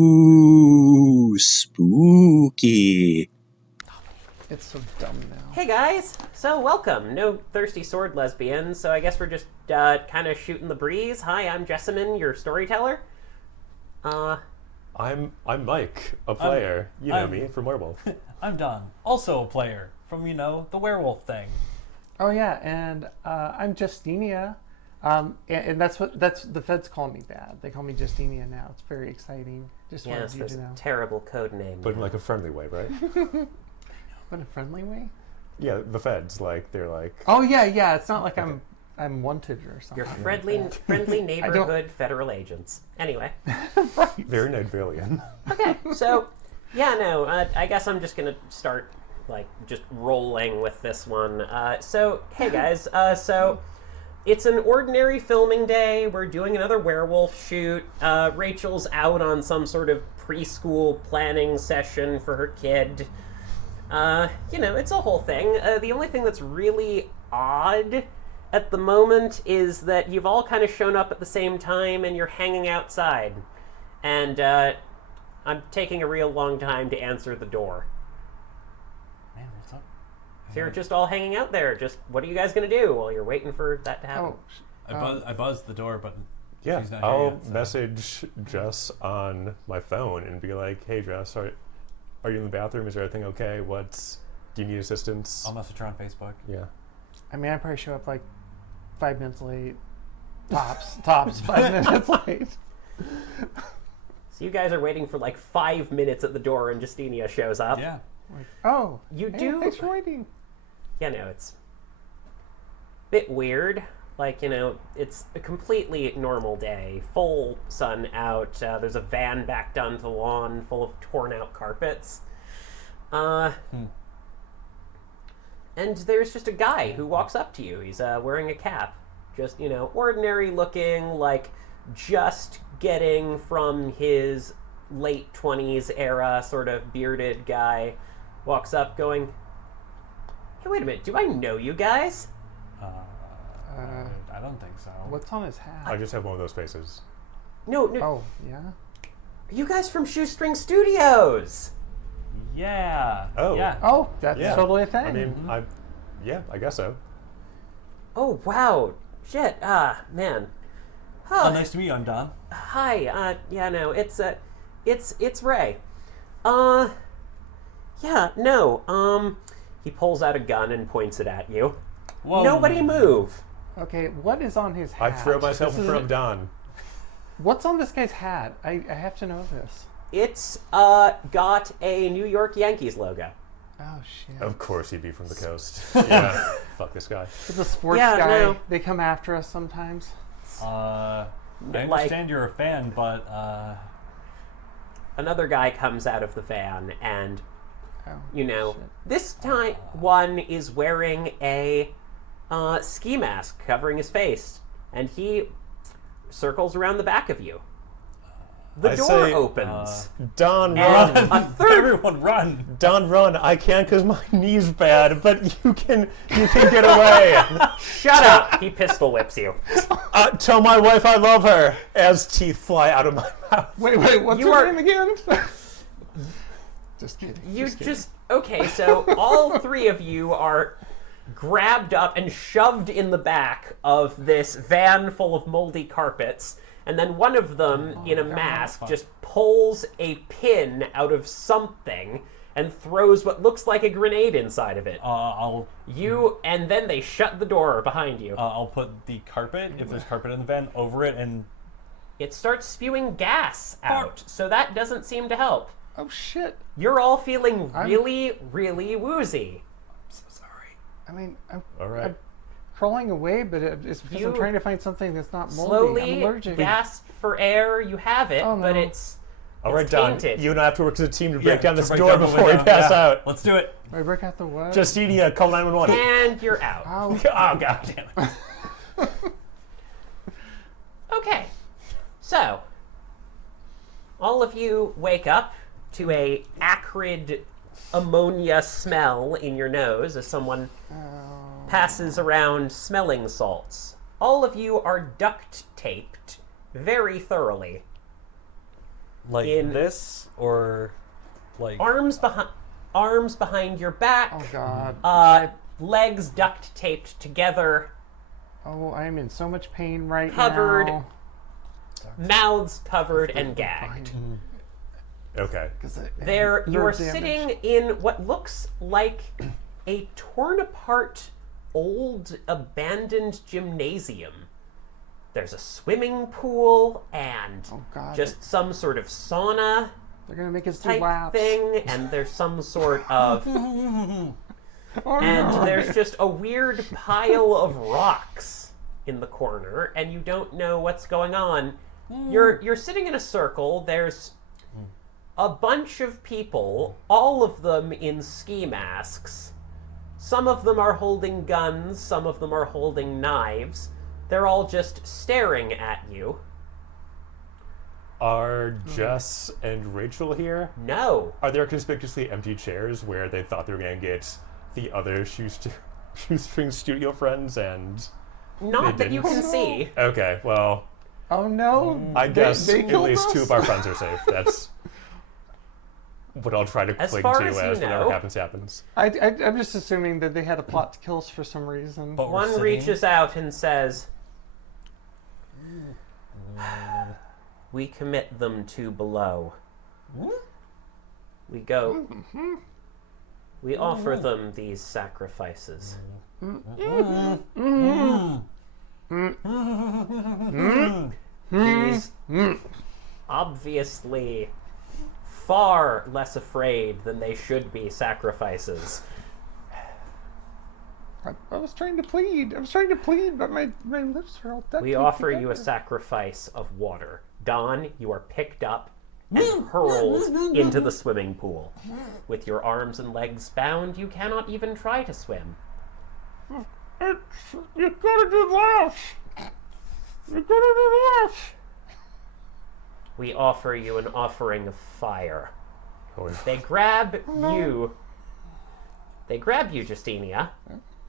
Ooh, spooky. It's so dumb now. Hey guys, so welcome. No thirsty sword lesbians, so I guess we're just kind of shooting the breeze. Hi, I'm Jessamine, your storyteller. I'm Mike, a player. You know I'm- me from Werewolf. I'm Don, also a player from, the werewolf thing. Oh yeah, and I'm Justinia, and that's the feds call me that. They call me Justinia now. It's very exciting. Just Yes, wanted you there's to a know. terrible code name. But in like a friendly way, right? But in a friendly way. Yeah, the feds, they're like... Oh yeah. It's not like I'm wanted or something. Your like friendly that. neighborhood federal agents. Anyway. Very Nightvillian. Okay, so, yeah, no, I guess I'm just gonna start, just rolling with this one. So, hey guys, so it's an ordinary filming day. We're doing another werewolf shoot. Rachel's out on some sort of preschool planning session for her kid. It's a whole thing. The only thing that's really odd at the moment is that you've all kind of shown up at the same time and you're hanging outside. And I'm taking a real long time to answer the door. Man, what's up? So you're just all hanging out there. Just what are you guys going to do while you're waiting for that to happen? I buzzed the door, but Yeah, she's not here I'll yet, so- message Jess on my phone and be like, hey Jess, are you in the bathroom? Is everything okay? Do you need assistance? I'll message her on Facebook. Yeah. I mean, I probably show up like 5 minutes late. Tops 5 minutes late. So you guys are waiting for 5 minutes at the door and Justinia shows up. Yeah. Like, oh, You hey, do- Thanks for waiting. Yeah, no, it's a bit weird. It's a completely normal day. Full sun out. There's a van backed onto the lawn full of torn out carpets. And there's just a guy who walks up to you. He's wearing a cap. Just, ordinary looking, just getting from his late 20s era, sort of bearded guy. Walks up going, hey, wait a minute, do I know you guys? I don't think so. What's on his hat? I just have one of those faces. No, Oh yeah. are you guys from Shoestring Studios? Yeah. Oh. Yeah. Oh, that's Yeah. totally a thing. I mean, I guess so. Oh, wow. Shit, man. Oh, nice to meet you. I'm Don. Hi, it's Ray. He pulls out a gun and points it at you. Whoa. Nobody move. Okay, what is on his hat? I throw myself in This front of is- Don. What's on this guy's hat? I have to know this. It's, got a New York Yankees logo. Oh shit. Of course he'd be from the coast. Yeah. Fuck this guy. It's a sports Yeah, guy. no. They come after us sometimes. I understand you're a fan, but Another guy comes out of the van and Oh, shit. this time one is wearing a ski mask covering his face, and he circles around the back of you. The I door say, opens, Don, and run! a third. everyone run. Don, run! I can't because my knee's bad, but you can get away. Shut up! He pistol whips you. Tell my wife I love her. As teeth fly out of my mouth. Wait, what's You her are- name again? Just kidding. You kidding. just okay. So all three of you are grabbed up and shoved in the back of this van full of moldy carpets. And then one of them, in a mask, just pulls a pin out of something and throws what looks like a grenade inside of it. And then they shut the door behind you. I'll put the carpet, if there's carpet in the van, over it, and It starts spewing gas out, so that doesn't seem to help. Oh shit. You're all feeling really, really woozy. so sorry. I mean, I'm All right. crawling away, but it's because I'm You trying to find something that's not moldy. I'm Slowly allergic. gasp for air. You have it, Oh, no. but it's All right, it's Don. tainted. You and I have to work as a team to break down to this break door down the before we window. pass Yeah. out. Let's do it. I break out the what? Justinia, call 911. and you're out. Ow. Oh, God damn it. Okay, so all of you wake up to a acrid ammonia smell in your nose as someone passes around smelling salts. All of you are duct taped very thoroughly. Like in this, or like arms behind your back. Oh God. Legs duct taped together, Oh, I'm in so much pain right Covered. now. mouths covered and gagged. Okay. There, you are Nerve damage. sitting in what looks like a torn apart, old, abandoned gymnasium. There's a swimming pool and Oh God. just some sort of sauna They're gonna make us do type laps. thing, and there's some sort of Oh, and no. there's just a weird pile of rocks in the corner, and you don't know what's going on. You're sitting in a circle. There's a bunch of people, all of them in ski masks. Some of them are holding guns, some of them are holding knives. They're all just staring at you. Are Jess and Rachel here? No. Are there conspicuously empty chairs where they thought they were going to get the other shoestring studio friends and... Not They that you didn't? can see. Okay, well, Oh no. I guess they at killed least us? 2 of our friends are safe. That's what I'll try to As cling far to as you as whatever know- happens. I'm just assuming that they had a plot to kill us for some reason. but we're One sitting- reaches out and says, "We commit them to below. We go. We offer them these sacrifices. These obviously far less afraid than they should be sacrifices. I was trying to plead. But my lips are all duct We taped offer you a together. sacrifice of water. Don, you are picked up and hurled into the swimming pool. With your arms and legs bound, you cannot even try to swim. You gotta do this. You gotta do this. We offer you an offering of fire. Oh, They grab you. They grab you, Justinia,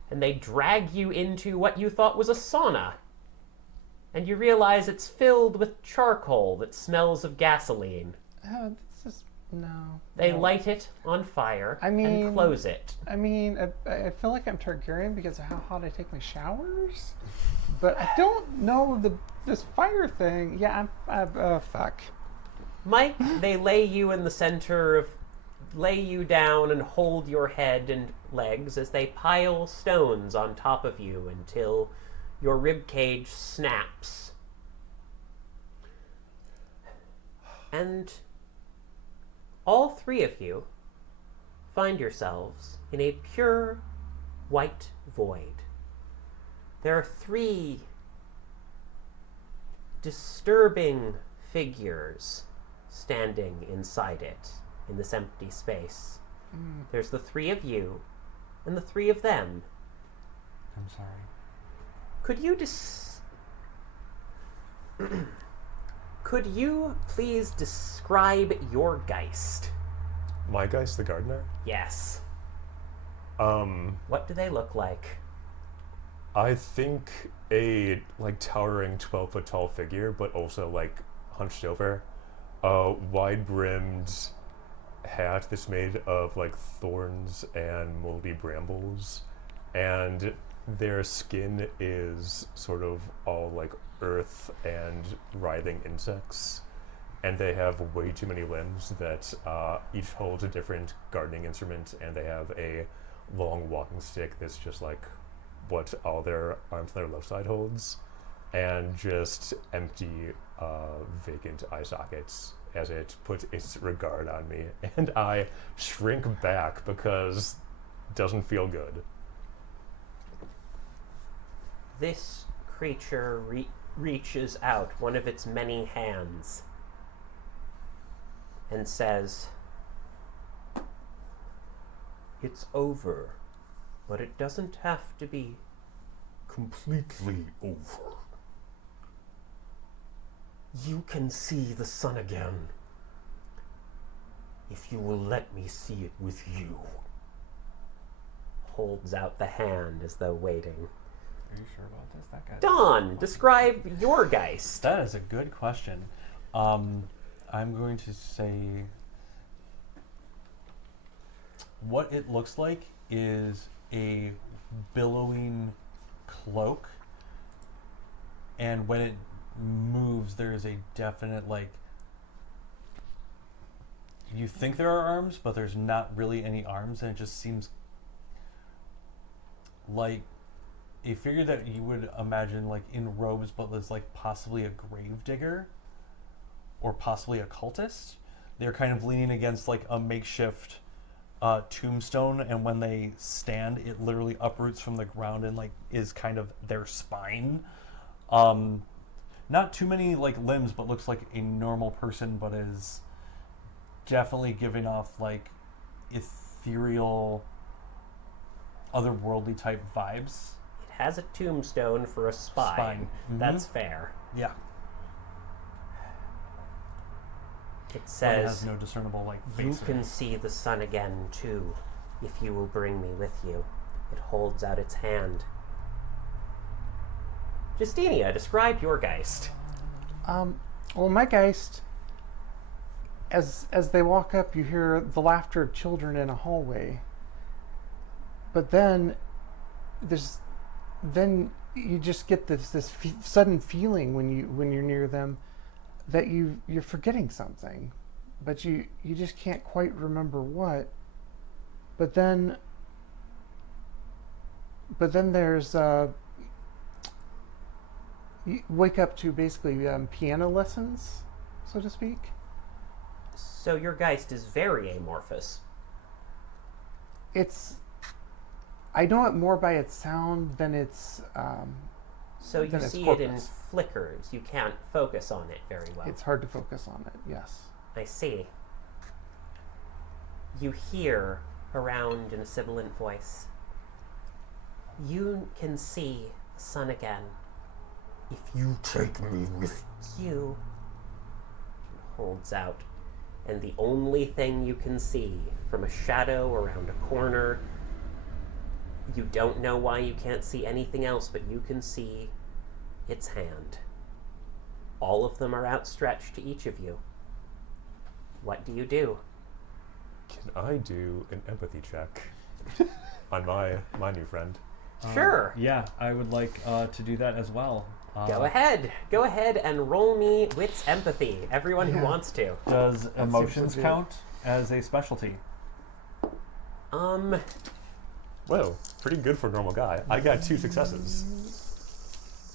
and they drag you into what you thought was a sauna. And you realize it's filled with charcoal that smells of gasoline. Oh, this is no. They light it on fire I mean- and close it. I mean, I feel like I'm Targaryen because of how hot I take my showers, but I don't know this fire thing. Yeah, fuck. Mike, they lay you in the center of. Lay you down and hold your head and legs as they pile stones on top of you until your ribcage snaps. And all 3 of you find yourselves in a pure white void. There are 3 disturbing figures standing inside it in this empty space. There's the 3 of you and the 3 of them. I'm sorry. Could you Could you please describe your Geist? my Geist, the gardener? Yes. Um, What do they look like? I think a, like, towering 12-foot tall figure, but also, like, hunched over. A wide-brimmed hat that's made of, like, thorns and moldy brambles. And their skin is sort of all, like, earth and writhing insects. And they have way too many limbs that each holds a different gardening instrument, and they have a long walking stick that's just like what all their arms on their left side holds, and just empty, vacant eye sockets as it puts its regard on me. And I shrink back because it doesn't feel good. This creature reaches out one of its many hands and says, "It's over, but it doesn't have to be completely over. You can see the sun again if you will let me see it with you." Holds out the hand as though waiting. Are you sure about this? That guy. Don, describe your Geist. That is a good question. I'm going to say what it looks like is a billowing cloak, and when it moves, there is a definite, like, you think there are arms, but there's not really any arms, and it just seems like a figure that you would imagine like in robes, but was like possibly a grave digger or possibly a cultist. They're kind of leaning against like a makeshift tombstone, and when they stand, it literally uproots from the ground and like is kind of their spine. Not too many like limbs, but looks like a normal person, but is definitely giving off like ethereal, otherworldly type vibes. It has a tombstone for a spine. Mhm. That's fair. Yeah. It But it says, has no discernible like "You face. can see the sun again, too, if you will bring me with you." It holds out its hand. Justinia, describe your Geist. Well, my Geist, as they walk up, you hear the laughter of children in a hallway. But then you just get this sudden feeling when you're near them that you're forgetting something, but you just can't quite remember what. But then there's you wake up to basically piano lessons, so to speak. So your Geist is very amorphous. I know it more by its sound than its. So you Then it's see it in corpus. flickers. You can't focus on it very well. It's hard to focus on it. Yes. I see. You hear around in a sibilant voice, "You can see the sun again if you take me with you." It holds out, and the only thing you can see from a shadow around a corner, you don't know why you can't see anything else, but you can see its hand. All of them are outstretched to each of you. What do you do? Can I do an empathy check on my new friend? Sure. Yeah, I would like to do that as well. Go ahead. Go ahead and roll me wits empathy. Everyone who Yeah. wants to. Does seems emotions legit. count as a specialty? Whoa, pretty good for a normal guy. I got 2 successes.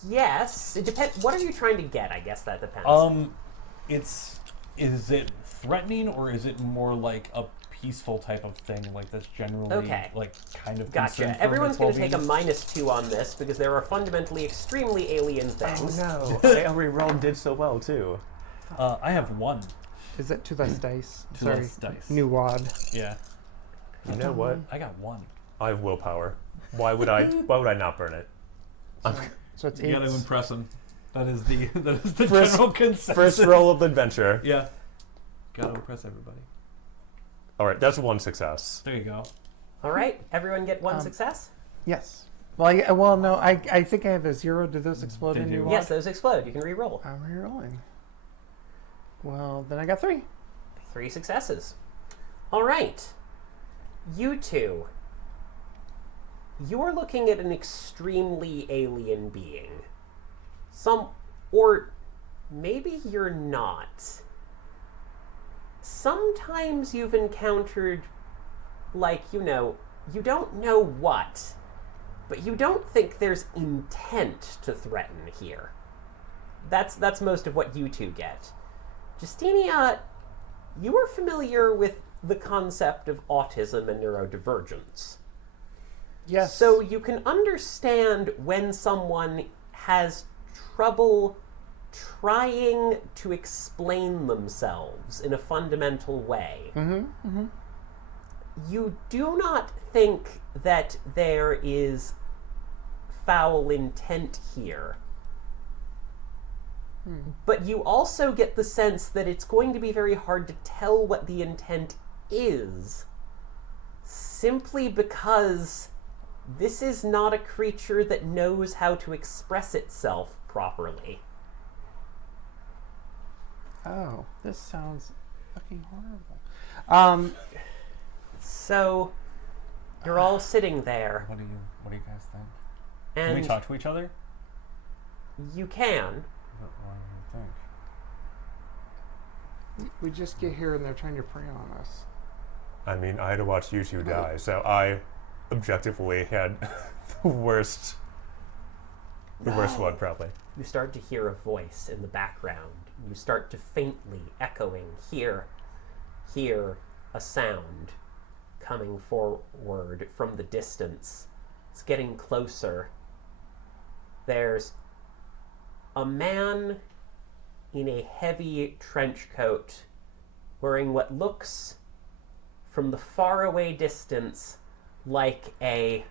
Yes. It depends. What are you trying to get? I guess that depends. Is it threatening, or is it more like a peaceful type of thing, like that's generally Okay. like kind of Gotcha. concerned for Everyone's its going to take a well-being? -2 on this because there are fundamentally extremely alien things. Oh no, I already rolled did so well too. I have 1. Is that to less dice? To Sorry. less dice. New wad. Yeah, You know what? I got 1. I have willpower. Why would I not burn it? So it's You gotta 8. impress him. That is the First- general consensus. First roll of the adventure. Yeah. Gotta impress everybody. Alright, that's 1 success. There you go. All right. Everyone get one success? Yes. Well, no. I think I have a 0. Do those explode Did in you? new wad? Yes, those explode. You can re-roll. I'm re-rolling. Well, then I got 3. 3 successes. All right. You two. You're looking at an extremely alien being. Or maybe you're not. Sometimes you've encountered, like, you don't know what, but you don't think there's intent to threaten here. That's most of what you two get. Justinia, you are familiar with the concept of autism and neurodivergence. Yes. So you can understand when someone has trouble trying to explain themselves in a fundamental way. You do not think that there is foul intent here. But you also get the sense that it's going to be very hard to tell what the intent is, simply because this is not a creature that knows how to express itself properly. Oh, this sounds fucking horrible. So, you're all sitting there, What do you guys think? Can and we talk to each other? you can. What do you think? We just get here and they're trying to prey on us. I mean, I had to watch you two die, so I objectively had the worst one, probably. You start to hear a voice in the background. You start to faintly echoing, hear a sound coming forward from the distance. It's getting closer. There's a man in a heavy trench coat wearing what looks from the faraway distance like a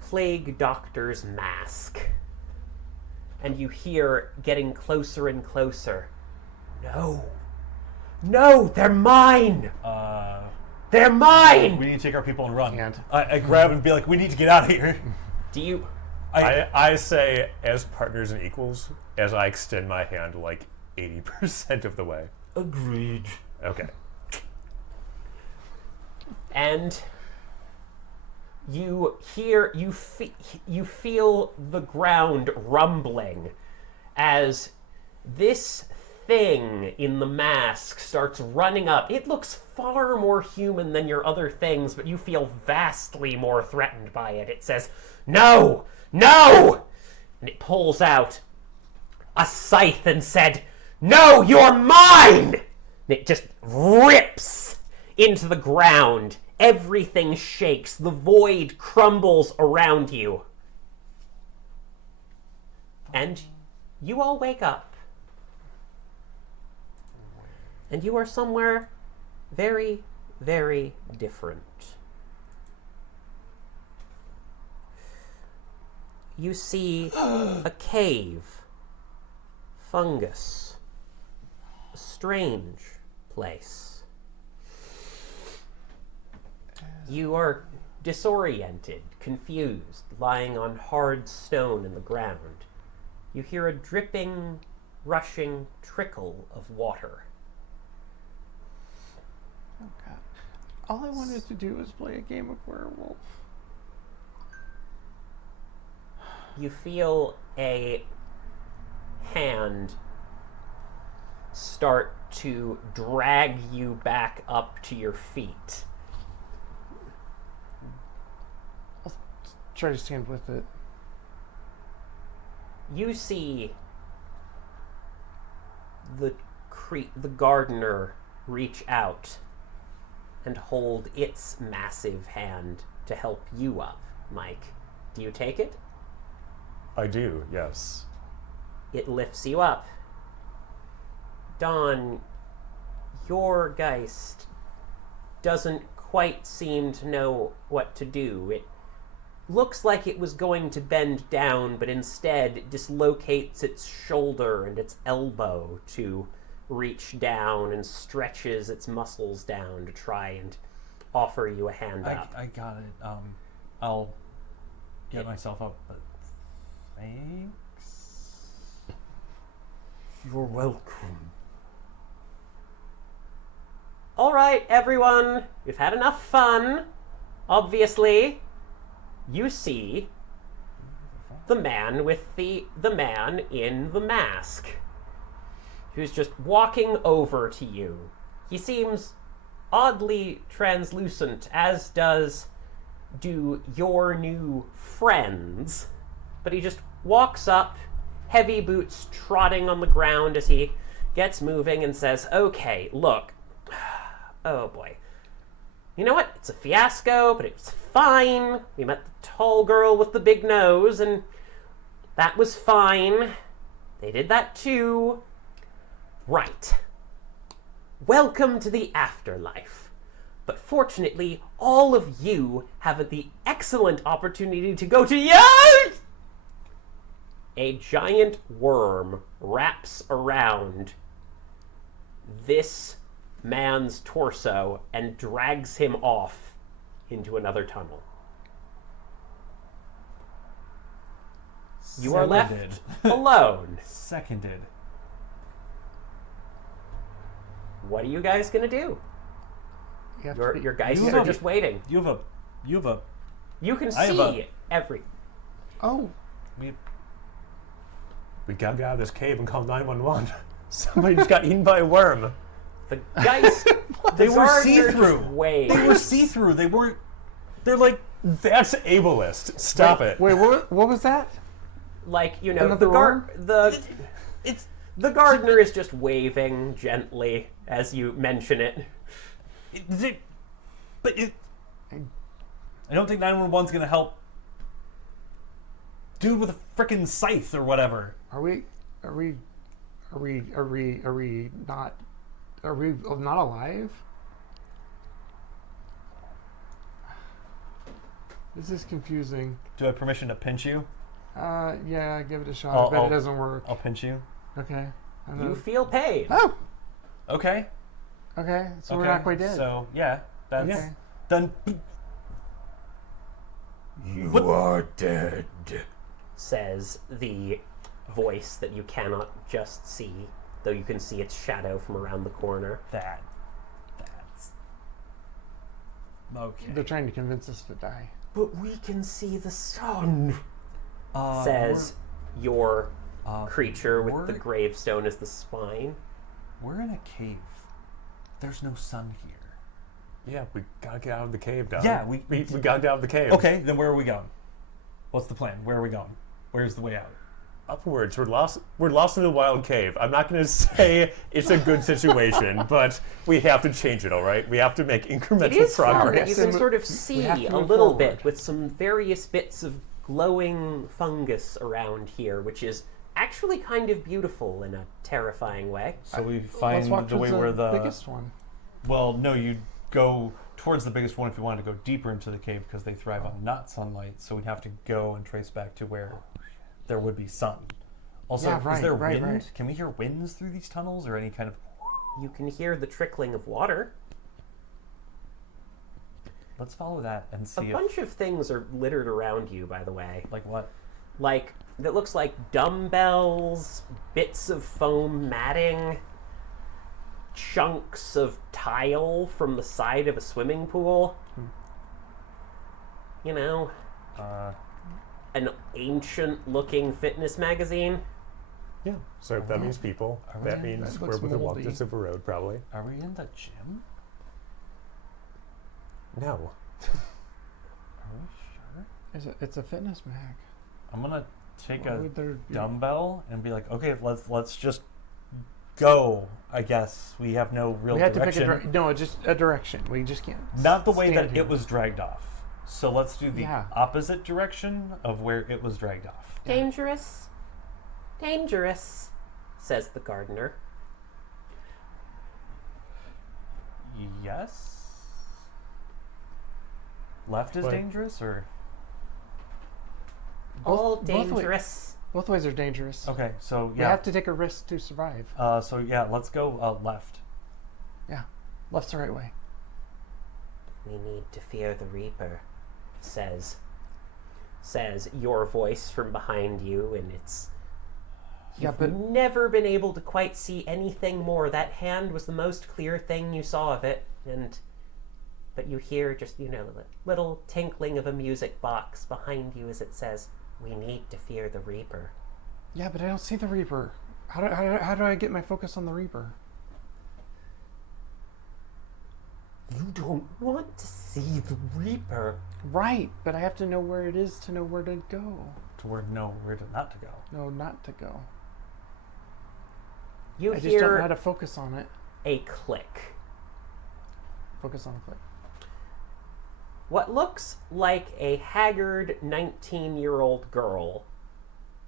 plague doctor's mask. And you hear getting closer and closer. No, they're mine! They're mine! We need to take our people and run. Can't. I grab and be like, we need to get out of here. Do you... I say, as partners and equals, as I extend my hand like 80% of the way. Agreed. Okay. And you feel the ground rumbling as this thing in the mask starts running up. It looks far more human than your other things, but you feel vastly more threatened by it. It says, "No! No!" And it pulls out a scythe and said, "No, you're mine!" And it just rips into the ground. Everything shakes. The void crumbles around you. And you all wake up. And you are somewhere very, very different. You see a cave, fungus, a strange place. You are disoriented, confused, lying on hard stone in the ground. You hear a dripping, rushing trickle of water. Oh god. All I wanted to do was play a game of werewolf. You feel a hand start to drag you back up to your feet. I'll try to stand with it. You see the gardener reach out and hold its massive hand to help you up, Mike. Do you take it? I do, yes. It lifts you up. Dawn, your Geist doesn't quite seem to know what to do. It looks like it was going to bend down, but instead it dislocates its shoulder and its elbow to reach down and stretches its muscles down to try and offer you a hand up. I got it. I'll get myself up, but thanks. You're welcome. All right, everyone. We've had enough fun. Obviously, you see the man with the man in the mask, who's just walking over to you. He seems oddly translucent, as do your new friends. But he just walks up, heavy boots trotting on the ground as he gets moving, and says, "Okay, look. Oh boy. You know what? It's a fiasco, but it was fine. We met the tall girl with the big nose, and that was fine. They did that too. Right. Welcome to the afterlife. But fortunately, all of you have the excellent opportunity to go to yours!" A giant worm wraps around this man's torso and drags him off into another tunnel. You are left Seconded. alone. Seconded. What are you guys gonna do? You have to be- Your guys You are have- just waiting. You have a. You can I have see every. Oh, We gotta get out of this cave and call 911. Somebody just got eaten by a worm. The Geist. They were gardener see-through. just waves. They were see-through. They weren't. They're like. That's ableist. Stop it. wait, what was that? Like, you know, Another It's. the gardener is just waving gently as you mention it. I don't think 911's gonna help. Dude with a frickin' scythe or whatever. Are we not alive? This is confusing. Do I have permission to pinch you? Yeah, give it a shot. I'll- I bet I'll- it doesn't work. I'll pinch you. Okay. And You then- feel pain. oh, Okay. okay. So we're Okay. not quite dead. So yeah, that's Okay. done. You are dead. Says the voice that you cannot just see, though you can see its shadow from around the corner. That's okay. They're trying to convince us to die. But we can see the sun, Uh, says your we're- creature with the we're- gravestone as the spine. We're in a cave. There's no sun here. Yeah, we gotta get out of the cave, Don. Yeah, we gotta get out of the cave. Okay, then where are we going? What's the plan? Where are we going? Where's the way out? Upwards. We're lost in a wild cave. I'm not gonna say it's a good situation, but we have to change it, all right? We have to make incremental It is fun progress. that you can sort of We see have to a move little forward. bit with some various bits of glowing fungus around here, which is actually kind of beautiful in a terrifying way. So we Let's find walk the way towards where the biggest one. Well, no, you go towards the biggest one if you wanted to go deeper into the cave because they thrive on not sunlight. So we'd have to go and trace back to where there would be sun. Also, Yeah, right, is there right, wind? right. Can we hear winds through these tunnels or any kind of? You can hear the trickling of water. Let's follow that and A see if, bunch of things are littered around you, by the way. like what? Like, that looks like dumbbells, bits of foam matting, chunks of tile from the side of a swimming pool. You know, an ancient-looking fitness magazine. Yeah. So that means people. Are we That in- means that we're looks within moldy. walk of a road, probably. Are we in the gym? No. Are we sure? It's a fitness mag. I'm gonna take Why a would there be- dumbbell and be like, okay, let's just go. I guess we have no real We had to direction. pick just a direction. We just can't. Not the way stand that here. it was dragged off. So let's do the Yeah. opposite direction of where it was dragged off. Dangerous. Dangerous, says the gardener. Yes. Left is What? dangerous, or All both ways. dangerous. Both ways are dangerous. okay. So We yeah. have to take a risk to survive. So yeah, let's go left. Yeah, left's the right way. We need to fear the Reaper, says your voice from behind you, and it's Yeah, you've but never been able to quite see anything more. That hand was the most clear thing you saw of it, but you hear just, the little tinkling of a music box behind you as it says, "We need to fear the Reaper." yeah, but I don't see the Reaper. How do I get my focus on the Reaper? You don't want to see the Reaper. Right, but I have to know where it is to know where to go. Where to not to go. No, not to go. You I just don't know how hear to focus on it. a click. Focus on the click. What looks like a haggard 19-year-old girl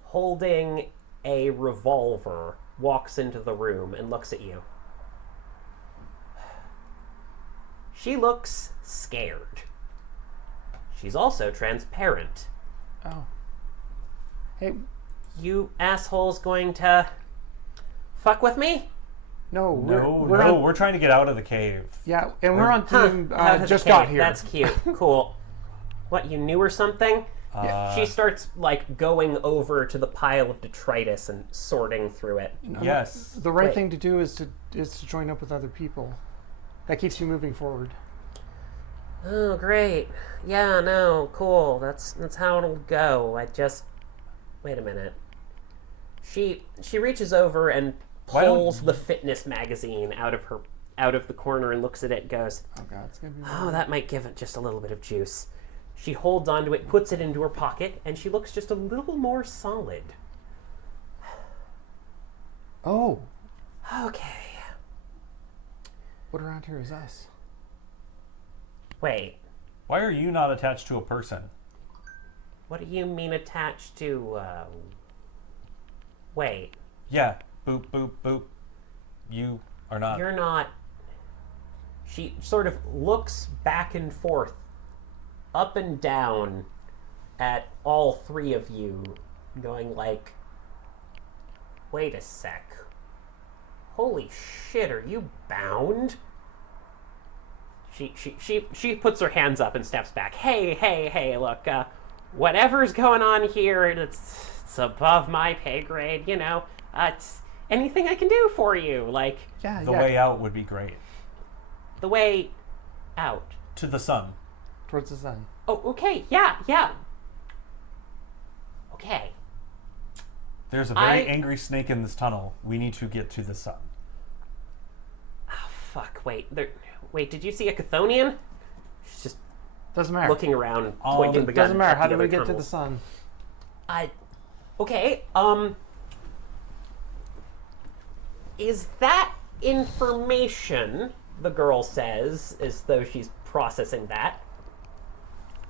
holding a revolver walks into the room and looks at you. She looks scared. She's also transparent. Oh. Hey, You assholes going to fuck with me? no, We're trying to get out of the cave. yeah, and we're on Huh, team out of the just cave. got here. That's cute. Cool. What, you new or something? She starts like going over to the pile of detritus and sorting through it. No, Yes. The right Wait. thing to do is to join up with other people. That keeps you moving forward. Oh, great. Yeah, no, cool. That's how it'll go. I just wait a minute. She reaches over and Why don't pulls the fitness magazine out of the corner and looks at it and goes, Oh god, it's gonna be. "Oh, that might give it just a little bit of juice." She holds onto it, puts it into her pocket, and she looks just a little more solid. Oh, Okay. what around here is us? Wait. Why are you not attached to a person? What do you mean attached to wait. Yeah. Boop, boop, boop. You are not. You're not. She sort of looks back and forth, up and down at all three of you, going like, wait a sec. Holy shit, are you bound? She puts her hands up and steps back. Hey, look, whatever's going on here, it's above my pay grade, you know. It's anything I can do for you, like Yeah, The yeah. way out would be great. the way out. To the sun. Towards the sun. Oh, okay, yeah. Okay. There's a very I- angry snake in this tunnel. We need to get to the sun. Oh, fuck, wait, did you see a Chthonian? She's just Doesn't matter. looking around, pointing the gun Doesn't matter. at How the do we other get to the tunnels. sun? Okay, is that information, the girl says, as though she's processing that,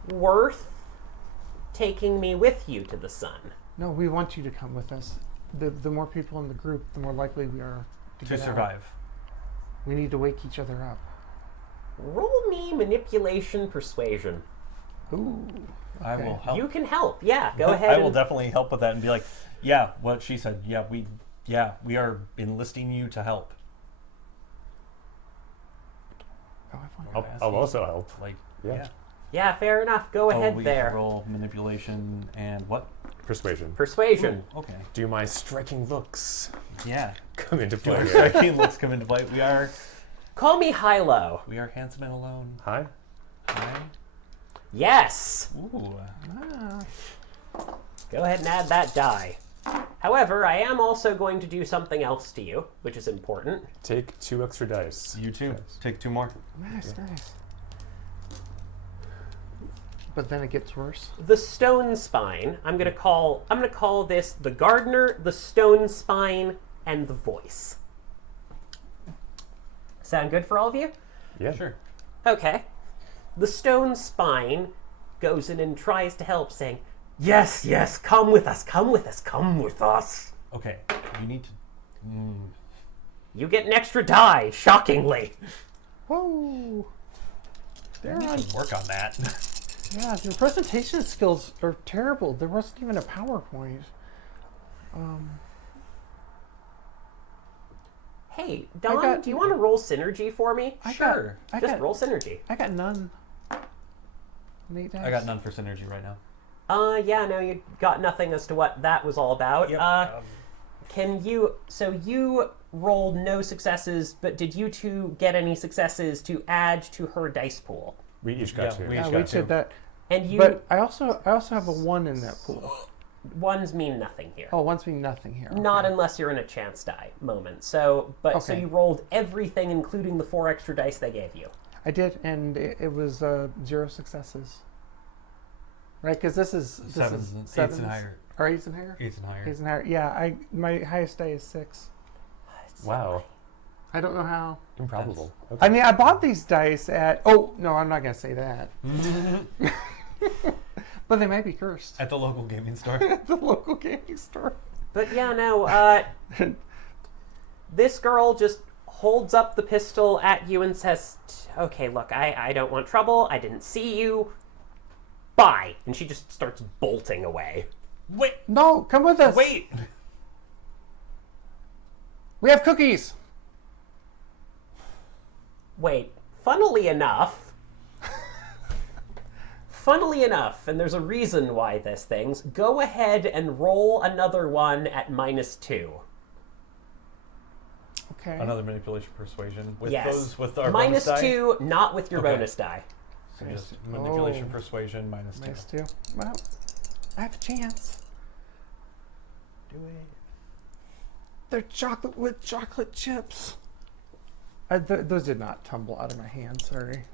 worth taking me with you to the sun? No, we want you to come with us. The more people in the group, the more likely we are to To get out. survive. We need to wake each other up. Roll me manipulation persuasion. Ooh. I Okay. will help. You can help, yeah, go ahead. I will and- definitely help with that and be like, yeah, what she said. We are enlisting you to help. Oh, I find I'll also help. Like, Yeah. yeah. Yeah, fair enough, go Oh, ahead we there. can roll manipulation and what? Persuasion. Persuasion. Ooh, okay. Do my striking looks Yeah. come into Do play our here? striking looks come into play? Call me Hilo. We are handsome and alone. Hi. Hi. Yes. Ooh. Ah, Go ahead and add that die. However, I am also going to do something else to you, which is important. Take 2 extra dice. You too. Yes. Take 2 more. nice. But then it gets worse. The stone spine. I'm gonna call this the gardener, the stone spine, and the voice. Sound good for all of you? Yeah. Sure. Okay. The stone spine goes in and tries to help, saying, Yes, come with us, come with us. Okay. You need to. You get an extra die, shockingly. Whoa. We need to work on that. Yeah, your presentation skills are terrible. There wasn't even a PowerPoint. Hey, Don, got- do you want to roll synergy for me? Sure. Just roll synergy. I got none. Nate dice. I got none for synergy right now. Yeah, no, you got nothing as to what that was all about. Yep. Can you, so you rolled no successes, but did you two get any successes to add to her dice pool? We each got Yeah, 2. we Yeah, each we got two. did that. And you, But I also have a 1 in that pool. ones mean nothing here. Oh, 1's mean nothing here. Not okay. unless you're in a chance die moment. So Okay. you rolled everything, including the 4 extra dice they gave you. I did, and it was 0 successes. Right, because this is Sevens and eights sevens and higher. or 8s and higher. 8s and higher. 8s and higher. Yeah, my highest die is 6. Wow. I don't know how. Improbable. I Okay. mean, I bought these dice at. Oh no, I'm not gonna say that. But they might be cursed At the local gaming store. at the local gaming store. But yeah, no, this girl just holds up the pistol at you and says, okay, look, I don't want trouble. I didn't see you. Bye. And she just starts bolting away. Wait! No, come with us. Wait! We have cookies. Wait, funnily enough, funnily enough, and there's a reason why this thing's, go ahead and roll another one at -2. Okay. Another manipulation persuasion with Yes. with our bonus die? -2, not with your Okay. bonus die. So just manipulation Oh. persuasion -2. -2. Well, I have a chance. Do it. They're chocolate with chocolate chips. Those did not tumble out of my hand. Sorry.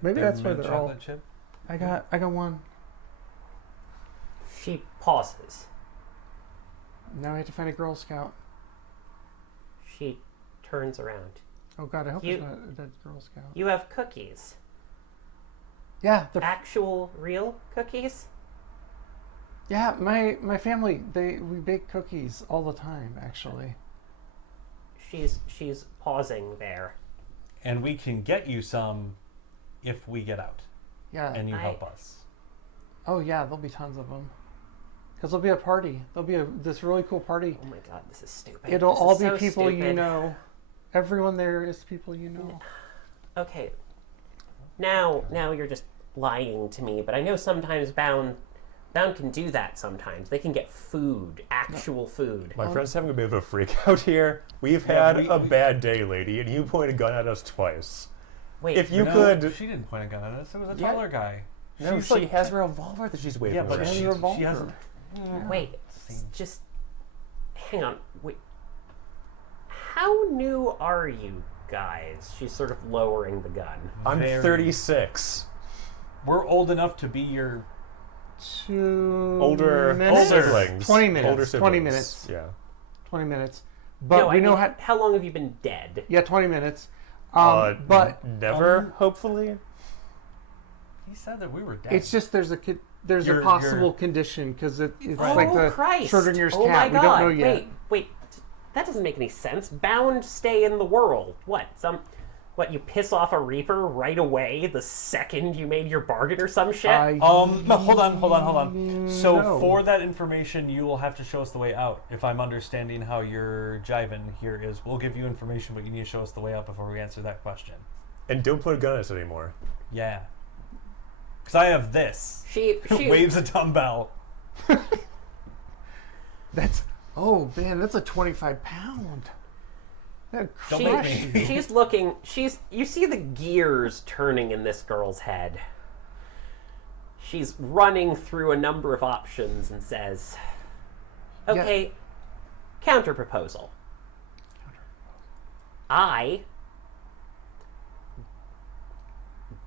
Maybe that's why mint they're all- chocolate chip. I got one. She pauses. Now I have to find a Girl Scout. She turns around. Oh God, I hope You- it's not a dead Girl Scout. You have cookies. Yeah, Actual, real cookies? yeah. My family we bake cookies all the time. Actually. She's pausing there. And we can get you some if we get out Yeah. and you I- help us. Oh yeah, there'll be tons of them. Because there'll be a party. There'll be this really cool party. Oh my god, this is stupid. It'll This all is be so people you stupid. know. Everyone there is people you know. Okay. Now you're just lying to me, but I know sometimes Bound can do that sometimes. They can get food, actual food. My friend's having a bit of a freak out here. We've Yeah, had a bad day, lady, and you point a gun at us twice. Wait, If you No, could... She didn't point a gun at us. It was a Yeah. taller guy. No, She's she like- has a revolver that she's waving Yeah, but around. she- she revolver. hasn't. wait, Same. just hang on. Wait. How new are you guys? She's sort of lowering the gun. I'm Very- 36. We're old enough to be your. 2 Older minutes? siblings. 20 minutes. Older 20 siblings. minutes. Yeah. 20 minutes. But No, we I know mean, how long have you been dead? Yeah, 20 minutes. But never, hopefully. He said that we were dead. it's just there's a You're- possible condition because it's Oh, like the Christ. Schrodinger's Oh cat. my We God. don't know yet. Wait. That doesn't make any sense. Bound stay in the world. What, you piss off a Reaper right away the second you made your bargain or some shit? No, hold on. So No. for that information, you will have to show us the way out. If I'm understanding how your jiving here is, we'll give you information, but you need to show us the way out before we answer that question. And don't put a gun at us anymore. Yeah. Because I have this. she Waves a dumbbell. That's oh man, that's a 25-pound. That Don't She- make me. she's looking. You see the gears turning in this girl's head. She's running through a number of options and says, "Okay, counter proposal. I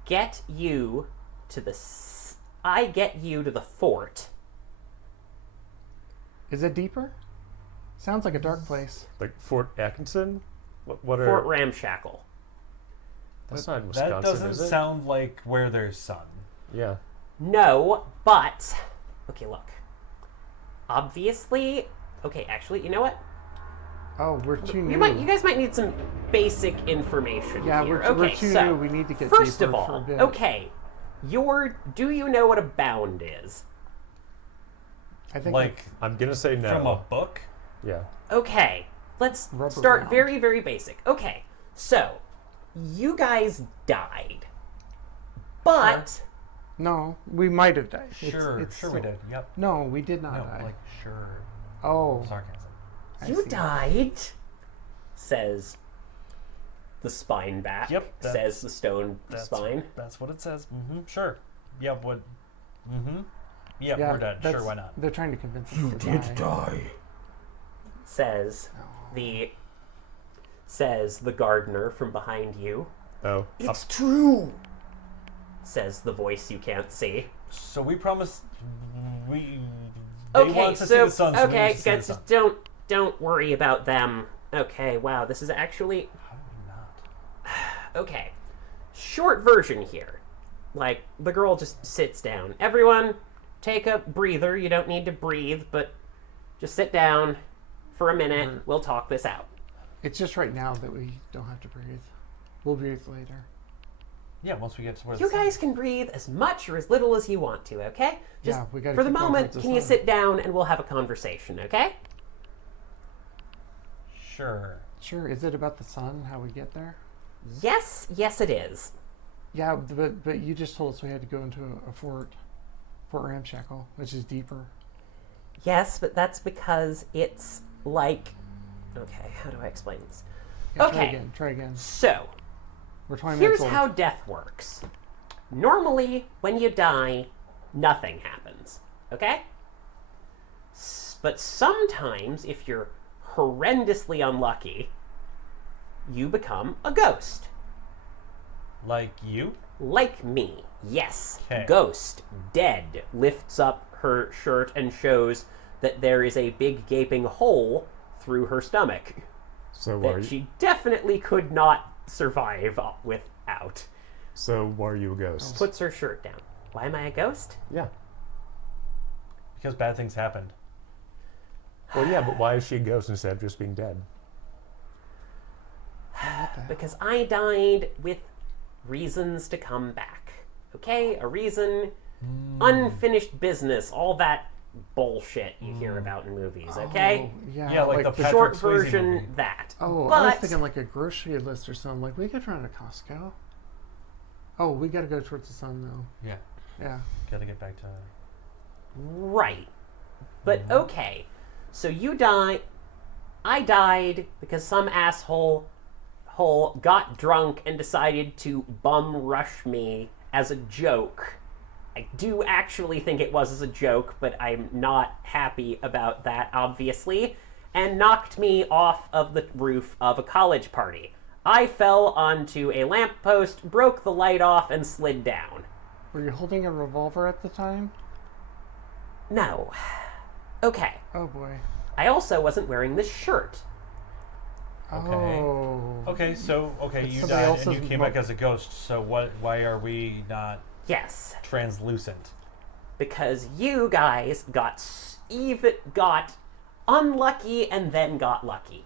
get you to the fort." Is it deeper? Sounds like a dark place. Like Fort Atkinson? What are... Fort Ramshackle. That's not in Wisconsin, That doesn't is it? sound like where there's sun. Yeah. No, but okay, look. Obviously, okay, actually, you know what? Oh, we're too new. You guys might need some basic information Yeah, here. we're Okay, too so new. We need to get first deeper of for a all, bit. okay, do you know what a bound is? I think Like I'm gonna say no. from a book? Yeah. Okay, let's Rubber start bound. very, very basic. Okay, so you guys but no, we might have died. Sure, it's sure we still- did. Yep. No, we did not No, die. like sure. oh, Sarcasm. I you see. died, says the spine back. Yep, says that's- the stone spine. That's what it says. Mm-hmm. Sure. Yeah. What? Mm-hmm. Yeah, Yeah, we're dead. that's- Sure. Why not? They're trying to convince us You to did die. die. Says the gardener from behind you. Oh. It's true. Says the voice you can't see. So we promised we. They Okay, want to see so the sun. So maybe we okay, should see the guys, sun. just don't worry about them. Okay, wow, this is actually How do we not? okay. Short version here. Like the girl just sits down. Everyone, take a breather. You don't need to breathe, but just sit down for a minute. We'll talk this out. It's just right now that we don't have to breathe. We'll breathe later. Yeah, once we get to where You the sun- guys can breathe as much or as little as you want to, okay? Just Yeah, we gotta for the keep going moment, towards the can you sun. sit down and we'll have a conversation, okay? Sure. Sure. Is it about the sun? How we get there? Yes, it is. Yeah, but you just told us we had to go into a Fort Ramshackle, which is deeper. Yes, but that's because it's like... Okay, how do I explain this? Yeah, Okay. Try again. So, We're 20 here's minutes old. how death works. Normally, when you die, nothing happens. Okay? But sometimes, if you're horrendously unlucky, you become a ghost. Like you? Like me. Yes. 'Kay. Ghost. Dead. Lifts up her shirt and shows that there is a big gaping hole through her stomach So why are that you, she definitely could not survive without. so why are you a ghost? Puts her shirt down. Why am I a ghost? Yeah. Because bad things happened. Well, yeah, but why is she a ghost instead of just being dead? Because I died with reasons to come back. Okay? A reason, unfinished business, all that bullshit you hear about in movies, okay? Oh, yeah, Yeah, like the Patrick Short Swayze version, movie. that. Oh, but I was thinking like a grocery list or something. Like, we could run to Costco. Oh, we got to go towards the sun, though. Yeah. Yeah. Gotta get back to... right. But okay. So you die. I died because some asshole got drunk and decided to bum rush me as a joke. I do actually think it was as a joke, but I'm not happy about that, obviously, and knocked me off of the roof of a college party. I fell onto a lamppost, broke the light off, and slid down. Were you holding a revolver at the time? No. Okay. Oh, boy. I also wasn't wearing this shirt. Okay. Oh. Okay, so, It's you somebody died and else's you came back as a ghost, so why are we not Yes. translucent? Because you guys got unlucky and then got lucky.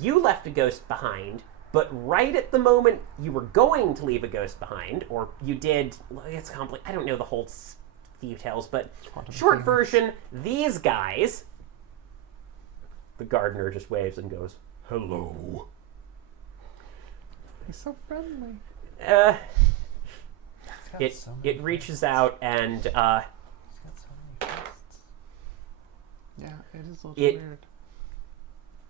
You left a ghost behind, but right at the moment you were going to leave a ghost behind, or you did, it's complicated, I don't know the whole details, but short version, these guys, the gardener just waves and goes, Hello. He's so friendly. it reaches out and Yeah, it is a little It- weird.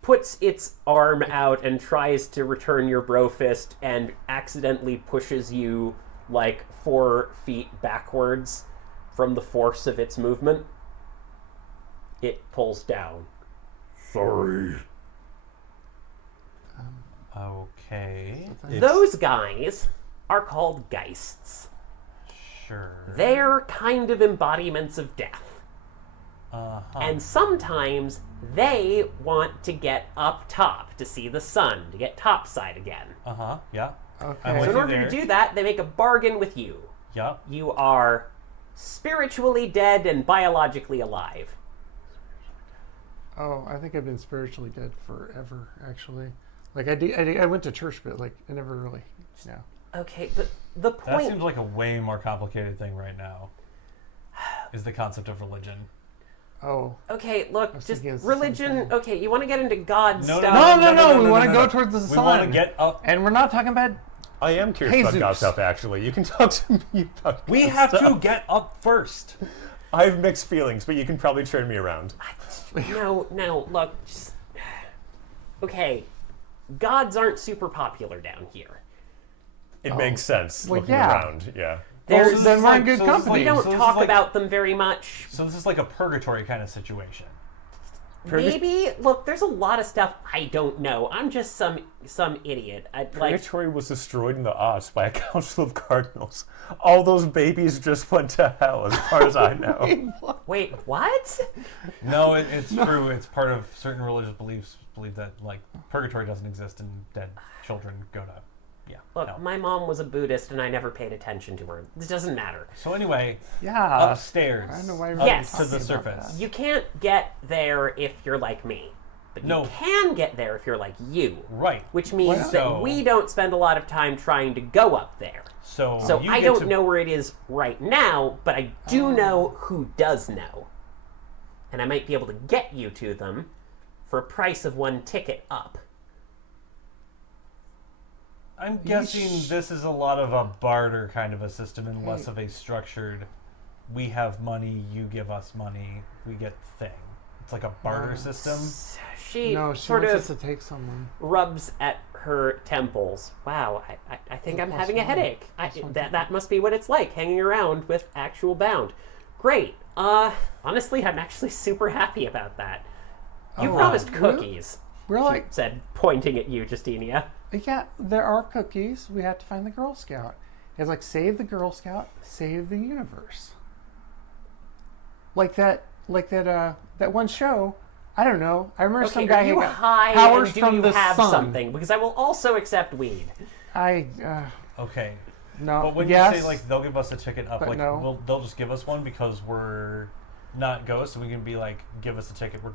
puts its arm out and tries to return your bro fist and accidentally pushes you like 4 feet backwards from the force of its movement. It pulls down. Sorry. Okay. Those guys are called Geists. Sure. They're kind of embodiments of death. Uh-huh. And sometimes they want to get up top to see the sun, to get topside again. Uh-huh, yeah. Okay. I'm So with in you order there. to do that, they make a bargain with you. Yep. You are spiritually dead and biologically alive. Oh, I think I've been spiritually dead forever, actually. Like, I went to church, but, like, I never really, Okay, but the That point... seems like a way more complicated thing right now. Is the concept of religion. Oh. Okay, look, was just thinking it's the same religion... thing. Okay, you want to get into God No, stuff? No, we want to go towards the We sun. want to get up. And we're not talking about... I am curious Jesus. about God stuff, actually. You can talk to me about We God have stuff. to get up first. I have mixed feelings, but you can probably turn me around. No, look, just... Okay, gods aren't super popular down here. It makes sense Well, looking yeah. around, yeah. There's... Well, then we're in good so this is company. we don't so this talk is like- about them very much. So this is like a purgatory kind of situation. Maybe, look, there's a lot of stuff I don't know. I'm just some idiot. Like, Purgatory was destroyed in the Oz by a council of cardinals. All those babies just went to hell, as far as I know. wait, what? No, it's true. It's part of certain religious beliefs. Believe that like purgatory doesn't exist and dead children go to Look, hell. my mom was a Buddhist and I never paid attention to her. This doesn't matter. So anyway, Yeah. upstairs. I don't know why we're up Yes. to talking the about surface. that. You can't get there if you're like me. But No. you can get there if you're like you. Right. Which means Well- that So- we don't spend a lot of time trying to go up there. So So you I get don't to- know where it is right now, but I do know who does know. And I might be able to get you to them for a price of 1 ticket up. I'm guessing this is a lot of a barter kind of a system and less of a structured, we have money, you give us money, we get thing. It's like a barter system. She No, she sort wants of us to take someone. rubs at her temples. Wow, I think I'm having a headache. That must be what it's like, hanging around with actual bound. Great. Honestly, I'm actually super happy about that. You promised cookies, Really? she said, pointing at you, Justinia. Yeah, there are cookies. We have to find the Girl Scout. It's like save the Girl Scout, save the universe. Like that one show. I don't know. I remember some guy are you who got high powers and do from you the have sun. something? Because I will also accept weed. Okay. No. But when yes, you say like they'll give us a ticket up, but like no. they'll just give us one because we're not ghosts, and we can be like, give us a ticket. We're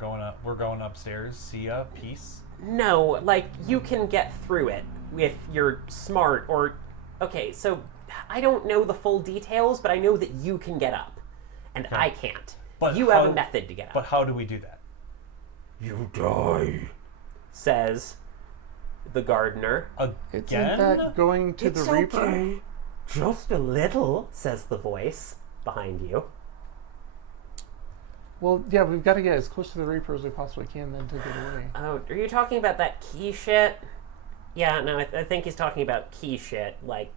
going upstairs. See ya. Peace. No, like, you can get through it if you're smart or... Okay, so I don't know the full details, but I know that you can get up. And I can't. But you have a method to get up. But how do we do that? You die. Says the gardener. Isn't Again? that going to It's the Reaper? okay. Just a little, says the voice behind you. Well, yeah, we've got to get as close to the Reaper as we possibly can, then take it away. Oh, are you talking about that key shit? Yeah, no, I think he's talking about key shit. Like,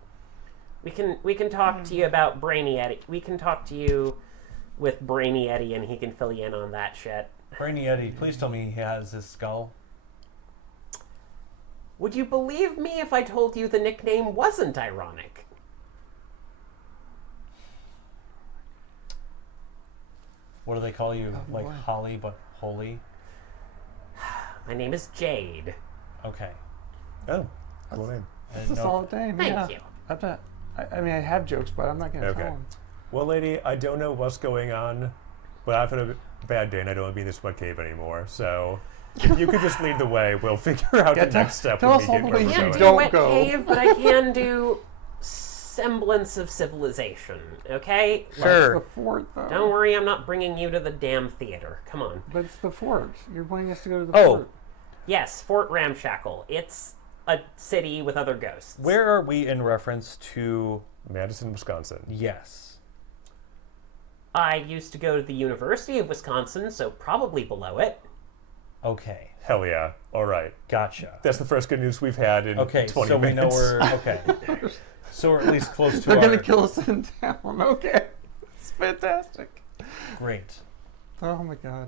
we can talk to you about Brainy Eddie. We can talk to you with Brainy Eddie, and he can fill you in on that shit. Brainy Eddie, please tell me he has his skull. Would you believe me if I told you the nickname wasn't ironic? What do they call you? Like boy. Holly, but holy? My name is Jade. Okay. Oh, cool name. I It's a didn't know solid name. Thank yeah. you. I'm not. I mean, I have jokes, but I'm not going to Okay. tell them. Well, lady, I don't know what's going on, but I've had a bad day and I don't want to be in this sweat cave anymore. So, if you could just lead the way, we'll figure out Yeah, the next step tell when us we all get the where ways we're you Can't going. do Don't wet go. cave, but I can do semblance of civilization. Okay? It's the fort, though. Don't worry, I'm not bringing you to the damn theater. Come on. But it's the fort. You're wanting us to go to the Oh. fort. Yes, Fort Ramshackle. It's a city with other ghosts. Where are we in reference to? Madison, Wisconsin. Yes. I used to go to the University of Wisconsin, so probably below it. Okay. Hell yeah. All right. Gotcha. That's the first good news we've had in Okay, 20 so we minutes. know we're okay. So we're at least close to They're our... going to kill us in town. Okay. It's fantastic. Great. Oh, my God.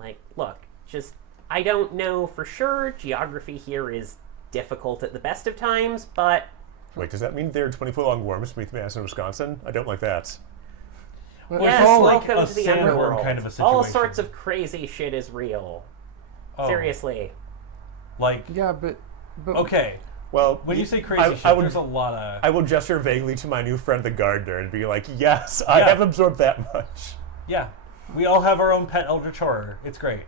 Like, look, just, I don't know for sure. Geography here is difficult at the best of times, but Wait, does that mean there are 20-foot-long worms beneath Madison, Wisconsin? I don't like that. But yes, it's all welcome a to the sandworm Underworld. kind of a All situation. sorts of crazy shit is real. Oh, Seriously. Like, Yeah, but okay. Well, When you say crazy I shit, would, there's a lot of... I will gesture vaguely to my new friend, the gardener, and be like, yes, I Yeah. have absorbed that much. Yeah. We all have our own pet eldritch horror. It's great.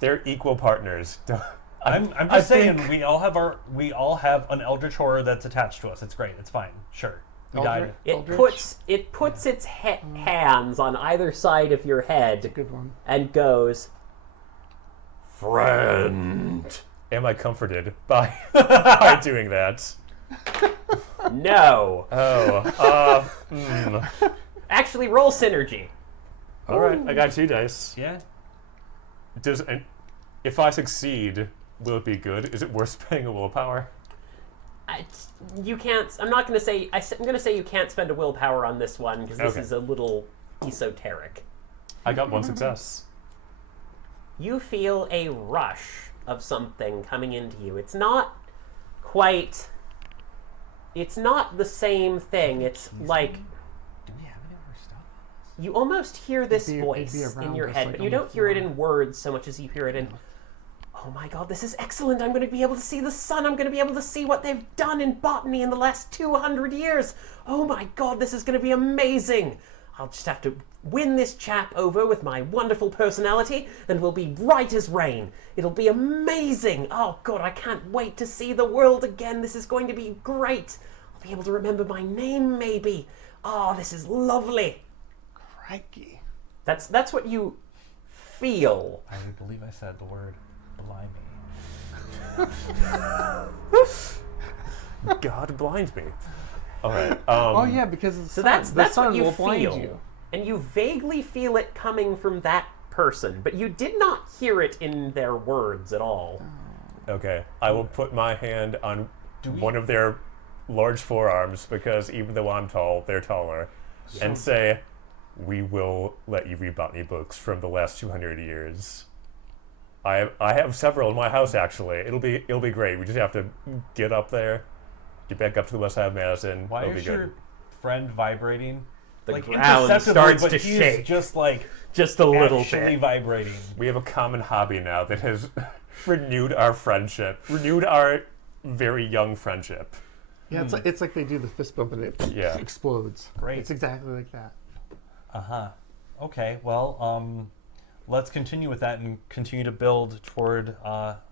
They're equal partners. I'm I just saying think- we all have an eldritch horror that's attached to us. It's great. It's fine. Sure. We died. Eldritch? It puts its hands on either side of your head Good one. and goes, Friend. Am I comforted by, by doing that? no. Oh, Actually, roll synergy. all right. I got 2 dice. Yeah. And if I succeed, will it be good? Is it worth spending a willpower? You can't. I'm not going to say. I'm going to say you can't spend a willpower on this one because this Okay. is a little esoteric. I got 1 success. You feel a rush of something coming into you. It's not quite. It's not the same thing. It's like Do we have any more stuff? you almost hear this It'd be voice in around your us, head, like, but you on the don't hear it floor. in words so much as you hear it in. Oh my god, this is excellent. I'm going to be able to see the sun. I'm going to be able to see what they've done in botany in the last 200 years. Oh my god, this is going to be amazing. I'll just have to win this chap over with my wonderful personality and we'll be bright as rain. It'll be amazing. Oh god, I can't wait to see the world again. This is going to be great. I'll be able to remember my name maybe. Oh, this is lovely. Crikey. That's what you feel. I believe I said the word blimey. God blinds me. All right. Oh yeah, because it's So the that's sun what you will blind feel, you. and you vaguely feel it coming from that person, but you did not hear it in their words at all. Okay. I will put my hand on one of their large forearms because even though I'm tall, they're taller, and say, "We will let you read botany books from the last 200 years." I have several in my house actually. It'll be great. We just have to get up there, get back up to the west side of Madison. Why It'll be is good. your friend vibrating? The like ground imperceptibly, starts but to he's shake. just like Just a little actually bit. vibrating. We have a common hobby now that has renewed our friendship, renewed our very young friendship. Yeah, it's like they do the fist bump and it Yeah. explodes. Great. It's exactly like that. Okay, well, let's continue with that and continue to build toward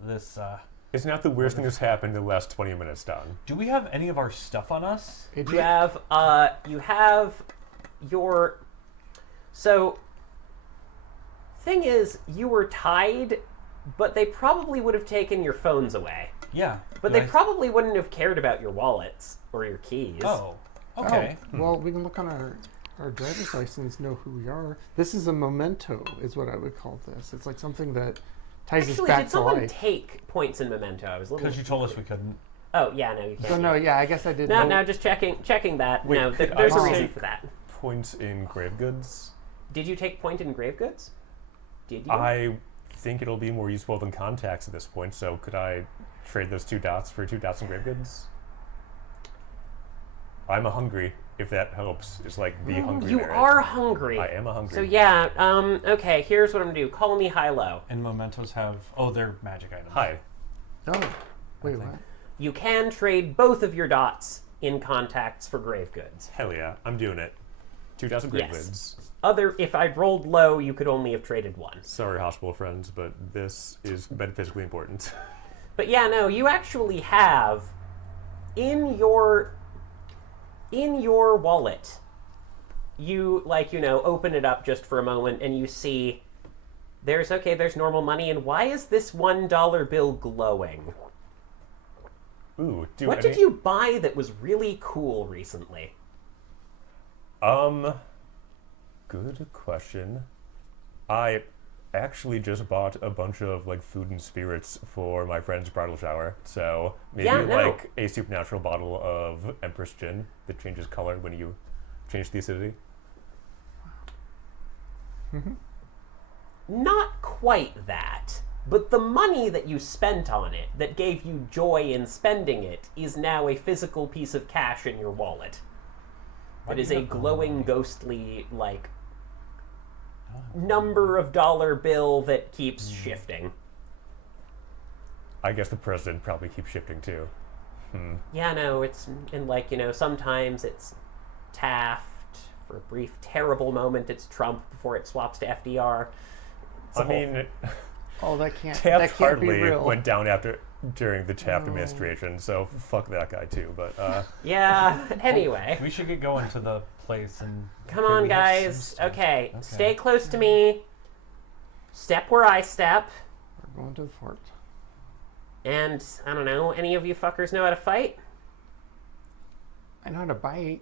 this. It's not the worst thing that's happened in the last 20 minutes, Don. Do we have any of our stuff on us? It You have your. So, thing is, you were tied, but they probably would have taken your phones away. Yeah. But they probably wouldn't have cared about your wallets or your keys. Oh, okay. Oh, well, we can look on our driver's license, know who we are. This is a memento, is what I would call this. It's like something that ties us Actually, back did to someone life. take points in Memento? I was a little. Because you told us we couldn't. Oh yeah, no, you can't. So no, yeah, I guess I did. No, just checking that. Wait, no, could there's I a reason take- for that. Points in grave goods. Did you take point in grave goods? Did you? I think it'll be more useful than contacts at this point, so could I trade those 2 dots for 2 dots in grave goods? I'm a hungry, if that helps. It's like the hungry You merit. are hungry. I am a hungry. So yeah, okay, here's what I'm gonna do. Call me high-low. And mementos have. Oh, they're magic items. Hi. Oh, wait, think. what? You can trade both of your dots in contacts for grave goods. Hell yeah, I'm doing it. 2 dots in grave Yes. goods. If I'd rolled low, you could only have traded one. Sorry, hospital friends, but this is metaphysically important. But yeah, no, you actually have in your wallet. You open it up just for a moment and you see there's normal money, and why is this $1 bill glowing? Ooh, What did you buy that was really cool recently? Good question. I actually just bought a bunch of food and spirits for my friend's bridal shower. So maybe Yeah, no. a supernatural bottle of Empress gin that changes color when you change the acidity. Not quite that. But the money that you spent on it, that gave you joy in spending it, is now a physical piece of cash in your wallet. It is a glowing, ghostly, number of dollar bill that keeps shifting. I guess the president probably keeps shifting too. Yeah, no, it's in sometimes it's Taft. For a brief, terrible moment, it's Trump before it swaps to FDR. I mean, Oh, that can't Taft be hardly real. went down during the Taft administration, so fuck that guy too. But Yeah, anyway. We should get going to the place and. Come Okay, on, we have some guys. stuff. Okay, stay close to me. Step where I step. We're going to the fort. And, I don't know, any of you fuckers know how to fight? I know how to bite.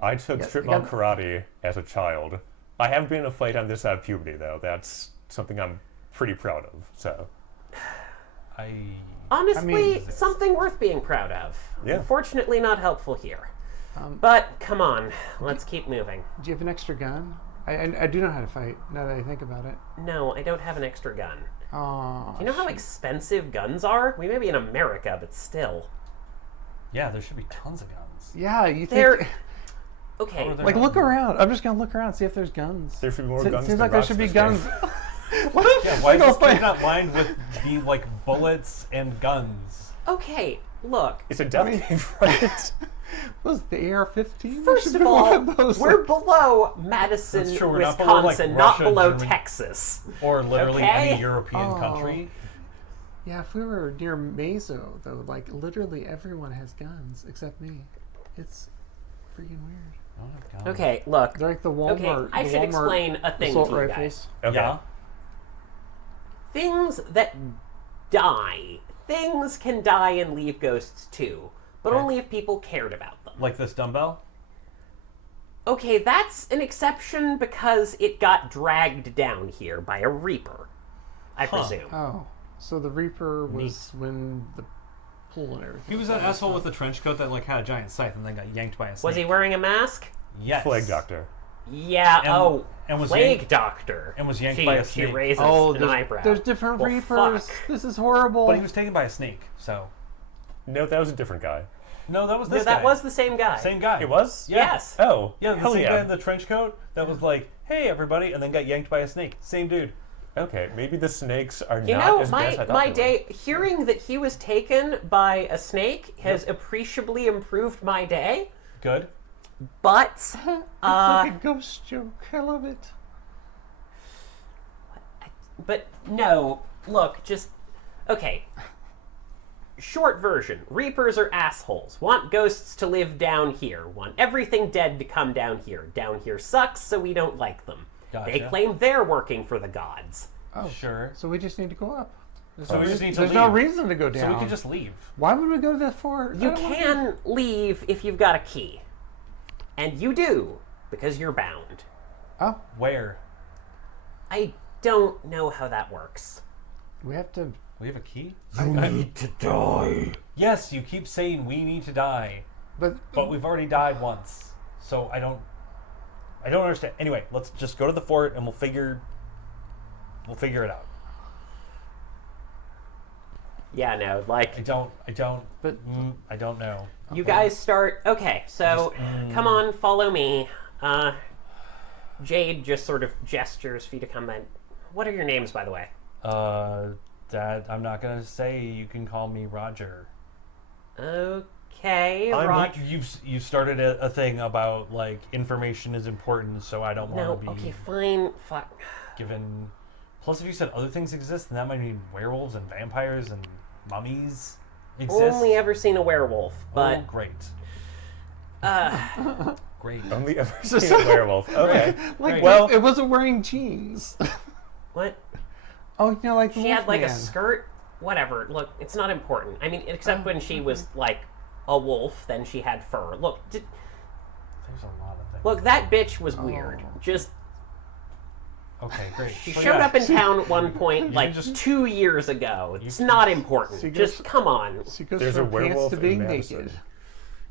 I took strip mall karate as a child. I haven't been in a fight on this side of puberty though. That's something I'm pretty proud of. So Honestly, something worth being proud of. Yeah. Unfortunately, not helpful here. But, come on, let's keep moving. Do you have an extra gun? I do know how to fight, now that I think about it. No, I don't have an extra gun. Oh, Do you know how expensive guns are? We may be in America, but still. Yeah, there should be tons of guns. yeah, you They're... think... Okay, Or they're- Like, look around. I'm just going to look around, see if there's guns. there should be more Se- guns. Seems than like there rocks should in be this game. guns. What? Yeah, why is Like, this I'll fight- game not lined with the bullets and guns? okay, look. It's a death game, right? What was the AR-15? First of all, we're below Madison, That's true, we're not below, Wisconsin, like, not Russia, below Germany. Texas. Or literally Okay. any European Oh. country? Yeah, if we were near Meso, though, literally everyone has guns except me. It's freaking weird. I don't have guns. Okay, look. They're like the Okay, Walmart. I the should Walmart explain a thing to assault you rifles. guys. Okay. Yeah. Things that die, things can die and leave ghosts too, but Okay. only if people cared about them. Like this dumbbell? Okay, that's an exception because it got dragged down here by a reaper, I presume. Oh, so the Reaper was when the pool and everything. He was that asshole with the trench coat that like had a giant scythe and then got yanked by a snake. Was he wearing a mask? Yes. Plague Doctor. Yeah, and was Plague yanked- Doctor. and was yanked she, by a She snake. raises Oh, an eyebrow. there's different Well, Reapers. fuck. This is horrible. But he was taken by a snake, so. No, that was a different guy. No, that was No, this that guy. was the same guy. Same guy. It was? Yeah. Yes. Oh. Yeah, the hell same yeah. guy in the trench coat that was like, hey, everybody, and then got yanked by a snake. Same dude. Okay, maybe the snakes are You not know, as bad as I thought my they day, hearing that he was taken by a snake has appreciably improved my day, Good. but, It's like a ghost joke. I love it. but no, look, just, okay. Short version, Reapers are assholes, want ghosts to live down here, want everything dead to come down here. Down here sucks, so we don't like them. They Gotcha. claim they're working for the gods. Oh, Sure. so we just need to go up. There's So no we just reason- need to There's no leave. reason to go down. So we could just leave. Why would we go that far? You I don't wanna can leave if you've got a key. And you do, because you're bound. Oh, Where? I don't know how that works. we have to. We have a key? You need to die. Yes, you keep saying we need to die, But but we've already died once. So I don't understand. Anyway, let's just go to the fort and we'll figure it out. Yeah, no, like, I don't But- I don't know. you guys start. Okay, so come on, follow me. Jade just sort of gestures for you to come in. What are your names, by the way? That I'm not gonna say. You can call me Roger. Okay, I'm Roger. You've started a thing about like information is important, so I don't want No, to be okay, fine. Fuck. given. Plus, if you said other things exist, then that might mean werewolves and vampires and mummies exist. Only ever seen a werewolf, but Oh, great, great. Only ever seen a werewolf. Okay. like, Right. Well- it wasn't wearing jeans. what? Oh, you know, like the She had like a Wolfman. skirt. Whatever. Look, it's not important. I mean, except when she was like a wolf, then she had fur. Look, There's a lot of things. look, that bitch was weird. Oh. Just Okay, great. she So, showed yeah. up in town at one point, can like just- 2 years ago. It's can- not important. She Just goes- come on. She goes There's a from pants werewolf to in being Madison. naked.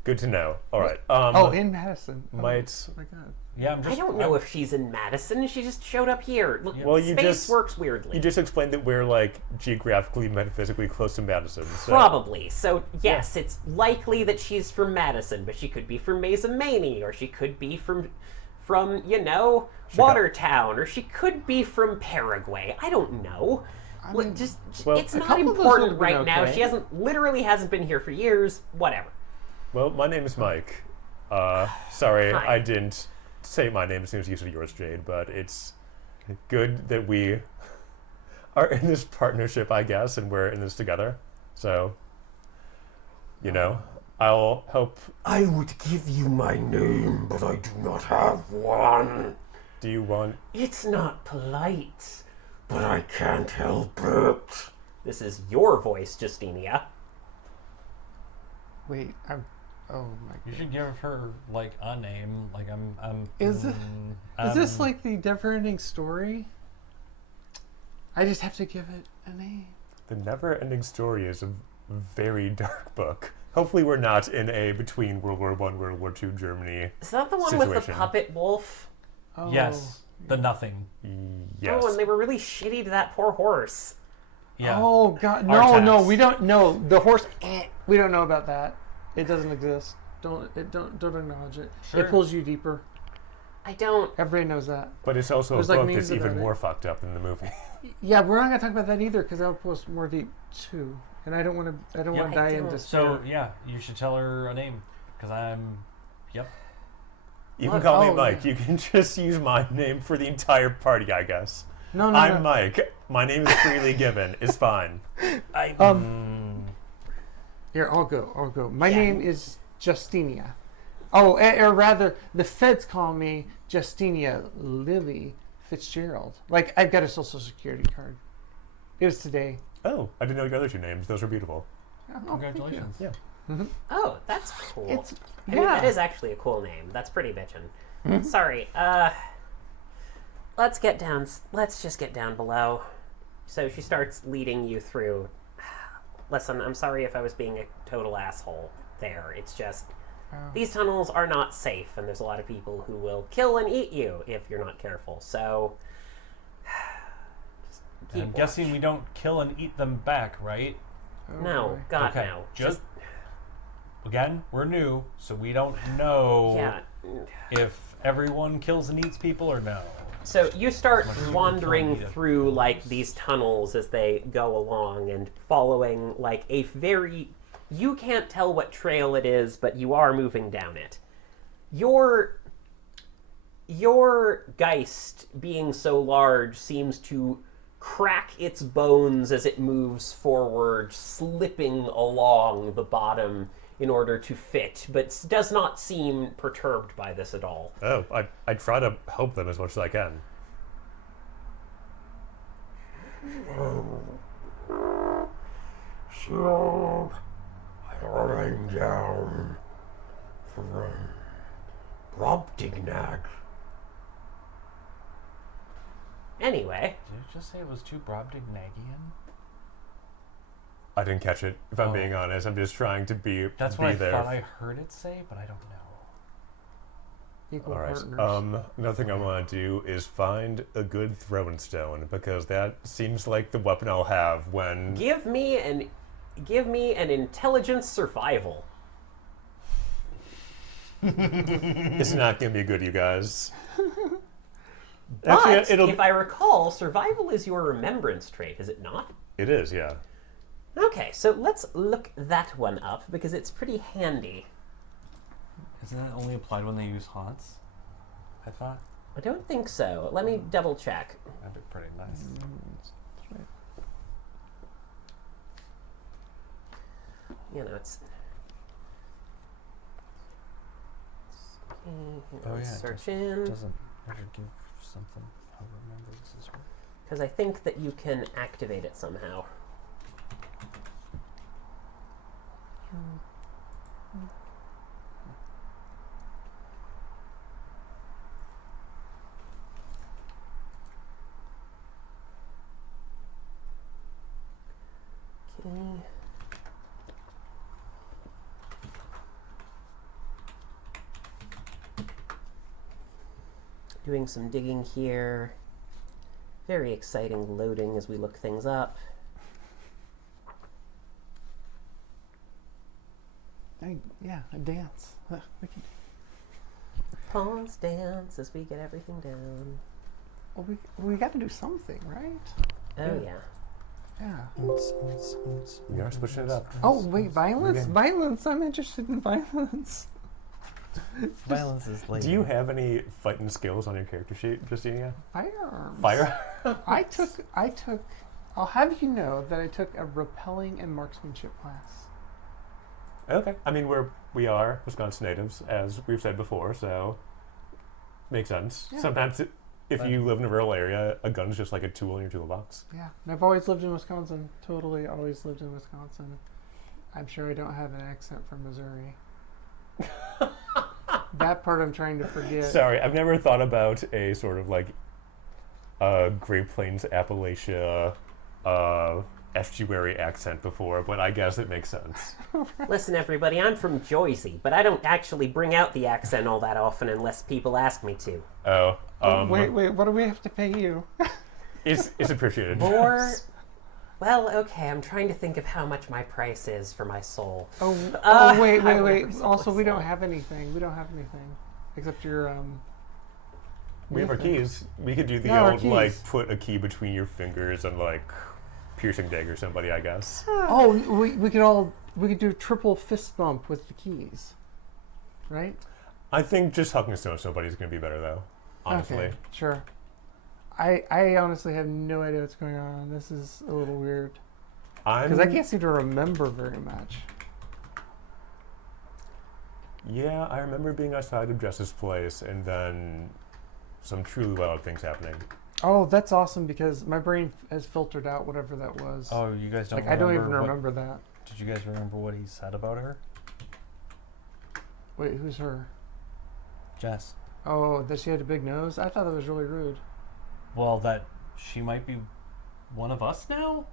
Good to know. All right. Oh, in Madison. Oh, might- oh my god. Yeah, I'm just. I don't know if she's in Madison. She just showed up here. Look, Well, you space just- works weirdly. You just explained that we're like geographically, metaphysically close to Madison. So. Probably. So, yes, it's likely that she's from Madison, but she could be from Mazamani, or she could be from you know, Watertown, or she could be from Paraguay. I don't know. Look, mean, well, it's a not couple of those important would've been right now. okay. She hasn't been here for years. Whatever. Well, my name is Mike. Sorry, Hi. I didn't say my name as soon as you said yours, Jade, but it's good that we are in this partnership, I guess, and we're in this together. So, you know, I'll help. I would give you my name, but I do not have one. Do you want? It's not polite. But I can't help it. This is your voice, Justinia. Wait, I'm. Oh my You god. should give her like a name. Like I'm. Is it- Is this um, like the never-ending story? I just have to give it a name. The Never-Ending Story is a very dark book. Hopefully, we're not in a between World War I, World War II Germany. Is that the one with the Situation. puppet wolf? Oh, Yes, the nothing. Yes. Oh, and they were really shitty to that poor horse. Yeah. Oh god, Our no, tax. we don't know the horse. We don't know about that. It doesn't exist. Don't acknowledge it. Sure. It pulls you deeper. I don't. Everybody knows that. But it's also There's, a like, book memes that's even about it. more fucked up than the movie. Yeah, we're not gonna talk about that either because that'll pull us more deep too. And I don't want to. I don't Yeah, want to I die in don't. despair. So yeah, you should tell her a name because I'm. Yep. You Look, can call me oh, Mike. yeah. You can just use my name for the entire party, I guess. no, I'm no. Mike. My name is freely given. It's fine. Here, I'll go. My Yeah. name is Justinia. Oh, or rather, the feds call me Justinia Lily Fitzgerald. Like, I've got a social security card. It was today. Oh, I didn't know your other two names. Those are beautiful. Oh, Congratulations. Yeah. Oh, that's cool. It's I mean, that yeah. is actually a cool name. That's pretty bitchin'. Sorry. Let's get down. Let's just get down below. So she starts leading you through. Listen, I'm sorry if I was being a total asshole there. It's just these tunnels are not safe, and there's a lot of people who will kill and eat you if you're not careful. So just keep I'm watch. guessing we don't kill and eat them back, right? Oh, No, boy. God, Okay, no. just again, we're new, so we don't know Yeah. if everyone kills and eats people or no. So you start Much as you wandering can eat a through tunnels. like these tunnels as they go along and following like a very you can't tell what trail it is, but you are moving down it. Your Geist being so large seems to crack its bones as it moves forward, slipping along the bottom in order to fit, but does not seem perturbed by this at all. Oh, I try to help them as much as I can. So, I'm lying down from Brobdingnac. Anyway, Did you just say it was too Brobdingnagian? I didn't catch it. If I'm Oh. being honest, I'm just trying to be That's be what I there. thought I heard it say, but I don't know. Equal All right. partners. Another thing I want to do is find a good throwing stone because that seems like the weapon I'll have when. give me an intelligence survival. It's not gonna be good, you guys. But Actually, it'll. if I recall, survival is your remembrance trait, is it not? It is, yeah. Okay, so let's look that one up because it's pretty handy. Isn't that only applied when they use haunts? I thought. I don't think so. Let me double check. That'd be pretty nice. You know, it's. Oh, yeah, it Search in Doesn't ever give something. I'll remember this is right. because I think that you can activate it somehow. Okay. Doing some digging here. Very exciting loading as we look things up. Yeah, a dance. We can, Pause dance as we get everything down. well, we got to do something, right? Oh yeah. Yeah. We are switching it up. Oh wait, violence? Okay. Violence. I'm interested in violence. Violence is late. Do you have any fighting skills on your character sheet, Justinia? Firearms. Fire? I took. I'll have you know that I took a repelling and marksmanship class. Okay. I mean, we are Wisconsin natives, as we've said before, so makes sense. Yeah. Sometimes, if you live in a rural area, a gun's just like a tool in your toolbox. Yeah, and I've always lived in Wisconsin. Totally, always lived in Wisconsin. I'm sure I don't have an accent from Missouri. That part I'm trying to forget. Sorry, I've never thought about a sort of like Great Plains Appalachia estuary accent before, but I guess it makes sense. Listen, everybody, I'm from Jersey, but I don't actually bring out the accent all that often unless people ask me to. Oh, Wait, what do we have to pay you? it's appreciated. Or, well, okay, I'm trying to think of how much my price is for my soul. Wait. I would never Also, we don't sold. have anything. We don't have anything except your We have our keys. We could do the Yeah, our old like keys. put a key between your fingers and like piercing dagger somebody, I guess. Oh, we could do a triple fist bump with the keys, right? I think just hucking stone at somebody's gonna be better though. Honestly. Okay, sure. I honestly have no idea what's going on. This is a little weird because I can't seem to remember very much. Yeah, I remember being outside of Jess's place and then some truly wild things happening. Oh, that's awesome because my brain has filtered out whatever that was. Oh, you guys don't like I don't even what- remember that. Did you guys remember what he said about her? Wait, who's her? Jess. Oh, that she had a big nose? I thought that was really rude. Well, that she might be one of us now?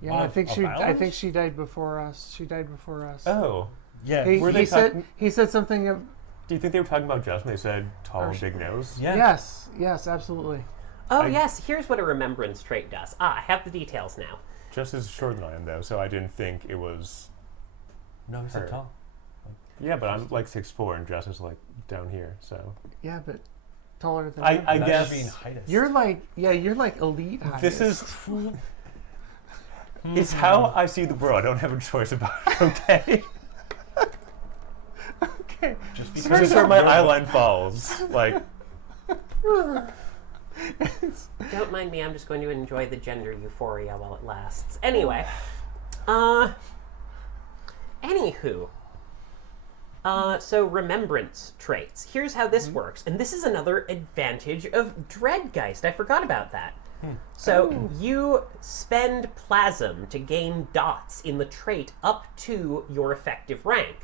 Yeah, One I of- think of she. I ours? think she died before us. She died before us. Oh. Yeah. He, Were he they said. talking- He said something. Do you think they were talking about Jess when they said tall Or and big nose? yeah. Yes. Yes. Absolutely. Oh, yes, here's what a remembrance trait does. I have the details now. Jess is shorter than I am, though, so I didn't think it was. No, he Her. said tall. Yeah, but I'm like 6'4", and Jess is like down here, so. Yeah, but taller than I you. Now guess you're being heightist. You're like. Yeah, you're like elite. this highest. is. It's how I see the world. I don't have a choice about it, okay? Okay. just This because is where my eye line falls. Like, Don't mind me, I'm just going to enjoy the gender euphoria while it lasts. Anyway, anywho, so remembrance traits. Here's how this works, and this is another advantage of Dreadgeist. I forgot about that. So you spend plasm to gain dots in the trait up to your effective rank.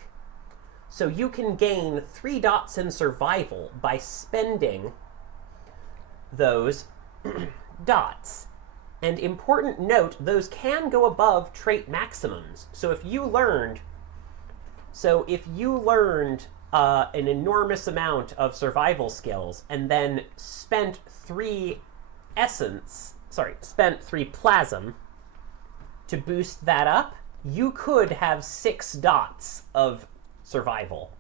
So you can gain 3 dots in survival by spending those dots. And important note, those can go above trait maximums. So if you learned an enormous amount of survival skills and then spent 3 plasm to boost that up, you could have 6 dots of survival.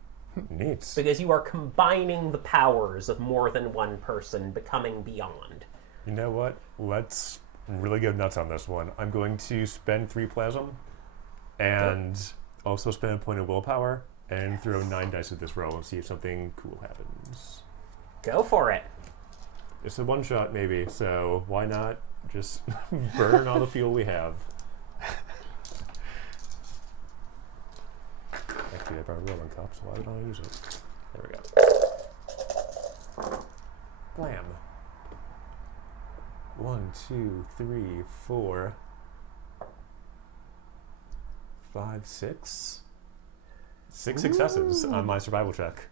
neat. Because you are combining the powers of more than one person, becoming beyond. You know what? Let's really go nuts on this one. I'm going to spend 3 plasm and also spend a point of willpower and throw 9 dice at this roll and see if something cool happens. Go for it. It's a one shot, maybe, so why not just burn all the fuel we have? Actually, I brought a rolling cup, so why would I use it? There we go. Blam. 1, 2, 3, 4, 5, 6. 6 successes on my survival check.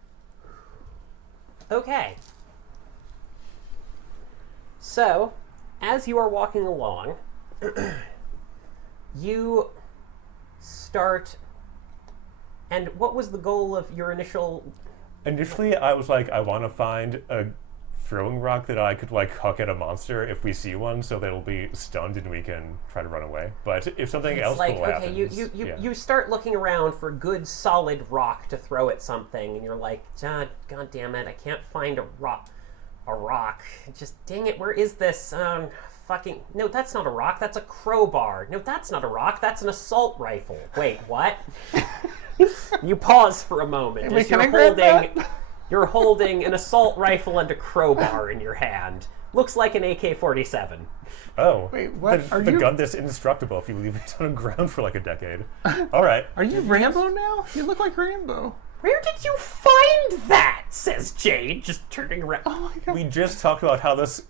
Okay. So, as you are walking along, you start. And what was the goal of your initial? Initially, I was like, I want to find a throwing rock that I could like huck at a monster if we see one, so that it'll be stunned and we can try to run away. But if something else It's like, cool okay, happens, you start looking around for good solid rock to throw at something, and you're like, God damn it, I can't find a rock. Just dang it, where is this? Fucking no, that's not a rock. That's a crowbar. No, that's not a rock. That's an assault rifle. Wait, what? You pause for a moment Wait, as can I grab that? you're holding an assault rifle and a crowbar in your hand. Looks like an AK-47. Oh, Wait, what? Are the you- gun that's indestructible if you leave it on the ground for like a decade. All right. Are you Rambo now? You look like Rambo. Where did you find that? Says Jade, just turning around. Oh my god. We just talked about how this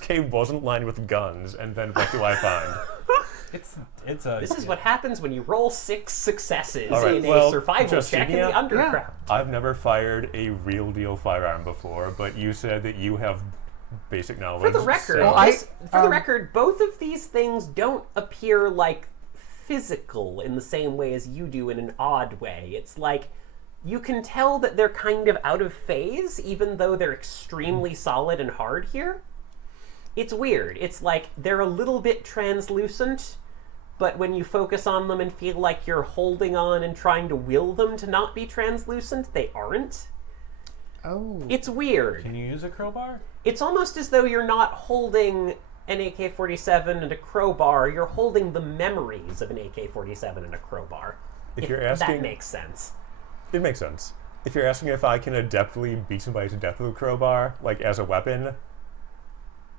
cave wasn't lined with guns, and then what do I find? It's a. This is what happens when you roll 6 successes All right, in well, a survival check in the Justinia? underground. I've never fired a real deal firearm before, but you said that you have basic knowledge. For the record, so- Well, both of these things don't appear like physical in the same way as you do in an odd way. It's like you can tell that they're kind of out of phase, even though they're extremely solid and hard here. It's weird. It's like they're a little bit translucent, but when you focus on them and feel like you're holding on and trying to will them to not be translucent, they aren't. Oh. It's weird. Can you use a crowbar? It's almost as though you're not holding an AK-47 and a crowbar, you're holding the memories of an AK-47 and a crowbar. If you're asking, that makes sense. it makes sense. If you're asking if I can adeptly beat somebody to death with a crowbar, like as a weapon,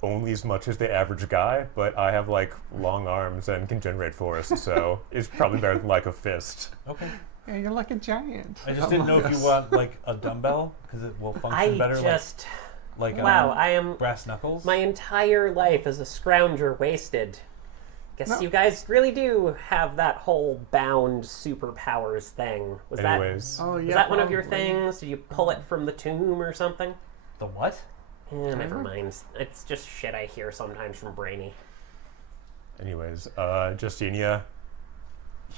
only as much as the average guy, but I have like long arms and can generate force, so it's probably better than like a fist. Okay. Yeah, you're like a giant. I just didn't know if you want like a dumbbell because it will function better. Like Wow, I am. brass knuckles. My entire life as a scrounger wasted. Guess No. you guys really do have that whole bound superpowers thing. Was Anyways, Oh yeah. was that one of your probably. things? Did you pull it from the tomb or something? The what? Never mind. It's just shit I hear sometimes from Brainy. Justinia,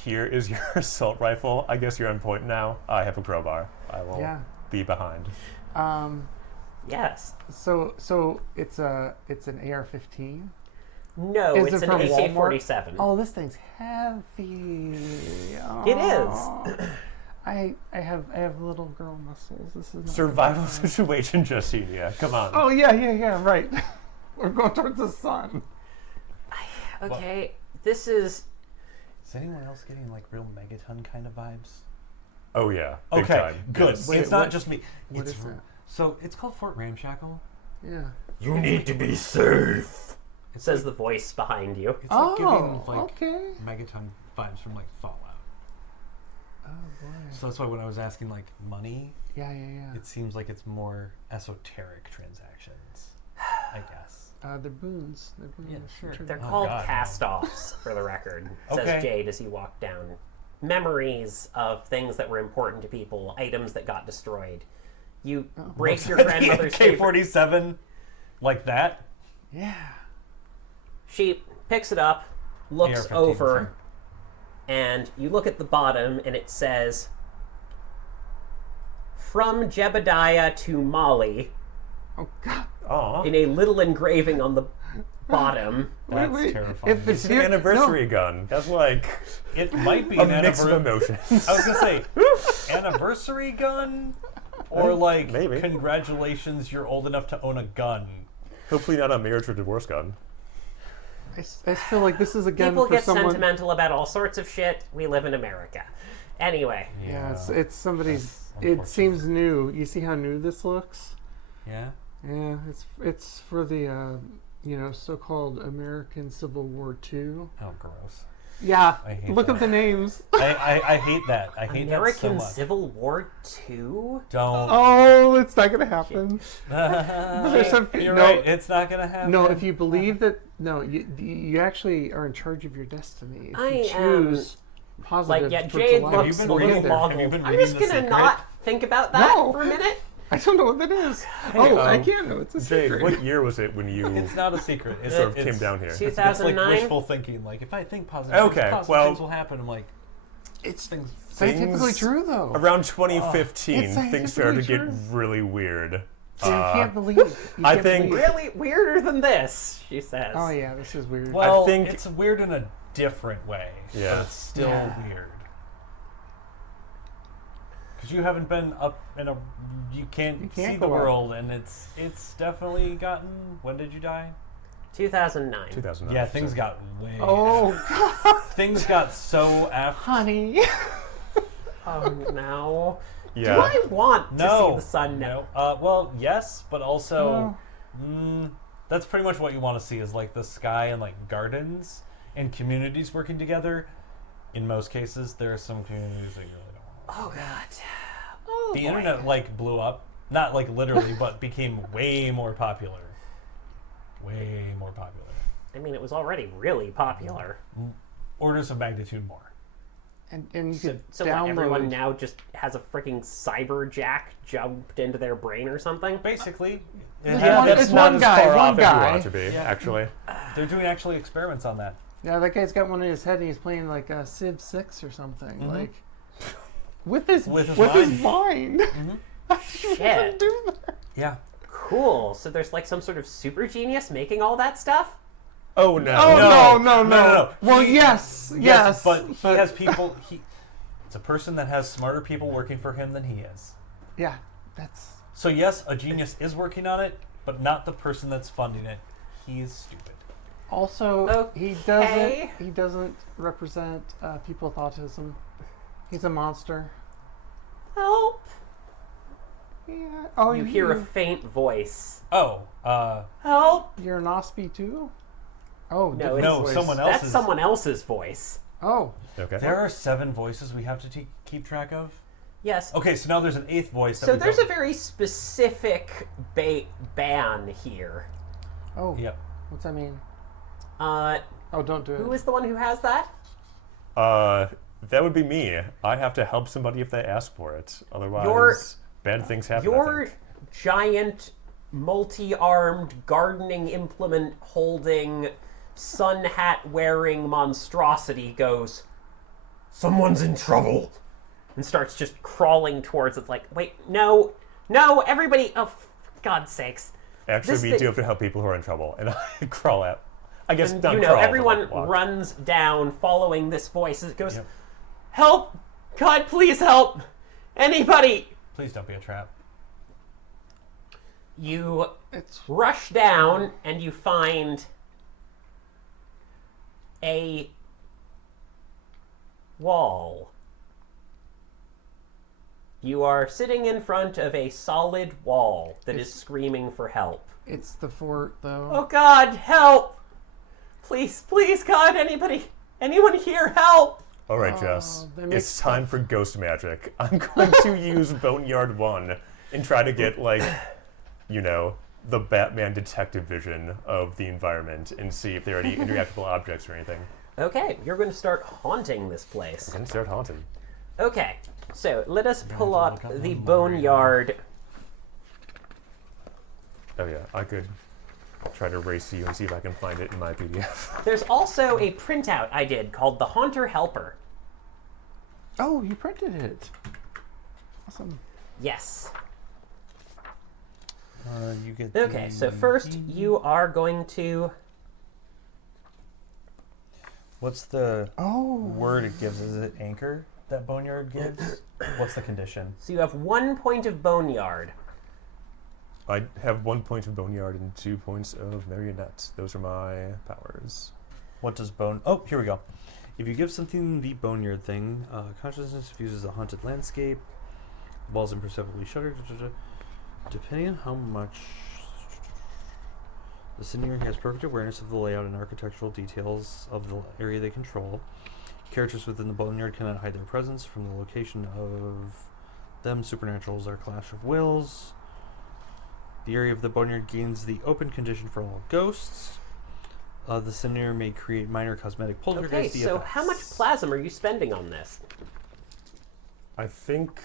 here is your assault rifle. I guess you're on point now. I have a crowbar. I will Yeah. be behind. Yes. So it's an AR-15. No, Is it's it an from Walmart? AK-47. Oh, this thing's heavy. It is. Oh. I have little girl muscles. This is not Survival gonna happen. situation, Justinia. Come on. Oh yeah, right. We're going towards the sun. Okay, this is... Is anyone else getting like real megaton kind of vibes? Oh yeah. Big Okay, time. good. Yes. Wait, it's not what- just me. what It's is that? So it's called Fort Ramshackle. Yeah. You need to be safe. It's says like, the voice behind you. it's like giving like okay. megaton vibes from like Fallout. Oh boy. So that's why when I was asking like money, Yeah. it seems like it's more esoteric transactions, I guess. They're boons. They're boons. Yeah, sure. They're Oh, called God, no. cast-offs, for the record, says Okay. Jade as you walk down. Memories of things that were important to people, items that got destroyed. You break your grandmother's favorite. K-47, like that. Yeah. She picks it up, looks AR-15, over, and you look at the bottom, and it says, "From Jebediah to Molly," Oh God. Aw. in a little engraving on the bottom. That's terrifying. If It's an anniversary gun. That's like It might be a an mix of anniversary. emotions. I was gonna say anniversary gun, or like Maybe. congratulations, you're old enough to own a gun. Hopefully not a marriage or divorce gun. I just feel like this is again People for get someone. sentimental about all sorts of shit. We live in America. Anyway, Yeah, it's somebody's. That's It unfortunate. seems new. You see how new this looks? Yeah. Yeah, it's for the so-called American Civil War II. Oh, gross. Yeah, I hate look that. at the names. I hate that. I hate American that so much. Civil War II? Don't. Oh, it's not gonna happen. There's some- You're no, right. It's not gonna happen. No, if you believe that, no, you actually are in charge of your destiny. If I you am- choose positive. yeah, towards Jade the light, have you looks been a we'll little get there. Have you been I'm reading just The gonna Secret? not think about that No. for a minute. I don't know what that is. I um, can't know. It's a Jade, secret. what year was it when you It's not a secret. It's, sort of it's, came down here? It's like 2009? wishful thinking. Like if I think positive, Okay, positive well- things will happen. I'm like, It's things. scientifically things- true, though. Around 2015, It's things started to get scientifically really weird. So you can't believe. You I can't think- believe. Really weirder than this, she says. Oh yeah, this is weird. Well, think- it's weird in a different way. Yeah. But it's still Yeah. weird. Because you haven't been up in a, you can't see the go up. world, and it's definitely gotten. When did you die? 2009. 2009. Yeah, things got way. Oh God, Things got so effed. honey. Oh no. Yeah. Do I want to No, see the sun now? no. Well, yes, but also, Oh. that's pretty much what you want to see is like the sky and like gardens and communities working together. In most cases, there are some communities that you really don't want. Oh god. Oh, The boy. internet like blew up, not like literally, but became way more popular. Way more popular. I mean, it was already really popular. Orders of magnitude more. And you So, could so download. what, everyone now just has a freaking cyber jack jumped into their brain or something? Basically, It's Yeah, one- that's it's not one as guy, far one off as you guy. want it to be, Yeah. actually. they're doing actually experiments on that. Yeah, that guy's got one in his head and he's playing like Civ 6 or something. Mhm. Like with his With his mind. Mhm. How did you Shit. do that? Yeah. Cool. So there's like some sort of super genius making all that stuff? Oh no. Oh No. no. Well, yes. But he has people. It's a person that has smarter people working for him than he is. Yeah, that's So yes, a genius is working on it, but not the person that's funding it. He is stupid. also Okay. he doesn't represent people with autism. He's a monster. Help! Yeah. Oh, You hear a faint voice. Oh, Help! You're an OSPI too. Oh No, different no, voice. someone That's else's. someone else's voice. Oh, Okay. There are 7 voices we have to keep track of. Yes. Okay, so now there's an eighth voice. That So we there's don't- a very specific ban here. Oh, Yep. what's that mean? Uh, Oh, don't do it. who is the one who has that? That would be me. I have to help somebody if they ask for it. Otherwise, bad things happen. I Your think. giant, multi-armed, gardening implement holding, sun hat wearing monstrosity goes, Someone's in trouble. and starts just crawling towards it. Like, wait, no, everybody! Oh, for God's sakes! Actually, this we thing- do have to help people who are in trouble, and I crawl out. I guess And, not you know, crawl, but, everyone like, walk. runs down, following this voice. As it goes, Yep. "Help! God, please help! Anybody!" Please don't be a trap. You It's rush down and you find a wall. You are sitting in front of a solid wall that is screaming for help. it's the fort, though. Oh God, help! Please, please, God, anyone here, help! All right, Jess. they make It's time for ghost magic. I'm going to use Boneyard 1 and try to get, like, you know, the Batman detective vision of the environment and see if there are any interactable objects or anything. Okay, you're going to start haunting this place. And start haunting. Okay, so let us pull to up look up the one more, Boneyard. Oh yeah, I could try to race you and see if I can find it in my PDF. There's also a printout I did called the Haunter Helper. Oh, you printed it. Awesome. Yes. You get. Okay, so first you are going to. What's the Oh. word it gives? Is it anchor that Boneyard gives? What's the condition? So you have 1 point of Boneyard. I have 1 point of Boneyard and 2 points of Marionette. Those are my powers. What does bone? Oh, here we go. If you give something the Boneyard thing, consciousness diffuses a haunted landscape. The walls imperceptibly shudder. Depending on how much the seigneur has perfect awareness of the layout and architectural details of the area they control. Characters within the Boneyard cannot hide their presence from the location of them. Supernaturals are clash of wills. The area of the Boneyard gains the open condition for all ghosts. The seigneur may create minor cosmetic Okay, poltergeist so how much plasm are you spending on this? I think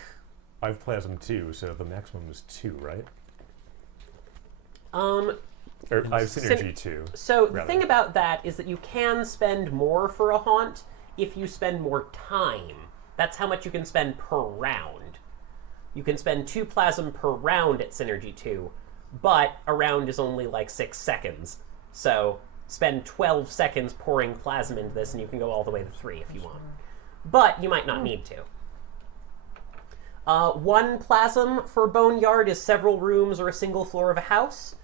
I've Plasm 2, so the maximum is 2, right? Or I have Synergy 2. So the rather. thing about that is that you can spend more for a haunt if you spend more time. That's how much you can spend per round. You can spend 2 plasm per round at Synergy 2, but a round is only like 6 seconds. So spend 12 seconds pouring plasm into this and you can go all the way to 3 if you want. But you might not need to. 1 plasm for Boneyard is several rooms or a single floor of a house.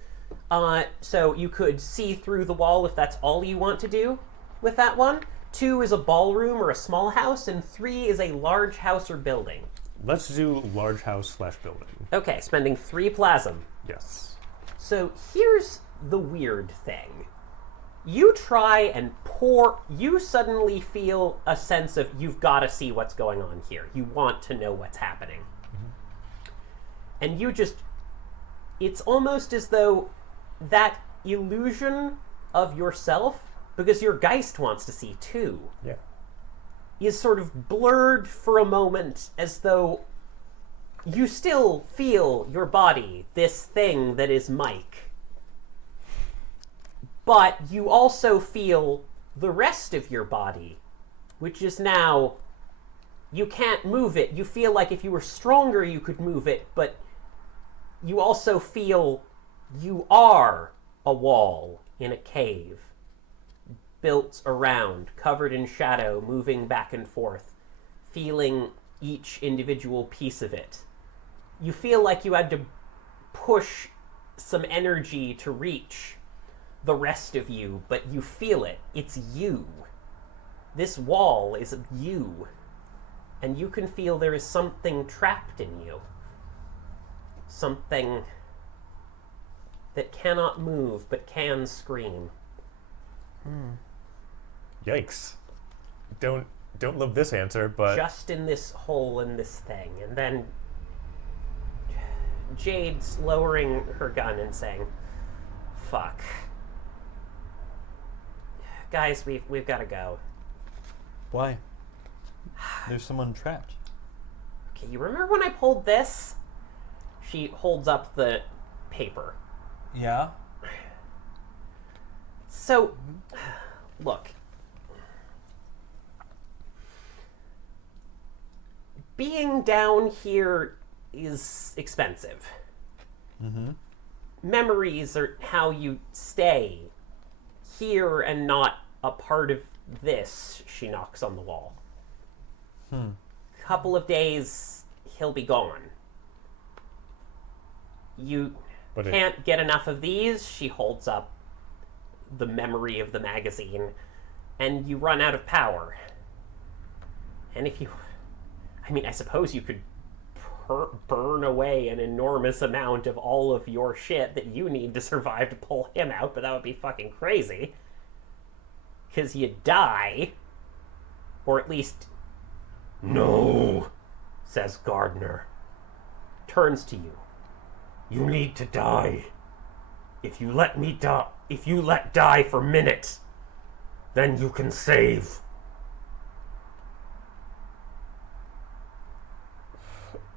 So you could see through the wall if that's all you want to do with that one. 2 is a ballroom or a small house, and 3 is a large house or building. Let's do large house / building. Okay, spending 3 plasm. Yes. So here's the weird thing. You try and pour, you suddenly feel a sense of you've got to see what's going on here. You want to know what's happening. And you just, it's almost as though that illusion of yourself, because your Geist wants to see too, Yeah. is sort of blurred for a moment, as though you still feel your body, this thing that is Mike. But you also feel the rest of your body, which is now, you can't move it. You feel like if you were stronger, you could move it, but you also feel you are a wall in a cave, built around, covered in shadow, moving back and forth, feeling each individual piece of it. You feel like you had to push some energy to reach the rest of you, but you feel it. It's you. This wall is you. And you can feel there is something trapped in you. Something that cannot move but can scream. Yikes. Don't don't love this answer, but just in this hole in this thing. And then Jade's lowering her gun and saying, fuck. Guys, we've got to go. Why? There's someone trapped. Okay, you remember when I pulled this? She holds up the paper. Yeah? So, look. Being down here is expensive. Mm-hmm. Memories are how you stay here and not a part of this. She knocks on the wall. Couple of days, he'll be gone. You can't get enough of these. She holds up the memory of the magazine, and you run out of power. And if you... I mean, I suppose you could burn away an enormous amount of all of your shit that you need to survive to pull him out, but that would be fucking crazy. Because you die. Or at least... No, says Gardner. Turns to you. you need to die. If you let me die, if you let die for minutes, then you can save.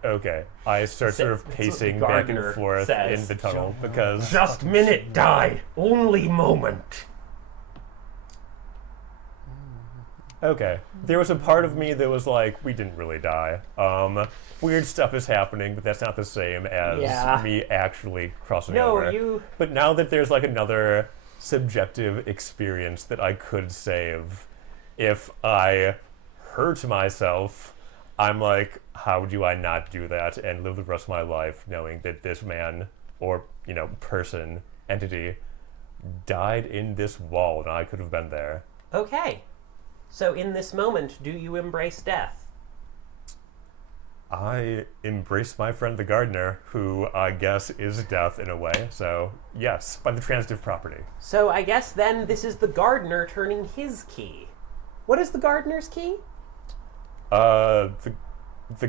okay. I start sort of pacing back and Gardner forth says. in the tunnel because Just minute die, only moment. okay, there was a part of me that was like, we didn't really die. Weird stuff is happening, but that's not the same as Yeah. me actually crossing No, over. you... But now that there's like another subjective experience that I could save, if I hurt myself, I'm like, how do I not do that and live the rest of my life knowing that this man or, person, entity, died in this wall and I could have been there? Okay. So in this moment, do you embrace death? I embrace my friend the gardener, who I guess is death in a way, so yes, by the transitive property. So I guess then this is the gardener turning his key. What is the gardener's key? The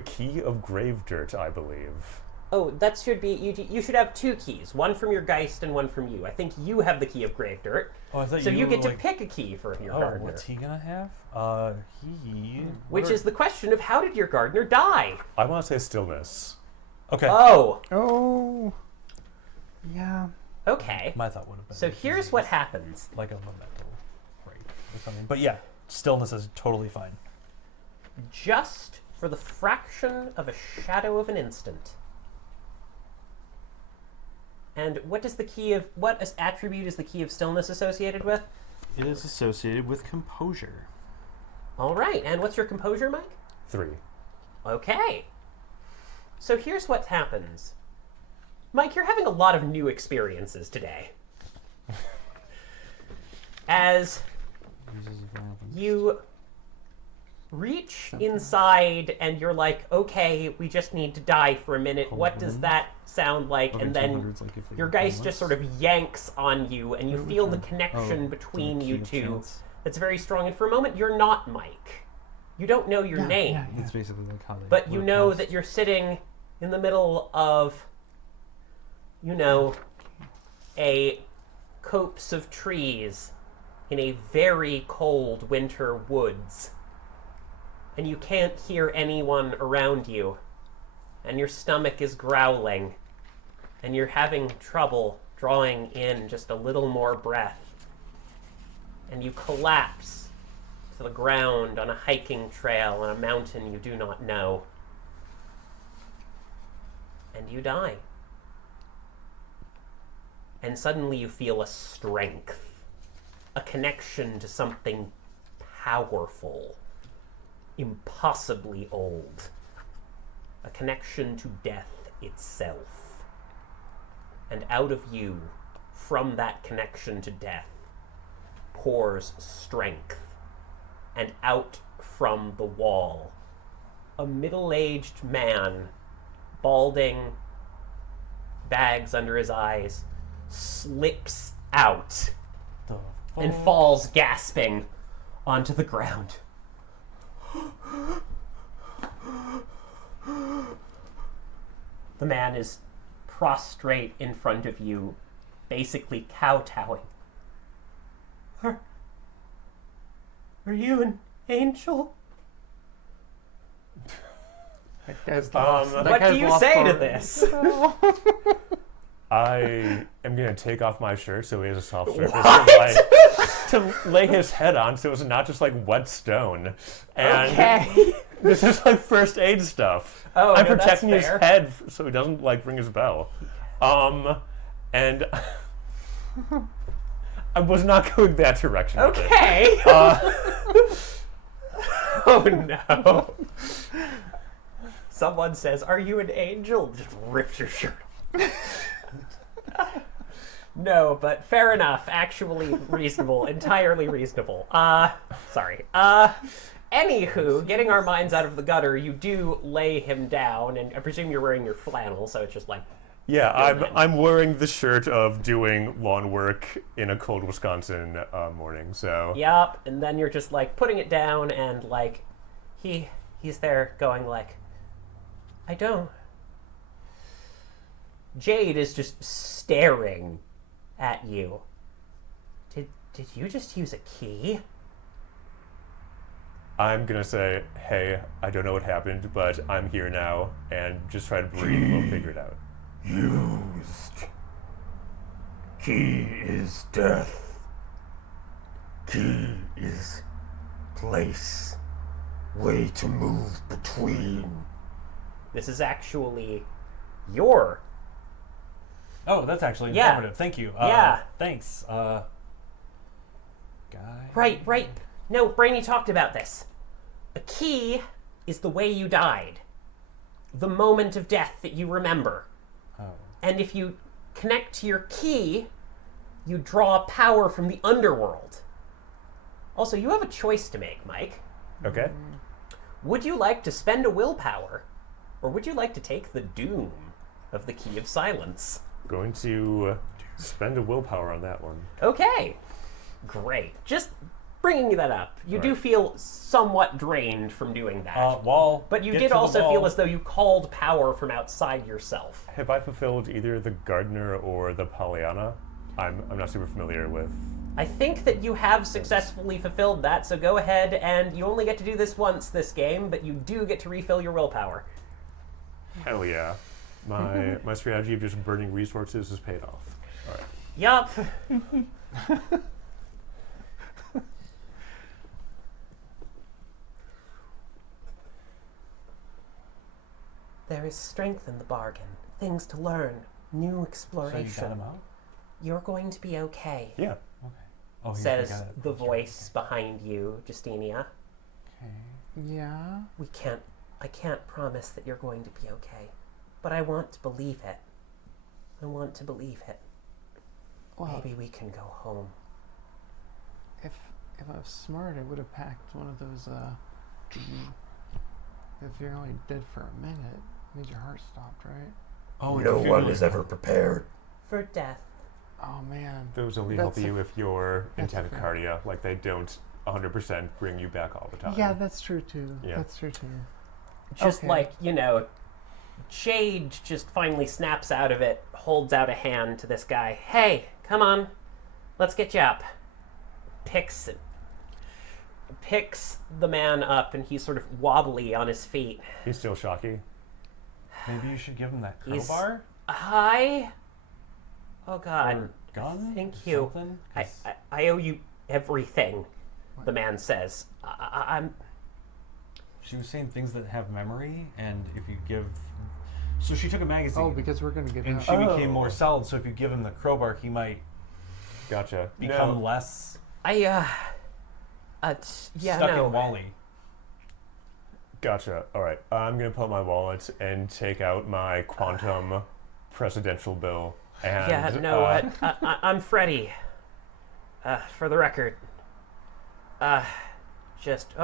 key of grave dirt, I believe. Oh, that should be... You should have two keys. One from your Geist and one from you. I think you have the key of grave dirt. Oh, I thought So you get to like, pick a key for your oh, gardener. what's he gonna have? Which is the question of how did your gardener die? I want to say stillness. Okay. Oh, Oh, yeah. okay. My thought would have been. So here's what happens. Like a memento break or something. But yeah, stillness is totally fine. Just for the fraction of a shadow of an instant. And what attribute is the key of stillness associated with? It is associated with composure. All right, and what's your composure, Mike? 3. Okay. So here's what happens. Mike, you're having a lot of new experiences today. As you reach inside and you're like, okay, we just need to die for a minute. What does that sound like? And then your Geist just sort of yanks on you and you feel the connection between you two that's very strong. And for a moment, you're not Mike. You don't know your name. Yeah. It's basically like how they. But you know that you're sitting in the middle of, a copse of trees in a very cold winter woods. And you can't hear anyone around you. And your stomach is growling. And you're having trouble drawing in just a little more breath. And you collapse to the ground on a hiking trail on a mountain you do not know. And you die. And suddenly you feel a strength, a connection to something powerful, impossibly old, a connection to death itself. And out of you, from that connection to death, pours strength. And out from the wall, a middle-aged man, balding, bags under his eyes, slips out and falls gasping onto the ground. man is prostrate in front of you, basically kowtowing. Are you an angel? That guy's lost. That What guy's do you lost say to already. this? I am gonna take off my shirt so he has a soft surface What? to lay his head on, so it's not just like wet stone. And Okay. this is like first aid stuff. Oh, I'm no, that's protecting his fair. head so he doesn't like ring his bell. And I was not going that direction. with it. Okay. Oh no. Someone says, "Are you an angel?" Just rips your shirt off. No, but fair enough. Actually reasonable. Entirely reasonable. Sorry. Anywho, getting our minds out of the gutter, you do lay him down, and I presume you're wearing your flannel, so it's just like... Yeah, Good I'm wearing the shirt of doing lawn work in a cold Wisconsin morning. So Yup, and then you're just like putting it down, and like he's there going like, I don't. Jade is just staring at you. Did you just use a key? I'm gonna say, hey, I don't know what happened, but I'm here now, and just try to breathe. We'll figure it out. Used. Key is death. Key is place. Way to move between. This is actually your... Oh, that's actually Yeah. informative. Thank you. Yeah. Thanks. Guy. Right. No, Brainy talked about this. A key is the way you died. The moment of death that you remember. Oh. And if you connect to your key, you draw power from the underworld. Also, you have a choice to make, Mike. Okay. Would you like to spend a willpower, or would you like to take the doom of the Key of Silence? Going to spend a willpower on that one. Okay, great. Just bringing that up. You do Right. feel somewhat drained from doing that. Wall. But you Get did to the also wall. feel as though you called power from outside yourself. Have I fulfilled either the gardener or the Pollyanna? I'm not super familiar with. I think that you have successfully fulfilled that, so go ahead, and you only get to do this once this game, but you do get to refill your willpower. Hell yeah. My strategy of just burning resources has paid off. All right. Yup. There is strength in the bargain, things to learn, new So you exploration. got him out? You're going to be okay, Yeah. Okay. Oh, he says forgot it. the voice behind you, Justinia. Okay. Yeah. I can't promise that you're going to be okay, but I want to believe it. I want to believe it. Well, Maybe we can go home. if I was smart, I would have packed one of those. If you're only dead for a minute, means your heart stopped, right? Oh, No if you're one really- is ever prepared. For death. Oh man. Those only That's help you if you're in that's a fair- tachycardia. Like, they don't 100% bring you back all the time. Yeah, that's true too. Yeah. That's true too. Just Okay. like, Jade just finally snaps out of it, holds out a hand to this guy. Hey, come on. Let's get you up. Picks the man up, and he's sort of wobbly on his feet. He's still shocky. Maybe you should give him that He's- crowbar Hi? Oh, God. or gun. Thank or you. Something? I owe you everything, the man says. I'm... She was saying things that have memory, and if you give, so she took a magazine. Oh, because we're gonna get and out. she became more solid. So if you give him the crowbar, he might Gotcha. become less yeah, stuck no. in Wally. Gotcha. All right. I'm going to pull out my wallet and take out my quantum presidential bill. And, Yeah, no, I'm Freddy. For the record. Oh,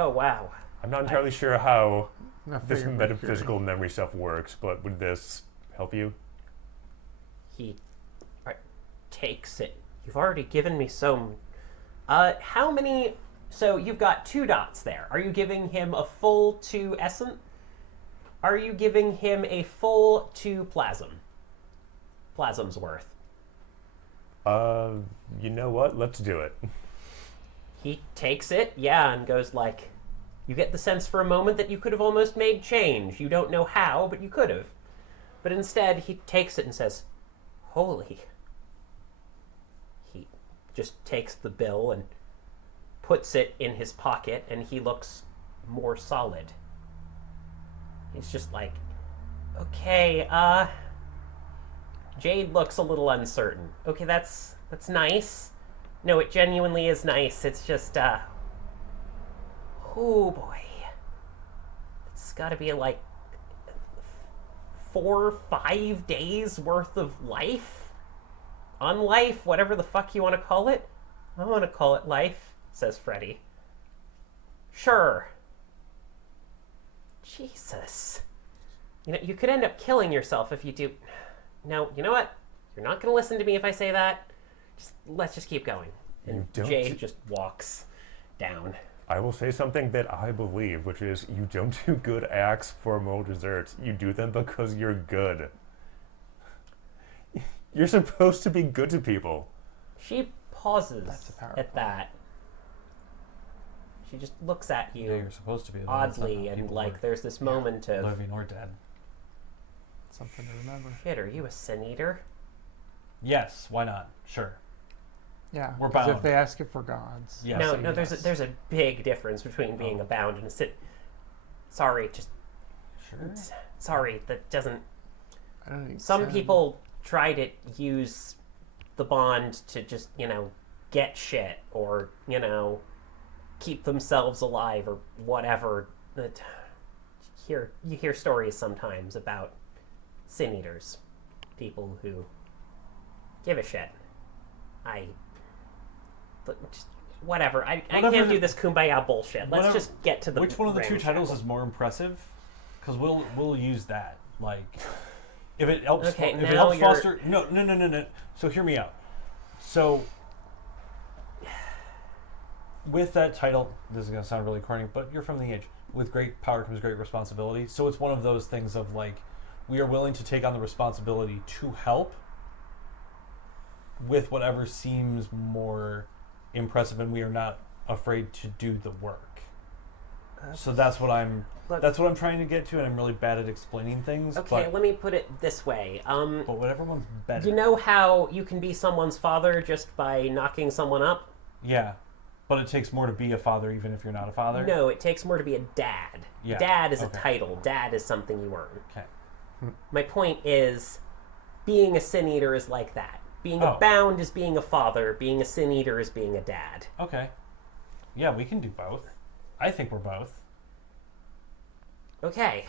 wow. I'm not entirely sure how I this figured metaphysical memory stuff works, but would this help you? He takes it. You've already given me so... how many... So you've got 2 dots there. Are you giving him a full 2 essence? Are you giving him a full 2 plasm? Plasm's worth. You know what? Let's do it. He takes it, yeah, and goes like, you get the sense for a moment that you could have almost made change. You don't know how, but you could have. But instead, he takes it and says, holy. He just takes the bill and puts it in his pocket, and he looks more solid. He's just like, okay, Jade looks a little uncertain. Okay, that's nice. No, it genuinely is nice. It's just, oh boy. It's gotta be like 4 or 5 days worth of life? Unlife, whatever the fuck you want to call it. I want to call it life, says Freddy. Sure. Jesus. You know, you could end up killing yourself if you do. No, you know what? You're not going to listen to me if I say that. Let's just keep going. And Jade just walks down. I will say something that I believe, which is you don't do good acts for moral desserts. You do them because you're good. You're supposed to be good to people. She pauses at that. She just looks at you Yeah, you're supposed to be. oddly, and like there's this moment of, living or dead. Something to remember. shit, are you a sin eater? Yes, why not? Sure. Yeah, We're 'cause bound. if they ask you for gods. Yes. No, So no, yes. there's a big difference between being a bound and a sin. Sorry, just Sure. sorry. That doesn't. I don't think Some so. people try to use the bond to just, get shit or, keep themselves alive or whatever. That you hear stories sometimes about sin eaters, people who give a shit. Whatever. I Whatever can't the- do this kumbaya bullshit. Let's whatever- just get to the. Which one of the two ramshackle. titles is more impressive? Because we'll use that. Like, if it helps, Okay, if it now helps you're- foster. No. So hear me out. So with that title, this is gonna sound really corny, but you're from the age. With great power comes great responsibility. So it's one of those things of like, we are willing to take on the responsibility to help with whatever seems more impressive, and we are not afraid to do the work. So that's what I'm. Look- That's what I'm trying to get to, and I'm really bad at explaining things. Okay, let me put it this way. but whatever one's better. You know how you can be someone's father just by knocking someone up? Yeah, but it takes more to be a father, even if you're not a father. No, it takes more to be a dad. Yeah, Dad is a okay. title. Dad is something you earn. Okay. My point is, being a sin eater is like that. Being a Oh. bound is being a father. Being a sin eater is being a dad. Okay. Yeah, we can do both. I think we're both. Okay.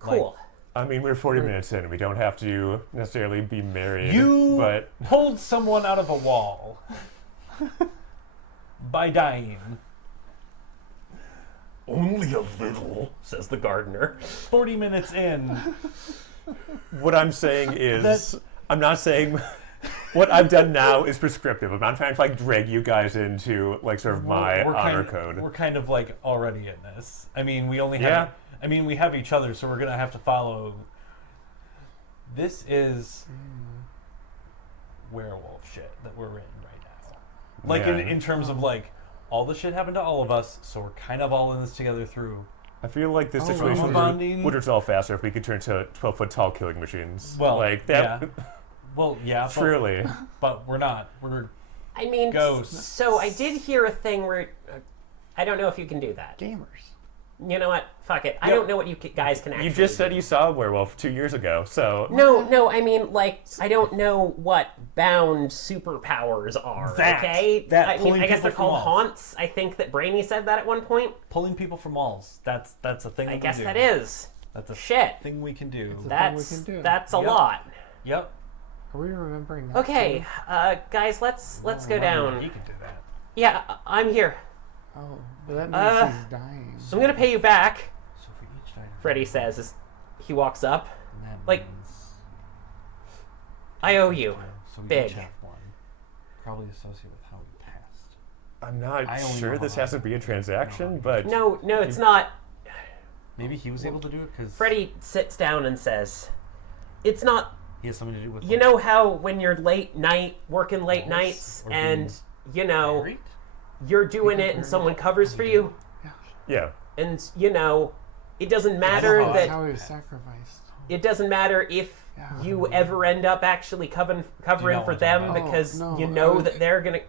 Cool. I mean, we're 40 minutes in. We don't have to necessarily be married. You but pulled someone out of a wall by dying. Only a little. Says the gardener. 40 minutes in. what I'm saying is, That's- I'm not saying what I've done now is prescriptive. I'm not trying to like drag you guys into like sort of my honor code. We're kind of like already in this. I mean, we only have. Yeah. I mean, we have each other, so we're gonna have to follow. This is werewolf shit that we're in right now. Like Yeah. in terms of like all the shit happened to all of us, so we're kind of all in this together through. I feel like this Oh, situation trauma bonding. would resolve faster if we could turn to 12-foot tall killing machines. Well, like that. yeah. Well, yeah, Truly. but we're not. We're I mean, Ghosts. so I did hear a thing where I don't know if you can do that. Gamers. You know what? Fuck it. I Yep. don't know what you guys can actually You just said do. you saw a werewolf 2 years ago, so No, I mean, like, I don't know what bound superpowers are, That- okay? that I mean, pulling I guess people they're from called walls. haunts. I think that Brainy said that at one point. pulling people from walls. That's a thing. I we guess can that do. is. That's a Shit. thing we can do. That's, we can do. that's a Yep. lot. Yep. Are we remembering that? Okay, too? guys, let's go You down. can do that. Yeah, I'm here. Oh, but that means he's dying. I'm gonna pay you back, So for each die, Freddy says as he walks up. that like, means- I owe you. So we Big. each have one. Probably associated with how we passed. I'm not I only sure know this how has to be a transaction, but No, it's not. Maybe he was able to do it because Freddy sits down and says, "It's not. he has something to do with. You know how when you're working late Yes, nights, or and married? you're doing it, and someone covers for you, Yeah. and it doesn't matter That's that how he was sacrificed. it doesn't matter if you ever end up actually covering know for what them I'm talking because about? you No, know I was- that they're gonna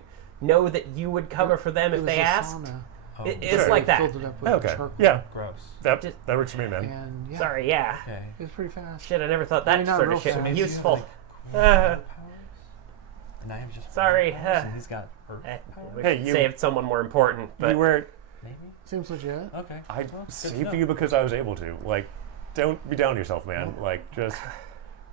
know that you would cover for them It if was they a asked. sauna. Oh, It's Sure. like that. Filled it up with Okay. charcoal. Yeah. gross. That Just- that works for me, man. And yeah, Sorry, yeah. Okay. it was pretty fast. Shit, I never thought I that mean, not sort real of shit fast. was Maybe you have, useful. Powers? And I have just Sorry, powers, and he's got earth I powers. wish Hey, I'd you- saved someone more important, but You were. Maybe. Seems legit. Okay. I Well, good to saved know. you because I was able to. Like, don't be down on yourself, man. Like, just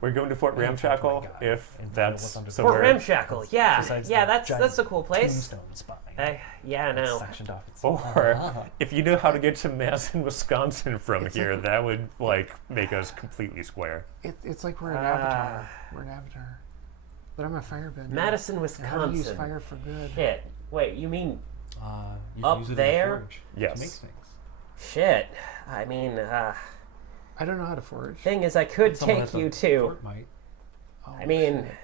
we're going to Fort I didn't talk to my Ramshackle guy if and find out that's what's under somewhere. Fort Ramshackle, yeah, Besides yeah, the that's giant a cool place. Tombstone spine. Yeah, I know. Sectioned off its Or if you know how to get to Madison, Wisconsin from It's here, like- that would like make us completely square. It's like we're an avatar. We're an avatar. But I'm a firebender. Madison, How to use Wisconsin. fire for good. Shit. Wait, you mean you can Up use it in there? the forge Yes. to make things. shit? I mean, I don't know how to forge. thing is, I could Someone take at the you to. fort might. Oh, I mean, shit.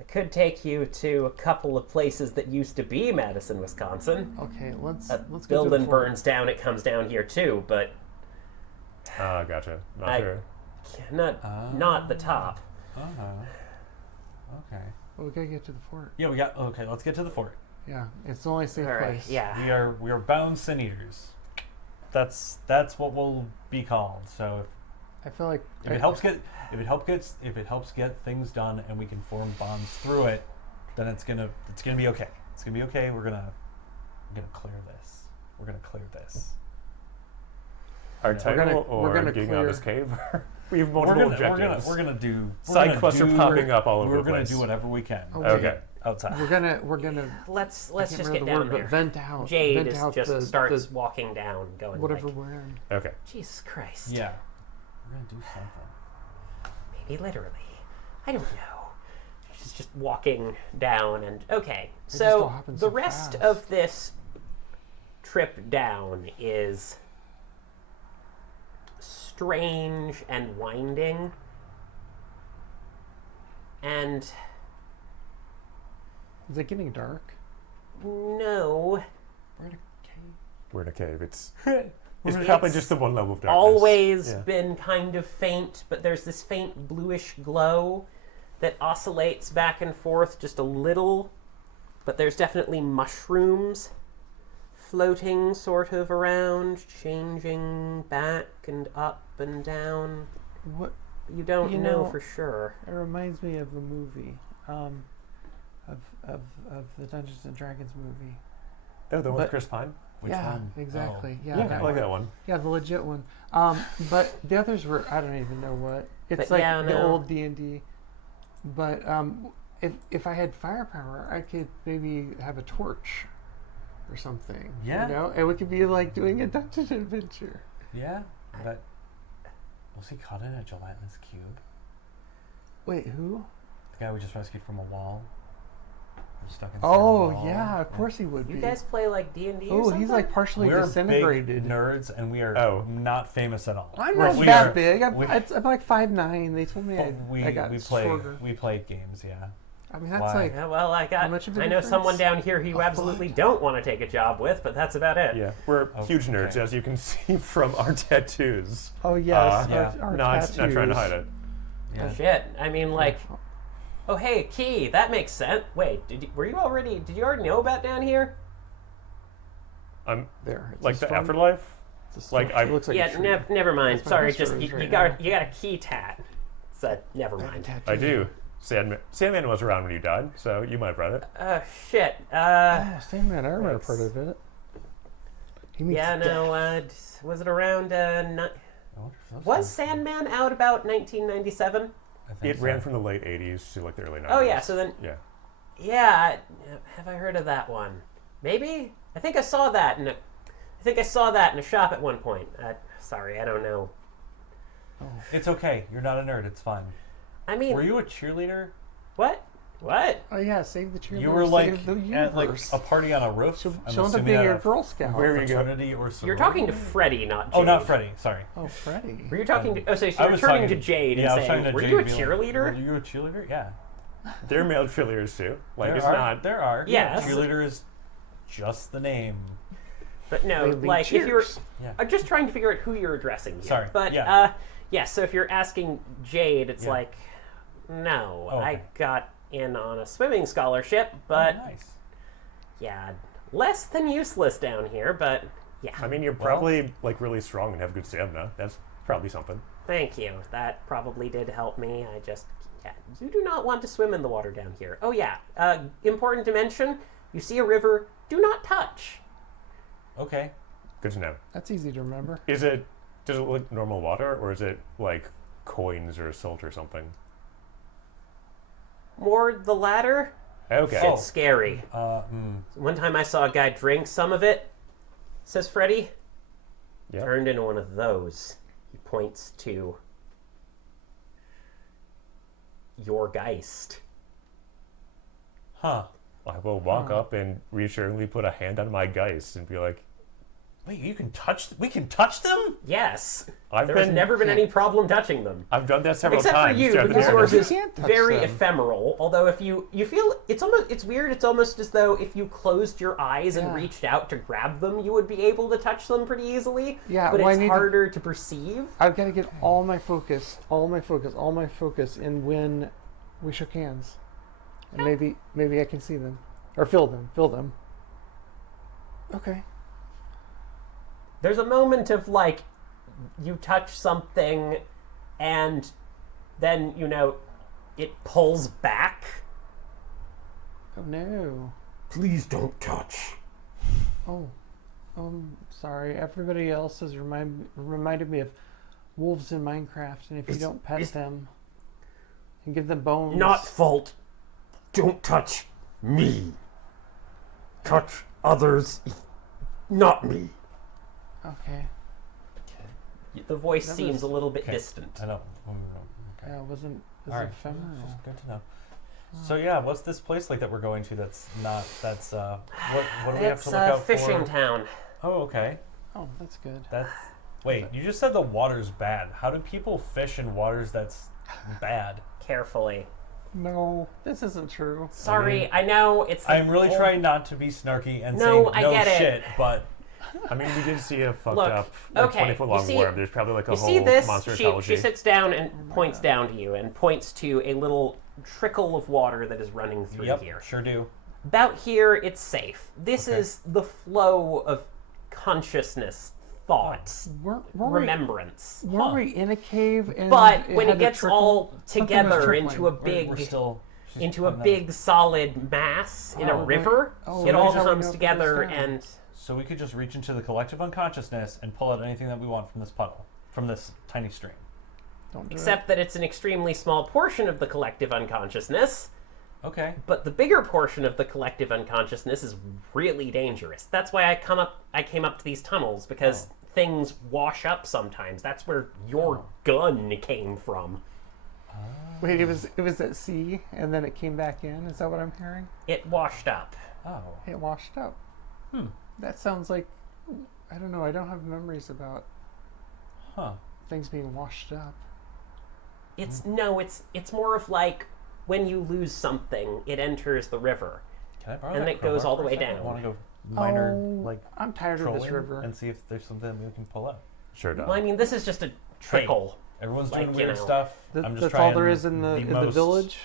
I could take you to a couple of places that used to be Madison, Wisconsin. Okay, let's A go to the building fort. burns down, it comes down here too, but Gotcha. Not I- sure. not the top. Okay. Well, we gotta get to the fort. Yeah, we got. Okay, let's get to the fort. Yeah, it's the only safe All right, place. yeah. We are bound sin eaters. That's what we'll be called. So I feel like if it helps get things done and we can form bonds through it, then it's gonna be okay. It's gonna be okay. We're gonna clear this. We're gonna clear this. Our We're title gonna- or we're gonna getting clear- out of this cave? We have We're multiple gonna objectives. side quests are popping up all over We're the gonna place. do whatever we can. Oh, Okay. Outside. we're gonna Let's I can't just remember get the down word, but there. vent out. Jade vent is out just the, starts the, walking down, going whatever like, we're in. Okay. Jesus Christ. Yeah. We're gonna do something. Maybe literally. I don't know. She's just walking down and okay. just all So happens the so rest fast. of this trip down is strange and winding. And Is it getting dark? no, We're in a cave. We're in a cave. It's It's probably just the one level of darkness. always Yeah. been kind of faint, but there's this faint bluish glow that oscillates back and forth just a little. But there's definitely mushrooms floating sort of around, changing back and up and down. What? You don't You know know- for sure. It reminds me of the movie, of the Dungeons and Dragons movie. Oh, the one with But- Chris Pine? Which yeah, one? exactly. Oh. Yeah, Yeah, that I like one. that one. Yeah, the legit one. But the others were I don't even know what. It's But like yeah, the no. old D&D. But if I had firepower, I could maybe have a torch or something. Yeah. You know, and we could be like doing a dungeon adventure. Yeah. That. Was he caught in a gelatinous cube? Wait, who? The guy we just rescued from a wall. We're stuck inside Oh a wall. yeah, of course he would You be. guys play like D&D or Oh, something? he's like partially We're disintegrated. big nerds, and we are Oh. not famous at all. I'm We're- not we that are- big. I'm we- like 5'9". They told me Oh, I got shorter. we play games, yeah. I mean, that's Why? like Yeah, well, How much of a I know difference? someone down here who you A absolutely foot? don't want to take a job with, but that's about it. Yeah, we're Oh, huge nerds, okay. as you can see from our tattoos. oh yes, yeah. our Not trying to tattoos. hide it. Yeah. Shit. I mean, like, oh hey, Key, that makes sense. Wait, did you already know about down here? I'm There, it's like a the storm- afterlife. it's a like, storm- I- it looks like a Yeah, tree. never mind. That's my Sorry, history just you right got now. you got a key tat. So never I have a mind. tattoo. I do. Sandman was around when you died, so you might have read it. Shit. Oh, Sandman, I remember Thanks. part of it. He meets Yeah, death. no. Was it around? I wonder if those Was things- Sandman out about 1997? I think It so. ran from the late 80s to like the early 90s. Oh yeah. So then, Yeah. yeah. Have I heard of that one? Maybe. I think I saw that in a shop at one point. Sorry, I don't know. It's okay. You're not a nerd. It's fine. I mean, Were you a cheerleader? what? What? Oh yeah, save the cheerleader. You were like save the at like universe. a party on a roof. She'll I'm end up assuming being at a Girl Scout. Where are you going? fraternity or You're sorority. talking to Freddie, not Jade. Oh, not Freddie. Sorry. Oh, Freddie. Were you talking to? Oh, so I you're was turning talking to Jade yeah, I and was saying, talking to "Were Jade you a and be like, cheerleader?" Were you a cheerleader? Yeah. They're male cheerleaders too. Like There it's are. not. There are. Yes. Cheerleader is just the name. But no, They lead like if you're, cheers. Yeah. I'm just trying to figure out who you're addressing here. Sorry, But yeah. yeah. So if you're asking Jade, it's Yeah. like, no, Oh, okay. I got in on a swimming scholarship, but Oh, nice. yeah, less than useless down here. But yeah, I mean, you're probably like really strong and have good stamina. That's probably something. thank you. That probably did help me. I just, yeah, you do not want to swim in the water down here. Oh yeah, important to mention: you see a river, do not touch. Okay. Good to know. That's easy to remember. Does it look like normal water, or is it like coins or salt or something? More the latter. Okay. Oh. It's scary. One time I saw a guy drink some of it, says Freddy. Yeah. Turned into one of those. He points to your Geist. Huh. I will walk up and reassuringly put a hand on my Geist and be like, Wait, you can touch? We can touch them? Yes. I've There's been- never been any problem touching them. I've done that several Except times. for you, throughout the because yours journey. is You can't touch very them. ephemeral. Although if you feel it's weird. It's almost as though if you closed your eyes and Yeah. reached out to grab them, you would be able to touch them pretty easily. Yeah, but well, I it's need to- harder to perceive. I've got to get all my focus in when we shook hands, and maybe I can see them or feel them. Okay. There's a moment of like you touch something and then it pulls back. Oh no. Please don't touch. Oh, sorry. Everybody else has reminded me of wolves in Minecraft, and if you It's- don't pet it's- them and give them bones, Not fault. Don't touch me. Touch others, not me. Okay. The voice That seems was- a little bit Okay. distant. I know. Okay. Yeah, it wasn't All right. ephemeral. Just good to know. So yeah, what's this place like that we're going to? That's not. That's what do we have It's to look a out fishing for? town. Oh, okay. Oh, that's good. That's. Wait, you just said the water's bad. How do people fish in waters that's bad? Carefully. No, this isn't true. Sorry, I know it's. the I'm really old- trying not to be snarky and No, saying I no get it. shit, but I mean, we did see a fucked Look, up, okay, 20-foot long you see- worm. There's probably like a You whole see this? monster She ecology. sits down and points down to you and points to a little trickle of water that is running through yep, here. sure do. About here, it's safe. This Okay. is the flow of consciousness, thoughts, Weren't remembrance. we in a cave? And But when had it to gets trickle? all Something was together trickling. into a We're big still she's into a pointing big solid mass in a Oh, right. river, Oh, it all that's how we know comes if it together goes down. and out. So we could just reach into the collective unconsciousness and pull out anything that we want from this puddle, from this tiny stream. Don't do except that it's an extremely small portion of the collective unconsciousness. Okay. But the bigger portion of the collective unconsciousness is really dangerous. That's why I came up to these tunnels, because things wash up sometimes. That's where your gun came from. it. Wait, it was at sea, and then it came back in. Is that what I'm hearing? It washed up. Oh. It washed up. That sounds like I don't know. I don't have memories about Huh. things being washed up. It's more of like when you lose something, it enters the river. Can I borrow And that it goes crowbar all the for a way second? down. I want to go minor, Oh, like, I'm tired of this trolling river. and see if there's something we can pull out. Sure does. Well, I mean, this is just a trickle. Everyone's Like, doing you weird know. stuff. I'm just That's trying all there is in the most village.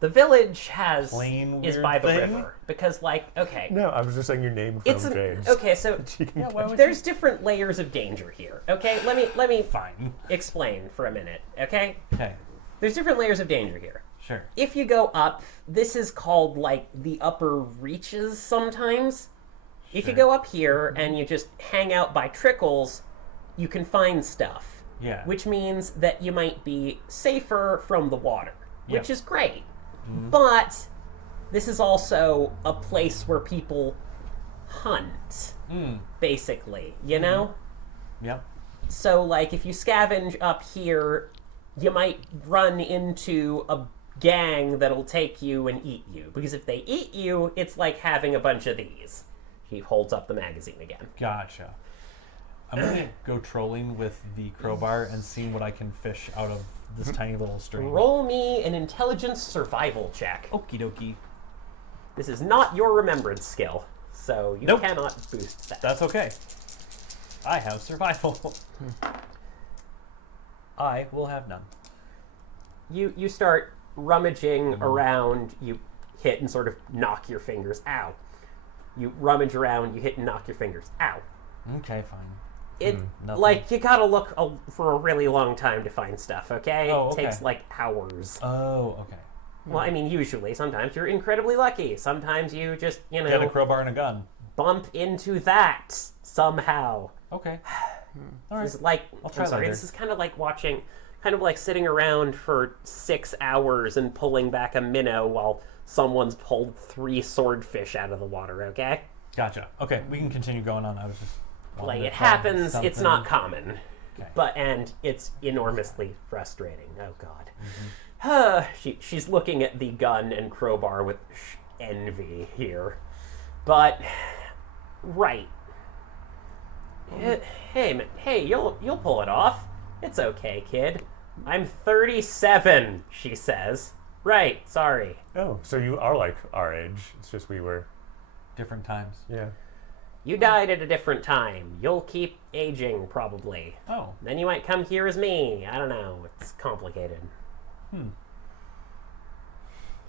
The village plain is weird by the thing? river because, like, okay, No, I was just saying your name from it's James. okay. So Yeah, why would there's different layers of danger here. Okay, let me Fine. explain for a minute. Okay, Okay. there's different layers of danger here. Sure. If you go up, this is called like the upper reaches sometimes. If you Sure. go up here and you just hang out by trickles, you can find stuff. Yeah. Which means that you might be safer from the water, which Yeah. is great. But this is also a place where people hunt, basically, you know? Yeah. So, like, if you scavenge up here, you might run into a gang that'll take you and eat you. Because if they eat you, it's like having a bunch of these. He holds up the magazine again. Gotcha. I'm gonna go trolling with the crowbar and seeing what I can fish out of this tiny little stream. Roll me an intelligence survival check. Okie dokie. This is not your remembrance skill, so you Nope. cannot boost that. That's okay. I have survival. I will have none. You start rummaging around, you hit and sort of knock your fingers. Ow. You rummage around, you hit and knock your fingers. Ow. Okay, fine. It nothing. like you gotta look for a really long time to find stuff. Okay, Oh, it okay. takes like hours. Oh, okay. Well, I mean, usually. Sometimes you're incredibly lucky. Sometimes you just Get a know crowbar and a gun. bump into that somehow. Okay. All right. It's like I'll try I'm sorry. later. This is kind of like watching, kind of like sitting around for 6 hours and pulling back a minnow while someone's pulled 3 swordfish out of the water. Okay, Gotcha. Okay, we can continue going on. I was just like wanted to it find happens. It's something. not common, Okay. and it's enormously frustrating. Oh God. She's looking at the gun and crowbar with envy here, but right. Hey, you'll pull it off. It's okay, kid. I'm 37, she says. Right, sorry. Oh, so you are like our age. It's just we were. Different times. Yeah. You died at a different time. You'll keep aging, probably. Oh. Then you might come here as me. I don't know. It's complicated.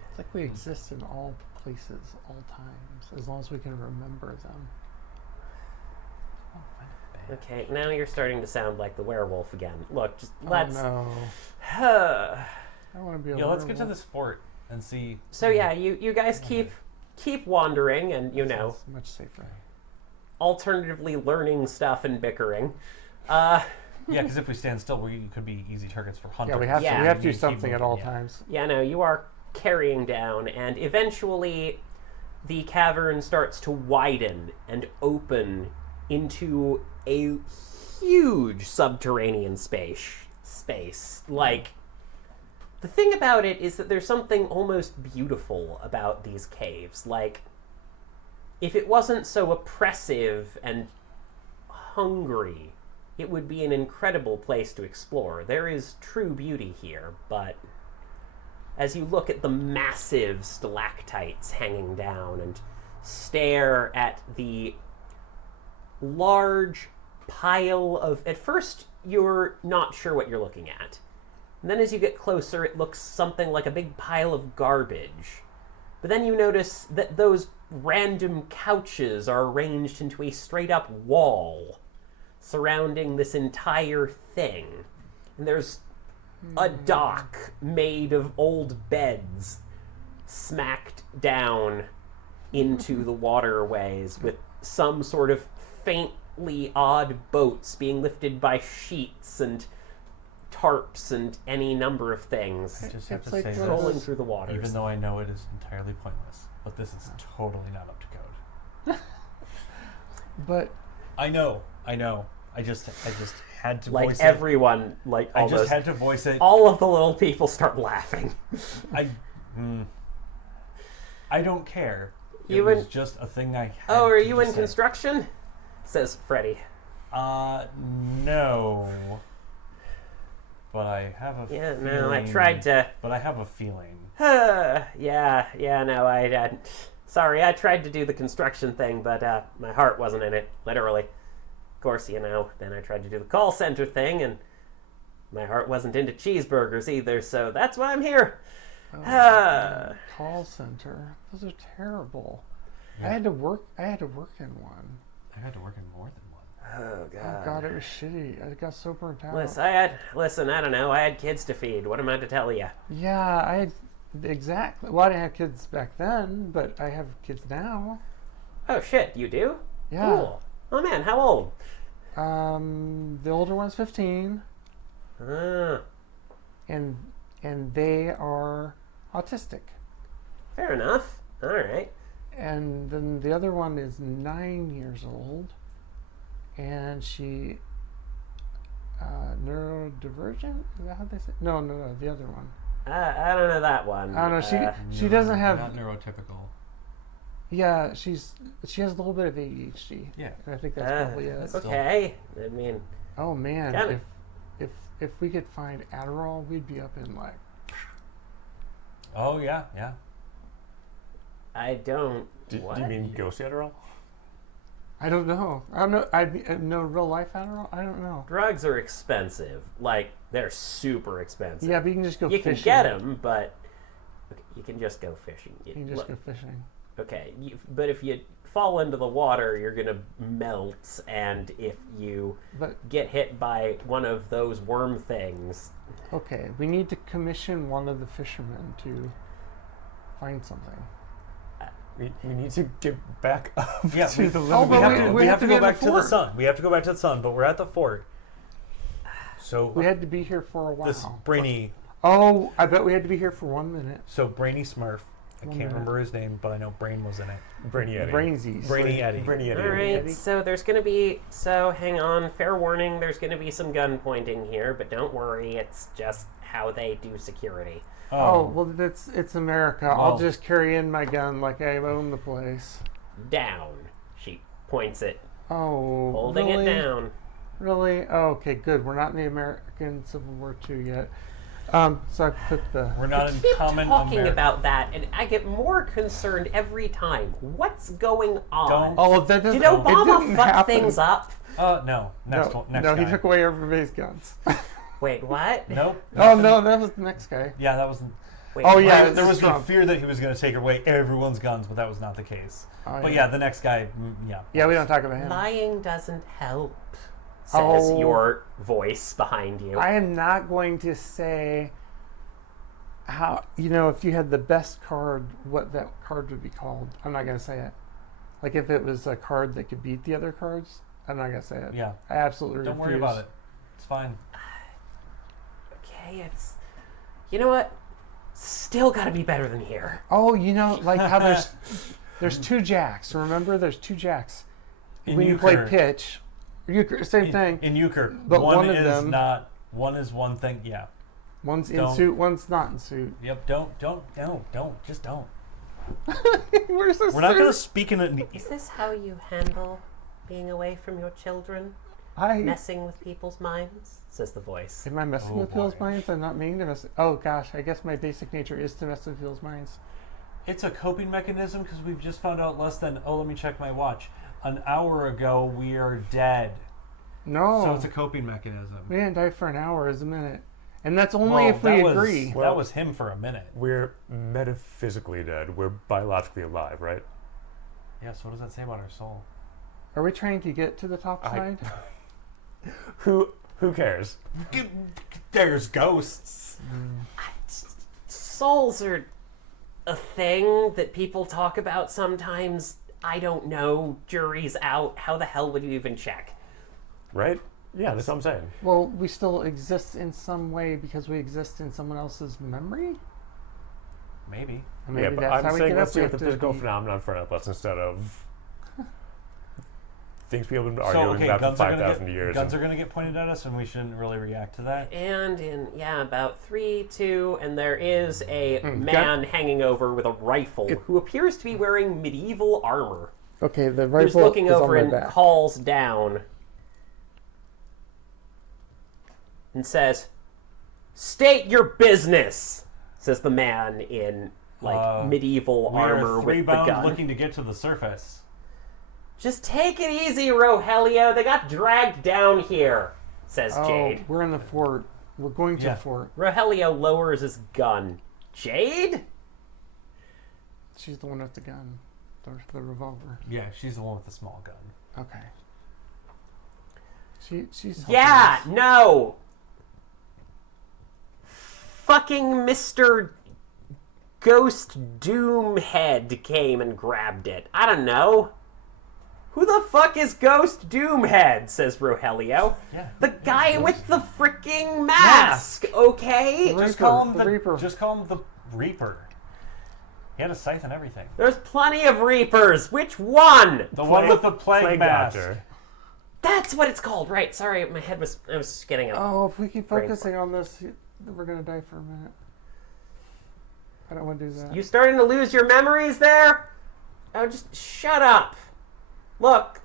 It's like we exist in all places, all times, as long as we can remember them. Okay, now you're starting to sound like the werewolf again. Look, just Oh let's... no. I want to be a Yeah, let's get to werewolf. this fort and see. So yeah, you guys keep wandering and, you know, It's much safer. alternatively learning stuff and bickering. Yeah, because if we stand still, we could be easy targets for hunters. Yeah, we have Yeah. to. We have to You do keep something at moving, all yeah. times. Yeah, no, you are carrying down, and eventually the cavern starts to widen and open into a huge subterranean space. Like, the thing about it is that there's something almost beautiful about these caves. Like, if it wasn't so oppressive and hungry, it would be an incredible place to explore. There is true beauty here, but as you look at the massive stalactites hanging down and stare at the large pile of... At first, you're not sure what you're looking at. And then as you get closer, it looks something like a big pile of garbage. But then you notice that those random couches are arranged into a straight-up wall surrounding this entire thing. And there's a dock made of old beds smacked down into the waterways with some sort of faintly odd boats being lifted by sheets and tarps and any number of things I just have It's to like say those- rolling this, through the waters. even though I know it is entirely pointless, but this is totally not up to code. But I know. I just had to like voice everyone, like it. I almost just had to voice it. all of the little people start laughing. I don't care. It You was in- just a thing I had Oh, are to you just in say. construction? Says Freddy. No. But I have a Yeah, feeling. no, I tried to. But I have a feeling. No, I sorry, I tried to do the construction thing, but my heart wasn't in it, literally. Of course, you know, then I tried to do the call center thing, and my heart wasn't into cheeseburgers either, so that's why I'm here. call center, those are terrible. Yeah. I had to work in one. I had to work in more than one. Oh, Oh God, it was shitty. I got so burnt out. Listen, I don't know, I had kids to feed. What am I to tell you? Yeah, I had exactly. Well, I didn't have kids back then, but I have kids now. Oh, shit, you do? Yeah. Cool. Oh, man, how old? The older one's 15, and they are autistic, Fair enough. All right. and then the other one is 9 years old, and she neurodivergent. Is that how they say? No, the other one. I don't know that one. I don't know. She doesn't have. Not neurotypical. Yeah, she has a little bit of ADHD. Yeah. I think that's probably it. Okay. I mean, Oh man, Kinda. if we could find Adderall, we'd be up in like. Oh yeah, yeah. I don't. Do what? you mean Ghost Adderall? I don't know. I don't know. I know real life Adderall. I don't know. Drugs are expensive. Like, they're super expensive. Yeah, but you can just go You fishing. can get them, but okay, you can just go fishing. You can just go fishing. Okay, but if you fall into the water, you're gonna melt, and if you But get hit by one of those worm things, okay, we need to commission one of the fishermen to find something. We need to get back up Yeah, to the Oh, limit. but we have to be go in the back to the fort. sun. We have to go back to the sun, but we're at the fort. So We had to be here for a while. this brainy, Oh, I bet we had to be here for 1 minute. so brainy Smurf. I One can't minute. remember his name, but I know Brain was in it. Brainy Eddie. Brainsies. Brainy Eddie. Brainy Eddie. all right. Eddie. So there's gonna be. So hang on. Fair warning. There's gonna be some gun pointing here, but don't worry. It's just how they do security. Oh, well, it's America. I'll Well- just carry in my gun like I own the place. Down. She points it, Oh, holding really? it down. Really? Oh, okay, good. We're not in the American Civil War II yet. So I put the. We're not in Keep common talking America. about that, and I get more concerned every time. What's going on? Don't- Oh, that doesn't. Did Obama it didn't fuck happen. things up? No. Next No, one. Next no, guy. he took away everybody's guns. Wait, what? Nope. Oh no, that was the next guy. Yeah, that was. Wait, Oh, what? yeah, there was the Trump. fear that he was going to take away everyone's guns, but that was not the case. Oh, But yeah, the next guy. Yeah. Yeah, we don't talk about him. Lying doesn't help, says Oh. your voice behind you. I am not going to say how, if you had the best card, what that card would be called. I'm not going to say it. Like if it was a card that could beat the other cards, I'm not going to say it. Yeah. I absolutely Don't worry refuse. about it. It's fine. Okay, it's. You know what? Still gotta be better than here. Oh, like how there's two jacks. Remember, there's two jacks. In When you play euchre- pitch, same thing. In euchre, But one one of is them- not. One is one thing. Yeah. One's in Don't. suit, one's not in suit. Yep. Don't. Just don't. Where's the We're not going to suit? speak in a. Is this how you handle being away from your children? I Messing with people's minds? Says the voice. am I messing Oh, with people's boy. minds? I'm not meaning to mess. Oh gosh, I guess my basic nature is to mess with people's minds. It's a coping mechanism because we've just found out less than. Oh, let me check my watch. An hour ago, we are dead. No, So it's a coping mechanism. we didn't die for an hour. Is a minute, and that's only Well, if we that was- agree. that was him for a minute. We're metaphysically dead. We're biologically alive, right? Yeah. So what does that say about our soul? Are we trying to get to the top I- side? Who cares? There's ghosts. Souls are a thing that people talk about sometimes. I don't know. Jury's out. How the hell would you even check? Right? Yeah, that's what I'm saying. Well, we still exist in some way because we exist in someone else's memory. Maybe. And maybe Yeah, but that's I'm how we saying get let's up. deal We with the have to physical be- phenomenon in front of us instead of things people have been So arguing okay, about for guns are gonna 5,000 get years. guns are gonna get pointed at us, and we shouldn't really react to that. And in, about 3, 2, and there is a Hmm, man hanging over with a rifle who appears to be wearing medieval armor. Okay, the Who's rifle looking is over on and my back. calls down and says, "State your business," says the man in medieval We armor are with the three-bound gun. looking to get to the surface. Just take it easy, Rogelio. They got dragged down here, says Oh, Jade. we're in the fort. We're going to Yeah. the fort. Rogelio lowers his gun. Jade? She's the one with the gun, the revolver. Yeah, she's the one with the small gun. Okay. She's helping Yeah, us. no. Fucking Mr. Ghost Doomhead came and grabbed it. I don't know. Who the fuck is Ghost Doomhead? Says Rogelio. Yeah. The guy with the freaking mask, okay? The Just call him the Reaper. Just call him the Reaper. He had a scythe and everything. There's plenty of Reapers. Which one? The one with the plague mask. Doctor. That's what it's called, right? Sorry, I was just getting a... Oh, if we keep Brain focusing on this, we're gonna die for a minute. I don't want to do that. You starting to lose your memories there? Oh, just shut up. Look,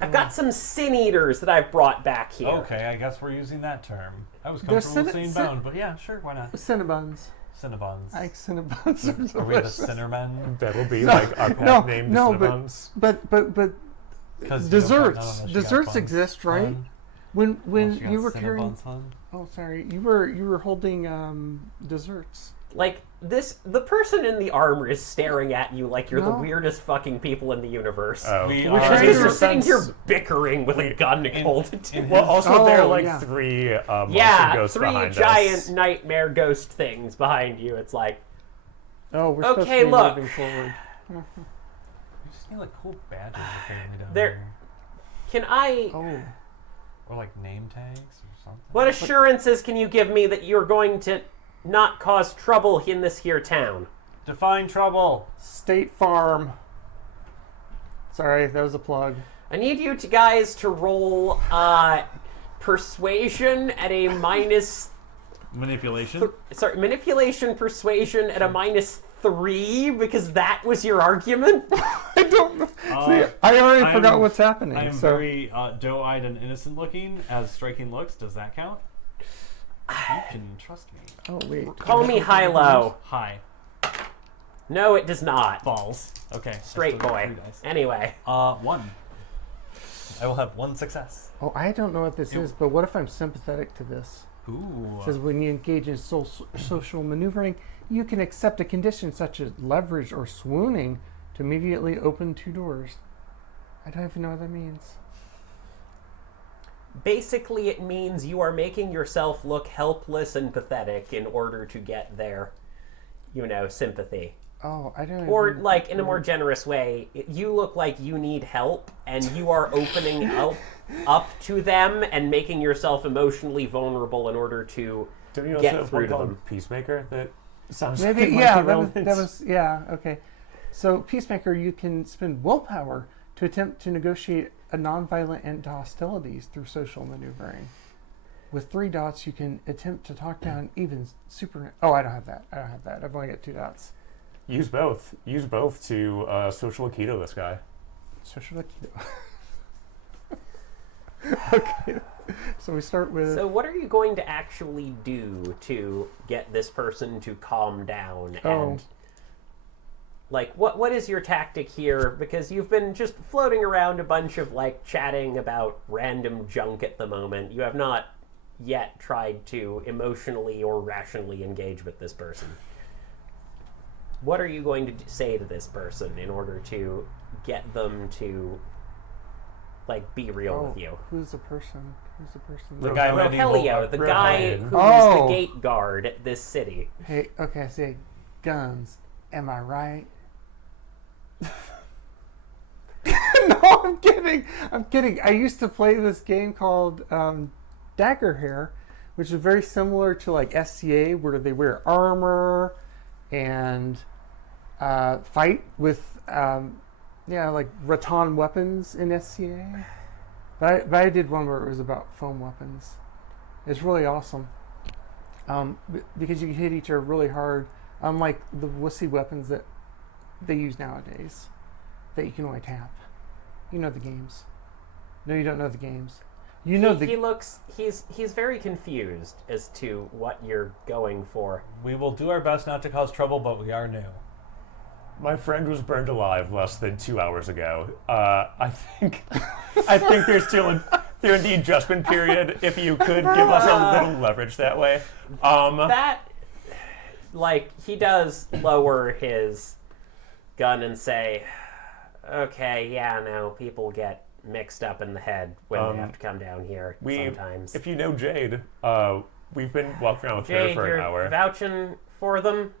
I've got some sin eaters that I've brought back here. Okay, I guess we're using that term. I was They're comfortable saying bound, but yeah, sure, why not? Cinnabons. Cinnabons. I like Cinnabons. Are we the Cinnermen? That'll be like our pet name, Cinnabons. But 'Cause desserts. you got Desserts buns, exist, right? hun. When Unless got you were carrying. Cinnabons, hun. Oh, sorry. You were holding desserts. Like, the person in the armor is staring at you like you're the No. weirdest fucking people in the universe. Oh. We We're are- trying Because to you're sitting here sense- bickering with a gun holded to in you. Well, also there are Oh, like yeah. 3 monster Yeah, ghosts 3 behind giant us. nightmare ghost things behind you. It's like, Oh, we're supposed Okay, to be look. moving forward. We just need like cool badges apparently down There- here. can I... Oh. Or like name tags or something. What assurances can you give me that you're going to not cause trouble in this here town? Define trouble. State Farm. Sorry, that was a plug. I need you guys to roll persuasion at a minus... Manipulation. manipulation persuasion at a -3 because that was your argument? I don't know. Uh, See, I already I'm- forgot what's happening. I am so. very doe-eyed and innocent looking, as striking looks. Does that count? You can trust me. Oh, wait. Call me high-low. Hi. No, it does not. Balls. Okay. I Straight still got boy. 3 dice. Anyway. 1. I will have 1 success. Oh, I don't know what this is, but what if I'm sympathetic to this? Ooh. It says when you engage in social maneuvering, you can accept a condition such as leverage or swooning to immediately open 2 doors. I don't even know what that means. Basically, it means you are making yourself look helpless and pathetic in order to get their, sympathy. Oh, I don't. Or, even- like, in a more generous way, you look like you need help, and you are opening up to them and making yourself emotionally vulnerable in order to Don't you also get have through one to called them. Peacemaker that sounds Maybe, like yeah, might be that was, relevant? yeah, okay. So, Peacemaker, you can spend willpower to attempt to negotiate a nonviolent end to hostilities through social maneuvering. With 3 dots, you can attempt to talk down even super. Oh, I don't have that. I've only got 2 dots. Use both. Use both to social Aikido this guy. Social Aikido. Okay. So we start with. So what are you going to actually do to get this person to calm down? Oh. And like what is your tactic here? Because you've been just floating around a bunch of chatting about random junk at the moment. You have not yet tried to emotionally or rationally engage with this person. What are you going to say to this person in order to get them to be real with you? Who's the person? Who's the person? The guy with Rogelio, the guy Rogelio. who is the Oh. gate guard at this city. Hey, okay, I say guns. Am I right? No, I'm kidding. I used to play this game called Dagger Hair, which is very similar to SCA, where they wear armor and fight with rattan weapons in SCA. But I did one where it was about foam weapons. It's really awesome because you can hit each other really hard, unlike the wussy weapons that they use nowadays that you can only tap. You know the games. No, you don't know the games. You know He's very confused as to what you're going for. We will do our best not to cause trouble, but we are new. My friend was burned alive less than 2 hours ago. I think there's still during the adjustment period. If you could give us a little leverage that way. That, he does lower his gun and say, "Okay, yeah, no, people get mixed up in the head when they have to come down here sometimes." If you know Jade, we've been walking around with her Jade, for you're an hour. vouching for them?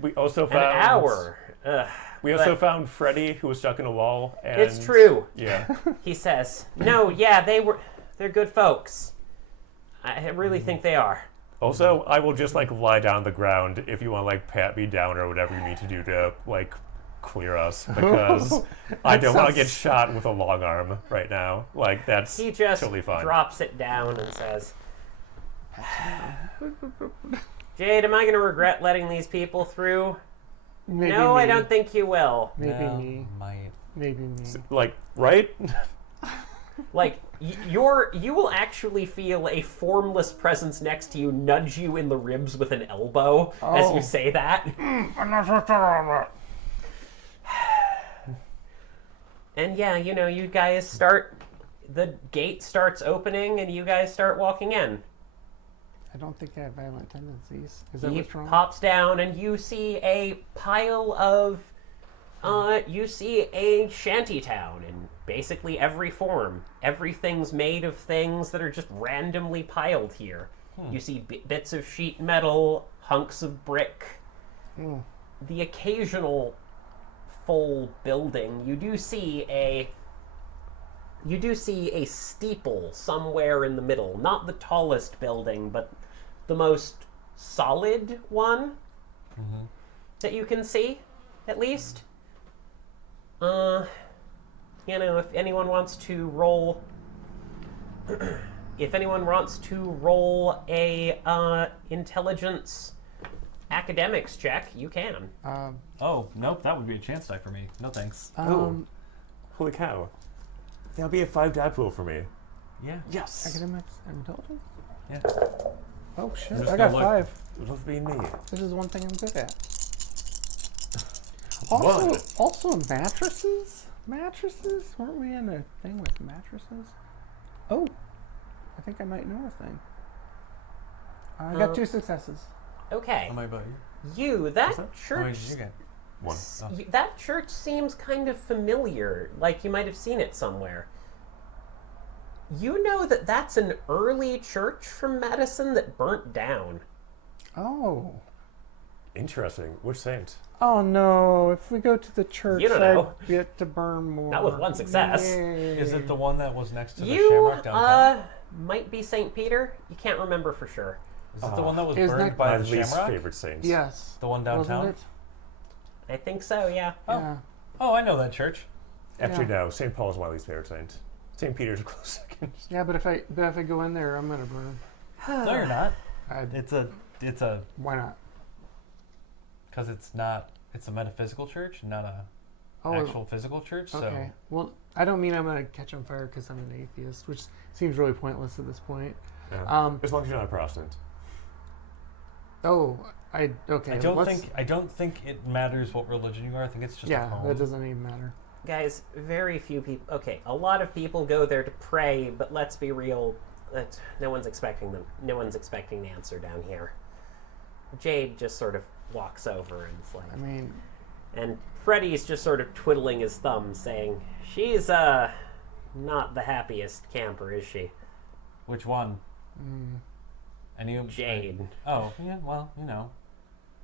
We also An found hour. Ugh. We also But- found Freddy, who was stuck in a wall. And It's true. Yeah. He says, "No, yeah, they're good folks. I really think they are." Also, I will just lie down on the ground if you want to pat me down or whatever you need to do to clear us, because I don't want to get shot with a long arm right now. That's He just totally fine. drops it down and says, "Jade, am I going to regret letting these people through?" Maybe no, I me. don't think you will. Maybe No, me. might. Maybe me. Like, right? Like, you will actually feel a formless presence next to you nudge you in the ribs with an elbow as Oh. you say that. I'm not so sure on that. And yeah, you guys the gate starts opening and you guys start walking in. I don't think I have violent tendencies. Is that He what's wrong? pops down and you see a pile of you see a shanty town in basically every form. Everything's made of things that are just randomly piled here. You see bits of sheet metal, hunks of brick, Mm. the occasional full building. You do see a steeple somewhere in the middle. Not the tallest building, but the most solid one that you can see, at least. If anyone wants to roll, a intelligence academics check, you can. Oh, nope, that would be a chance die for me. No thanks. Holy cow. That'll be a 5 die pool for me. Yeah. Yes. Academics and intelligence? Yeah. Oh shit! Just I got go look. 5. Love being me. This is one thing I'm good at. One. Also mattresses. Mattresses? Weren't we in a thing with mattresses? Oh, I think I might know a thing. I got 2 successes. Okay. How many about you? You, that How many church, did you get? 1. that church seems kind of familiar, like you might have seen it somewhere. You know that that's an early church from Madison that burnt down. Oh. Interesting. Which saint? Oh no! If we go to the church, You don't know. I get to burn more. Not with one success. Yay. Is it the one that was next to the You, Shamrock downtown? might be St. Peter. You can't remember for sure. Is it the one that was Is burned that- by My the least Shamrock? favorite saint. Yes. The one downtown? Wasn't it? I think so, yeah. Oh. Yeah. Oh, I know that church. Actually, Yeah. no. St. Paul is my least favorite saint. St. Peter's a close second. Yeah, but if I go in there, I'm gonna burn. No, you're not. I'd, It's a why not? because it's a metaphysical church, not a Oh, actual physical church. okay. Well, I don't mean I'm gonna catch on fire because I'm an atheist, which seems really pointless at this point. Yeah. As long as you're not a Protestant. Oh, okay. So I don't think it matters what religion you are. I think it's just a Yeah, home. that doesn't even matter. Guys, very few people. Okay, a lot of people go there to pray, but let's be real. No one's expecting them. No one's expecting the answer down here. Jade just sort of walks over and is like, I mean, and Freddy's just sort of twiddling his thumb, saying, "She's not the happiest camper, is she?" Which one? Any of Jade. Oh, yeah. Well,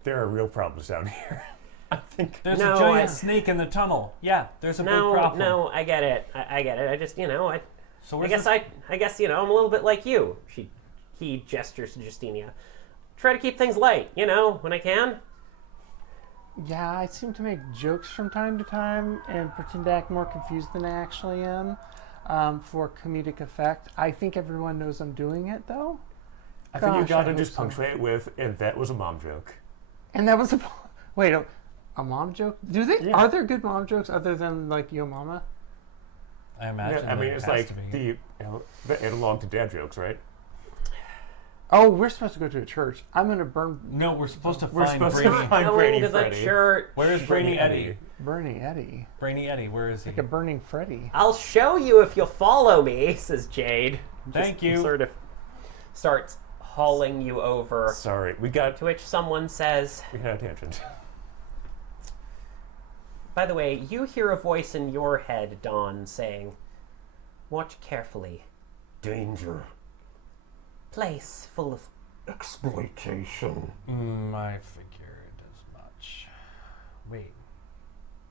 There are real problems down here. I think. there's No, a giant I- snake in the tunnel. Yeah, there's a big No, problem. no, I get it. I get it. I just, So I where's guess this- I guess I'm a little bit like you. He gestures to Justinia. Try to keep things light, when I can. yeah, I seem to make jokes from time to time and pretend to act more confused than I actually am for comedic effect. I think everyone knows I'm doing it, though. I think you Gosh, I gotta hope just so. punctuate it with, and that was a mom joke. And that was wait, a mom joke? Do they? Yeah. Are there good mom jokes other than like Yo Mama? I imagine. Yeah, I mean, there it's has like to be. the analog to dad jokes, right? Oh, we're supposed to go to a church. I'm gonna burn No, we're supposed to We're find supposed to Brainy. find Going Brainy to the Freddy. church. Where is Brainy Eddie? Bernie Eddie, Brainy Eddie, where is he? like a burning Freddy. I'll show you if you'll follow me, says Jade. Thank Just you. Sort of starts hauling you over. Sorry, we To which someone says, had a tangent. by the way, you hear a voice in your head, Dawn, saying, "Watch carefully. Danger. Place full of Exploitation. I figured as much. Wait.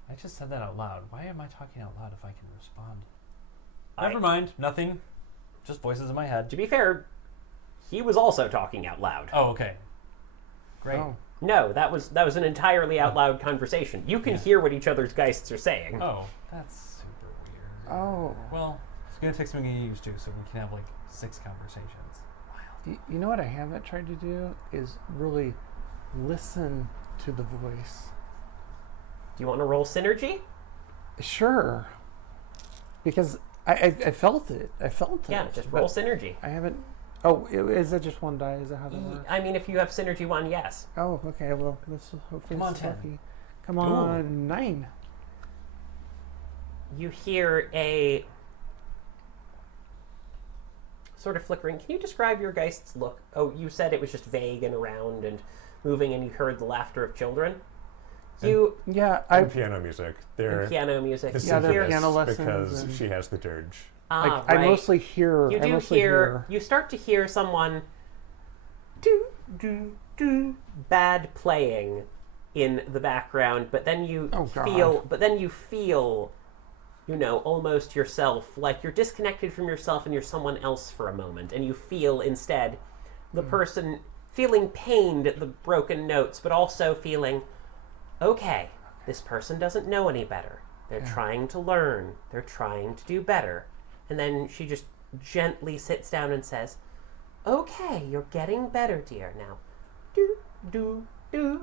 I just said that out loud. Why am I talking out loud if I can respond? Never mind. Nothing. Just voices in my head. To be fair, he was also talking out loud. Oh, okay. Great. Oh, No, that was an entirely out loud conversation. You can hear what each other's geists are saying. Oh, that's super weird. oh. Well, it's gonna take some getting used to, so we can have like 6 conversations. You know what I haven't tried to do is really listen to the voice. Do you want to roll synergy? Sure. Because I felt it. I felt it. Yeah, just but roll synergy. I haven't. Oh, is it just one die? Is that how that works? I mean, if you have synergy 1, yes. Oh, okay. Well, this will hopefully Come on, it's 10. lucky. Come on, 9. You hear a sort of flickering. Can you describe your Geist's look? Oh, you said it was just vague and around and moving, and you heard the laughter of children. You Yeah, And piano music. They're and piano music. the You Yeah, they're hear, piano symphonists lessons because and- she has the dirge. ah, I right. mostly hear. You I do mostly hear. You start to hear someone do do do bad playing in the background, but then you Oh, God. feel. But then you feel, you know, almost yourself, like you're disconnected from yourself and you're someone else for a moment, and you feel instead the person feeling pained at the broken notes, but also feeling, okay, this person doesn't know any better. They're trying to learn. They're trying to do better. And then she just gently sits down and says, okay, you're getting better, dear. Now, do, do, do.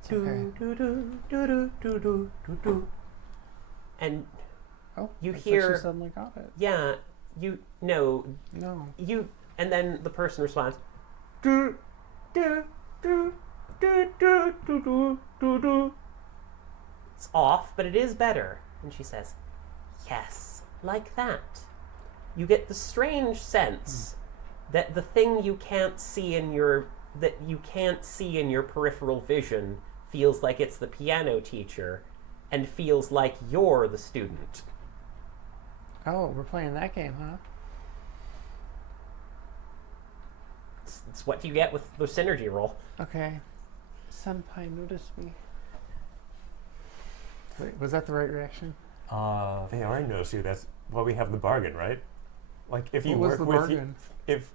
It's Do, okay. do, do, do, do, do, do, do, do. And Oh, you looks like hear- she suddenly got it. yeah, you know, No. you, and then the person responds, do, do, do, do, do, do, do, do, do. It's off, but it is better. And she says, yes, like that. You get the strange sense that the thing you can't see in your peripheral vision feels like it's the piano teacher and feels like you're the student. Oh, we're playing that game, huh? It's what you get with the synergy roll. Okay. Senpai noticed me. Wait, was that the right reaction? They already notice you. That's why we have the bargain, right? Like if you What was work the with you, bargain? if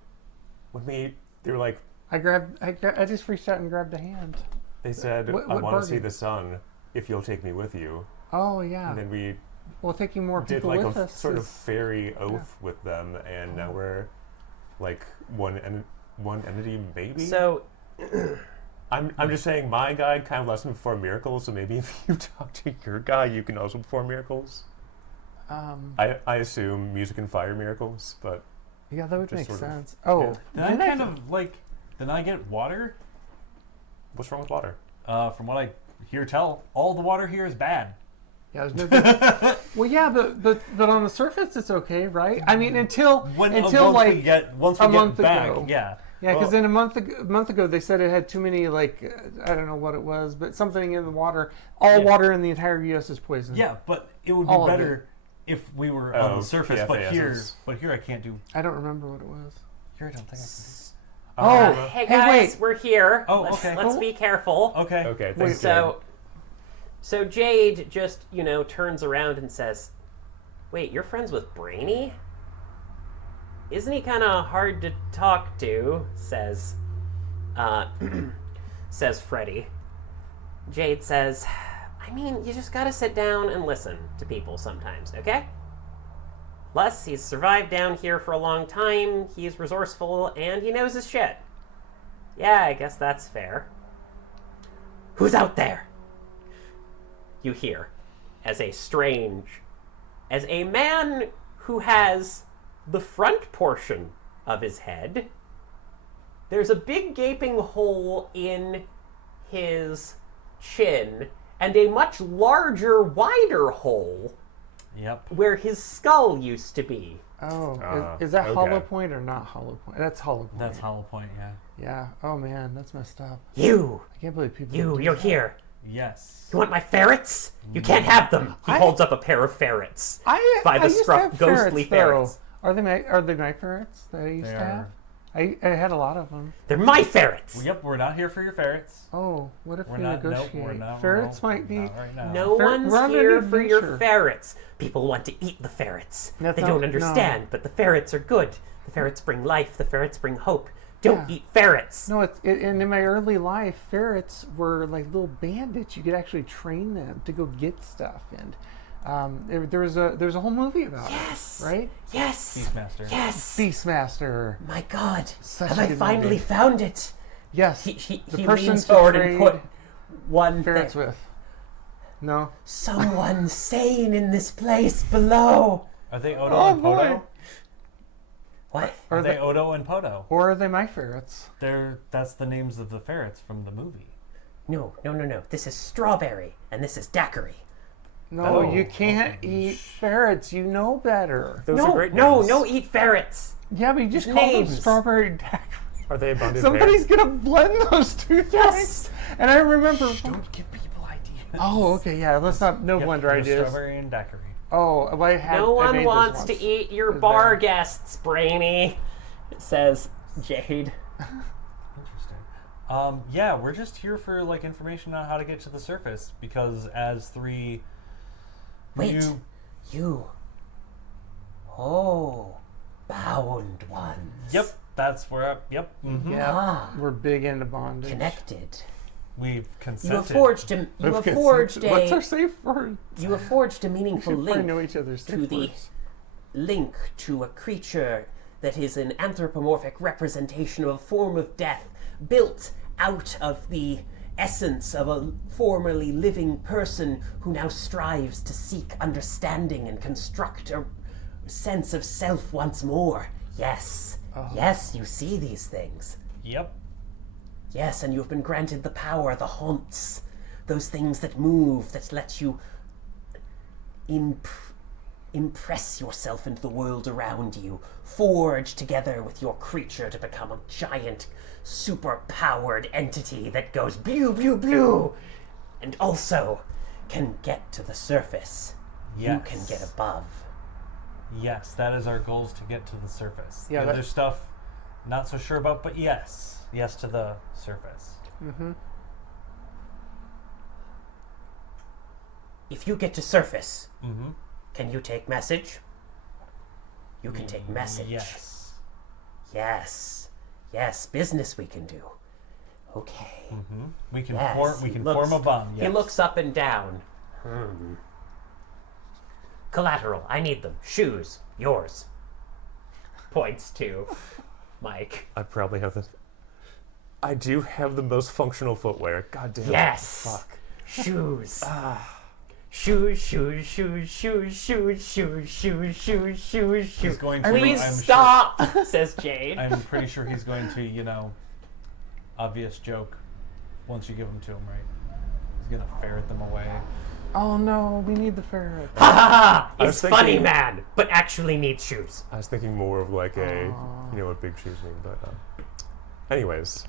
when they were like I just reached out and grabbed a hand. they said What I want to see bargain? the sun if you'll take me with you, Oh yeah. and then we Well, taking more did people like with a us sort of is- fairy oath with them, and now we're like one entity maybe. So, I'm just saying my guy kind of lets him perform miracles, so maybe if you talk to your guy, you can also perform miracles. I assume music and fire miracles, but yeah, that would just make sort of- sense. Oh, Then I kind of like. Then I get water. what's wrong with water? From what I hear tell, all the water here is bad. yeah, there's no good. Well, yeah, but on the surface it's okay, right? I mean, until Once like we get a month back, ago. yeah. yeah, because well- then a month ago they said it had too many I don't know what it was, but something in the water. All Yeah. water in the entire U.S. is poison. Yeah, but it would All be of better if we were on Oh, the surface. But here, PFASs. I can't do. I don't remember what it was. Here, I don't think I Oh, hey hey, guys, wait. we're here. Oh, let's, okay. Let's be careful. can. Okay. Okay, Wait, thanks. So Jade just, turns around and says, wait, you're friends with Brainy? Isn't he kind of hard to talk to? Says Freddy. Jade says, I mean, you just gotta sit down and listen to people sometimes, okay? Plus, he's survived down here for a long time, he's resourceful, and he knows his shit. Yeah, I guess that's fair. Who's out there? You hear, as a man who has the front portion of his head, there's a big gaping hole in his chin, and a much larger, wider hole Yep. where his skull used to be. Oh, is that okay. hollow point or not hollow point? That's hollow point. That's Hollow Point. Yeah. Yeah. Oh man, that's messed up. You, I can't believe people. do you're that. here. Yes. You want my ferrets? You can't have them. He I- holds up a pair of ferrets. I by the used to scruff- have ghostly ferrets. Though. Are they night ferrets that I used They to have? are. I had a lot of them. They're my ferrets. Yep. We're not here for your ferrets. Oh, what if We're we not. Nope. negotiate? We're not. Ferrets no, might be. not right now. No one's we're on an here for your adventure. ferrets. People want to eat the ferrets. That's They not- don't no. understand, but the ferrets are good. The ferrets bring life. The ferrets bring hope. Don't Yeah. eat ferrets. No, and in my early life, ferrets were like little bandits. You could actually train them to go get stuff, and there was a whole movie about Yes. it, right? Yes. Beastmaster. Yes. Beastmaster. My God. Such Have a I good finally movie. found it? Yes, He the he person leans to forward and trade put one ferrets thing. with. No. Someone sane in this place below. Are they Odo Oh, and Poto? boy. What? Are they Odo and Poto? Or are they my ferrets? That's the names of the ferrets from the movie. No. This is Strawberry, and this is Daiquiri. No, Oh, you can't okay. eat ferrets. You know better. Those are great names. No, eat ferrets. Yeah, but you just call them Names. strawberry daiquiri. Are they abundant? Somebody's gonna blend those two Yes. things. And I remember. Don't give people ideas. Oh, okay, yeah. Let's not Yep, blender there's ideas. Strawberry and daiquiri. Oh, well, No I one made wants those to once. eat your Is bar there- guests, Brainy, says Jade. Interesting. Yeah, we're just here for like information on how to get to the surface because as three Wait, new you. Oh, bound ones. Yep, that's where yep. Yeah, Ah. we're big into bondage. Connected. We've You consented. have forged a. You We've have consented. forged What's our a. safe word? You have forged a We meaningful should probably link know each other's to safe the words. link to a creature that is an anthropomorphic representation of a form of death built out of the essence of a formerly living person who now strives to seek understanding and construct a sense of self once more. Yes. Yes, you see these things. Yep. Yes, and you have been granted the power, the haunts, those things that move, that let you impress yourself into the world around you, forge together with your creature to become a giant, super-powered entity that goes blue, blue, blue, and also can get to the surface. You Yes. can get above. Yes, that is our goal is to get to the surface. Yeah, the that- other stuff, not so sure about, but yes. Yes to the surface. Mm-hmm. If you get to surface, Mm-hmm. can you take message? You can take message. Yes. Yes. Yes, business we can do. Okay. Mm-hmm. We can Yes, form. We he can looks- form a bomb. Yes. He looks up and down. Collateral, I need them. Shoes, yours. Points to Mike. I probably have the. I do have the most functional footwear. God damn it. Yes. Fuck. Shoes. Shoes, shoes, shoes, shoes, shoes, shoes, shoes, shoes, shoes, He's shoes. going to. Please I'm stop, says Jade. Sure, I'm pretty sure he's going to. Obvious joke. Once you give them to him, right? He's gonna ferret them away. Oh no, we need the ferret. Ha ha ha! I It's was funny, thinking- man, but actually needs shoes. I was thinking more of like a, what big shoes mean, but. Anyways.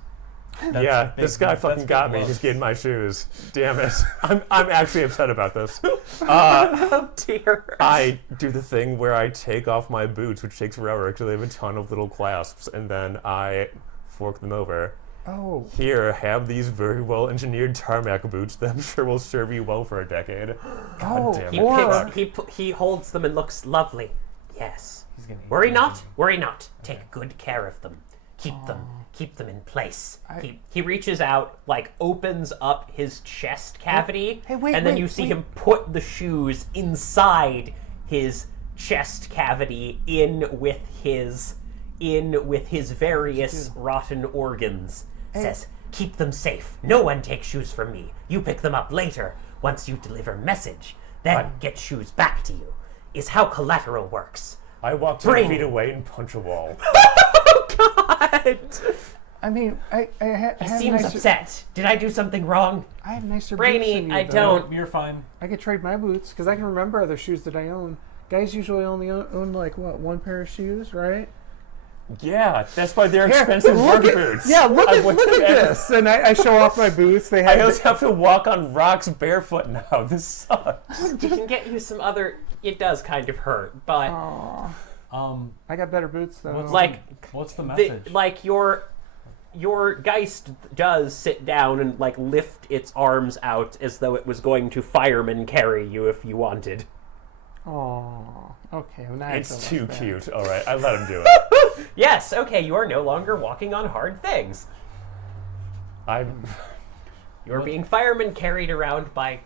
That's Yeah, big- this guy that's fucking big got me. love. He's getting my shoes. Damn it. I'm actually upset about this. Oh dear. I do the thing where I take off my boots, which takes forever because they have a ton of little clasps, and then I fork them over. Oh, Here, have these very well engineered tarmac boots that I'm sure will serve you well for a decade. oh, damn He it. or he holds them and looks lovely. Yes. He's gonna eat Worry them. not. Worry not. Take good care of them. Keep them. Keep them in place. He reaches out, like opens up his chest cavity, Hey, wait, and then wait, you see wait. him put the shoes inside his chest cavity in with his various rotten organs. Says, keep them safe. No one takes shoes from me. You pick them up later once you deliver message. Then get shoes back to you. Is how collateral works. I walk 10 Bring. feet away and punch a wall. God! I mean, I He have seems nicer, upset. Did I do something wrong? I have nicer Brainy, boots than you, I though. don't. You're fine. I could trade my boots because I can remember other shoes that I own. Guys usually only own like what, one pair of shoes, right? Yeah, that's why they're Here, expensive look work at- boots. Yeah, look I at went look at there. this, and I show off my boots. They I have also have to walk on rocks barefoot now. This sucks. You can get you some other. It does kind of hurt, but I got better boots though. What's like What's the the, message? like your Geist does sit down and like lift its arms out as though it was going to fireman carry you if you wanted. Oh, okay. Well, now I It's feel too less bad. cute. All right, I let him do it. Yes, okay, you are no longer walking on hard things. I'm. You're being fireman carried around by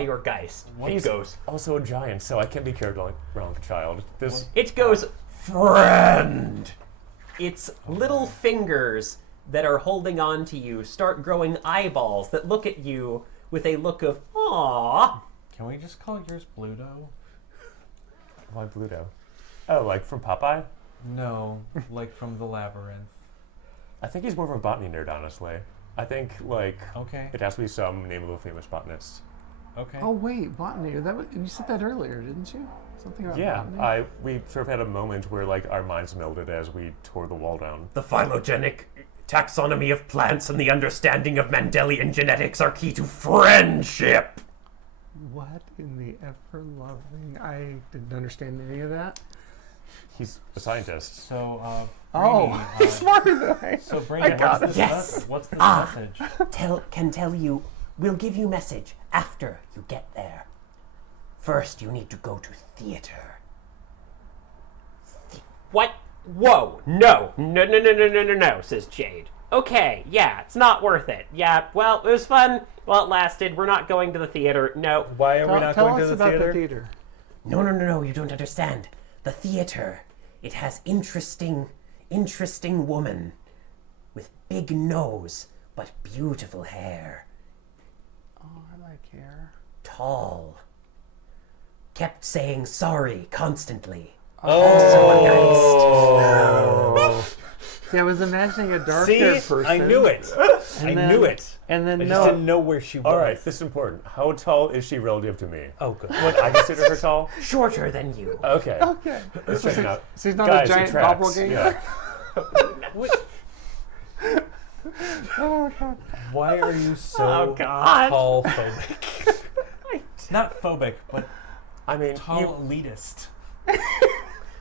your Geist. He's It goes. also a giant, so I can't be carried around like a child. This. It goes, friend. Its little fingers that are holding on to you start growing eyeballs that look at you with a look of "Aww." Can we just call yours Bluto? Why Bluto? Oh, like from Popeye? No, like from the Labyrinth. I think he's more of a botany nerd, honestly. I think, like, Okay. it has to be some name of a famous botanist. Okay. Oh wait, botany. You said that earlier, didn't you? Something about Yeah, botany. we sort of had a moment where, like, our minds melded as we tore the wall down. The phylogenetic taxonomy of plants and the understanding of Mendelian genetics are key to friendship. What in the ever loving? I didn't understand any of that. He's a scientist. So, Oh, Brainy, he's smarter than I am. So, Brandon, got what's this, Yes. what's this Ah. message? Can tell you. We'll give you message after you get there. First, you need to go to theater. What? Whoa! No! No! Says Jade. Okay, yeah, it's not worth it. Yeah, well, it was fun while it lasted. We're not going to the theater. No. Why are we not Tell going us to the about theater? the theater. No, you don't understand. The theater, it has interesting woman with big nose but beautiful hair. Oh, I like hair. Tall. Kept saying sorry constantly. Oh. See, I was imagining a See? dark-haired person. I knew it. I then- knew it. And then I just didn't know where she was. All right, this is important. How tall is she relative to me? Oh, good. Would I consider her tall? Shorter than you. Okay. Okay. Let's check it out. She's not Guys, a it giant tracks. doppelganger. Yeah. Oh god. Why are you so Oh, God. tall phobic? Not phobic, but I mean, tall elitist.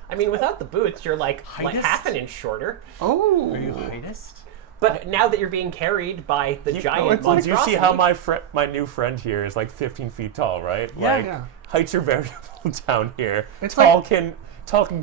I mean, without the boots, you're like Heightest? half an inch shorter. Oh. Are you heightest? But now that you're being carried by the giant it's like- do you see how monstrosity- my new friend here is like 15 feet tall, right? Yeah. Like, Yeah. heights are variable down here. It's tall like- can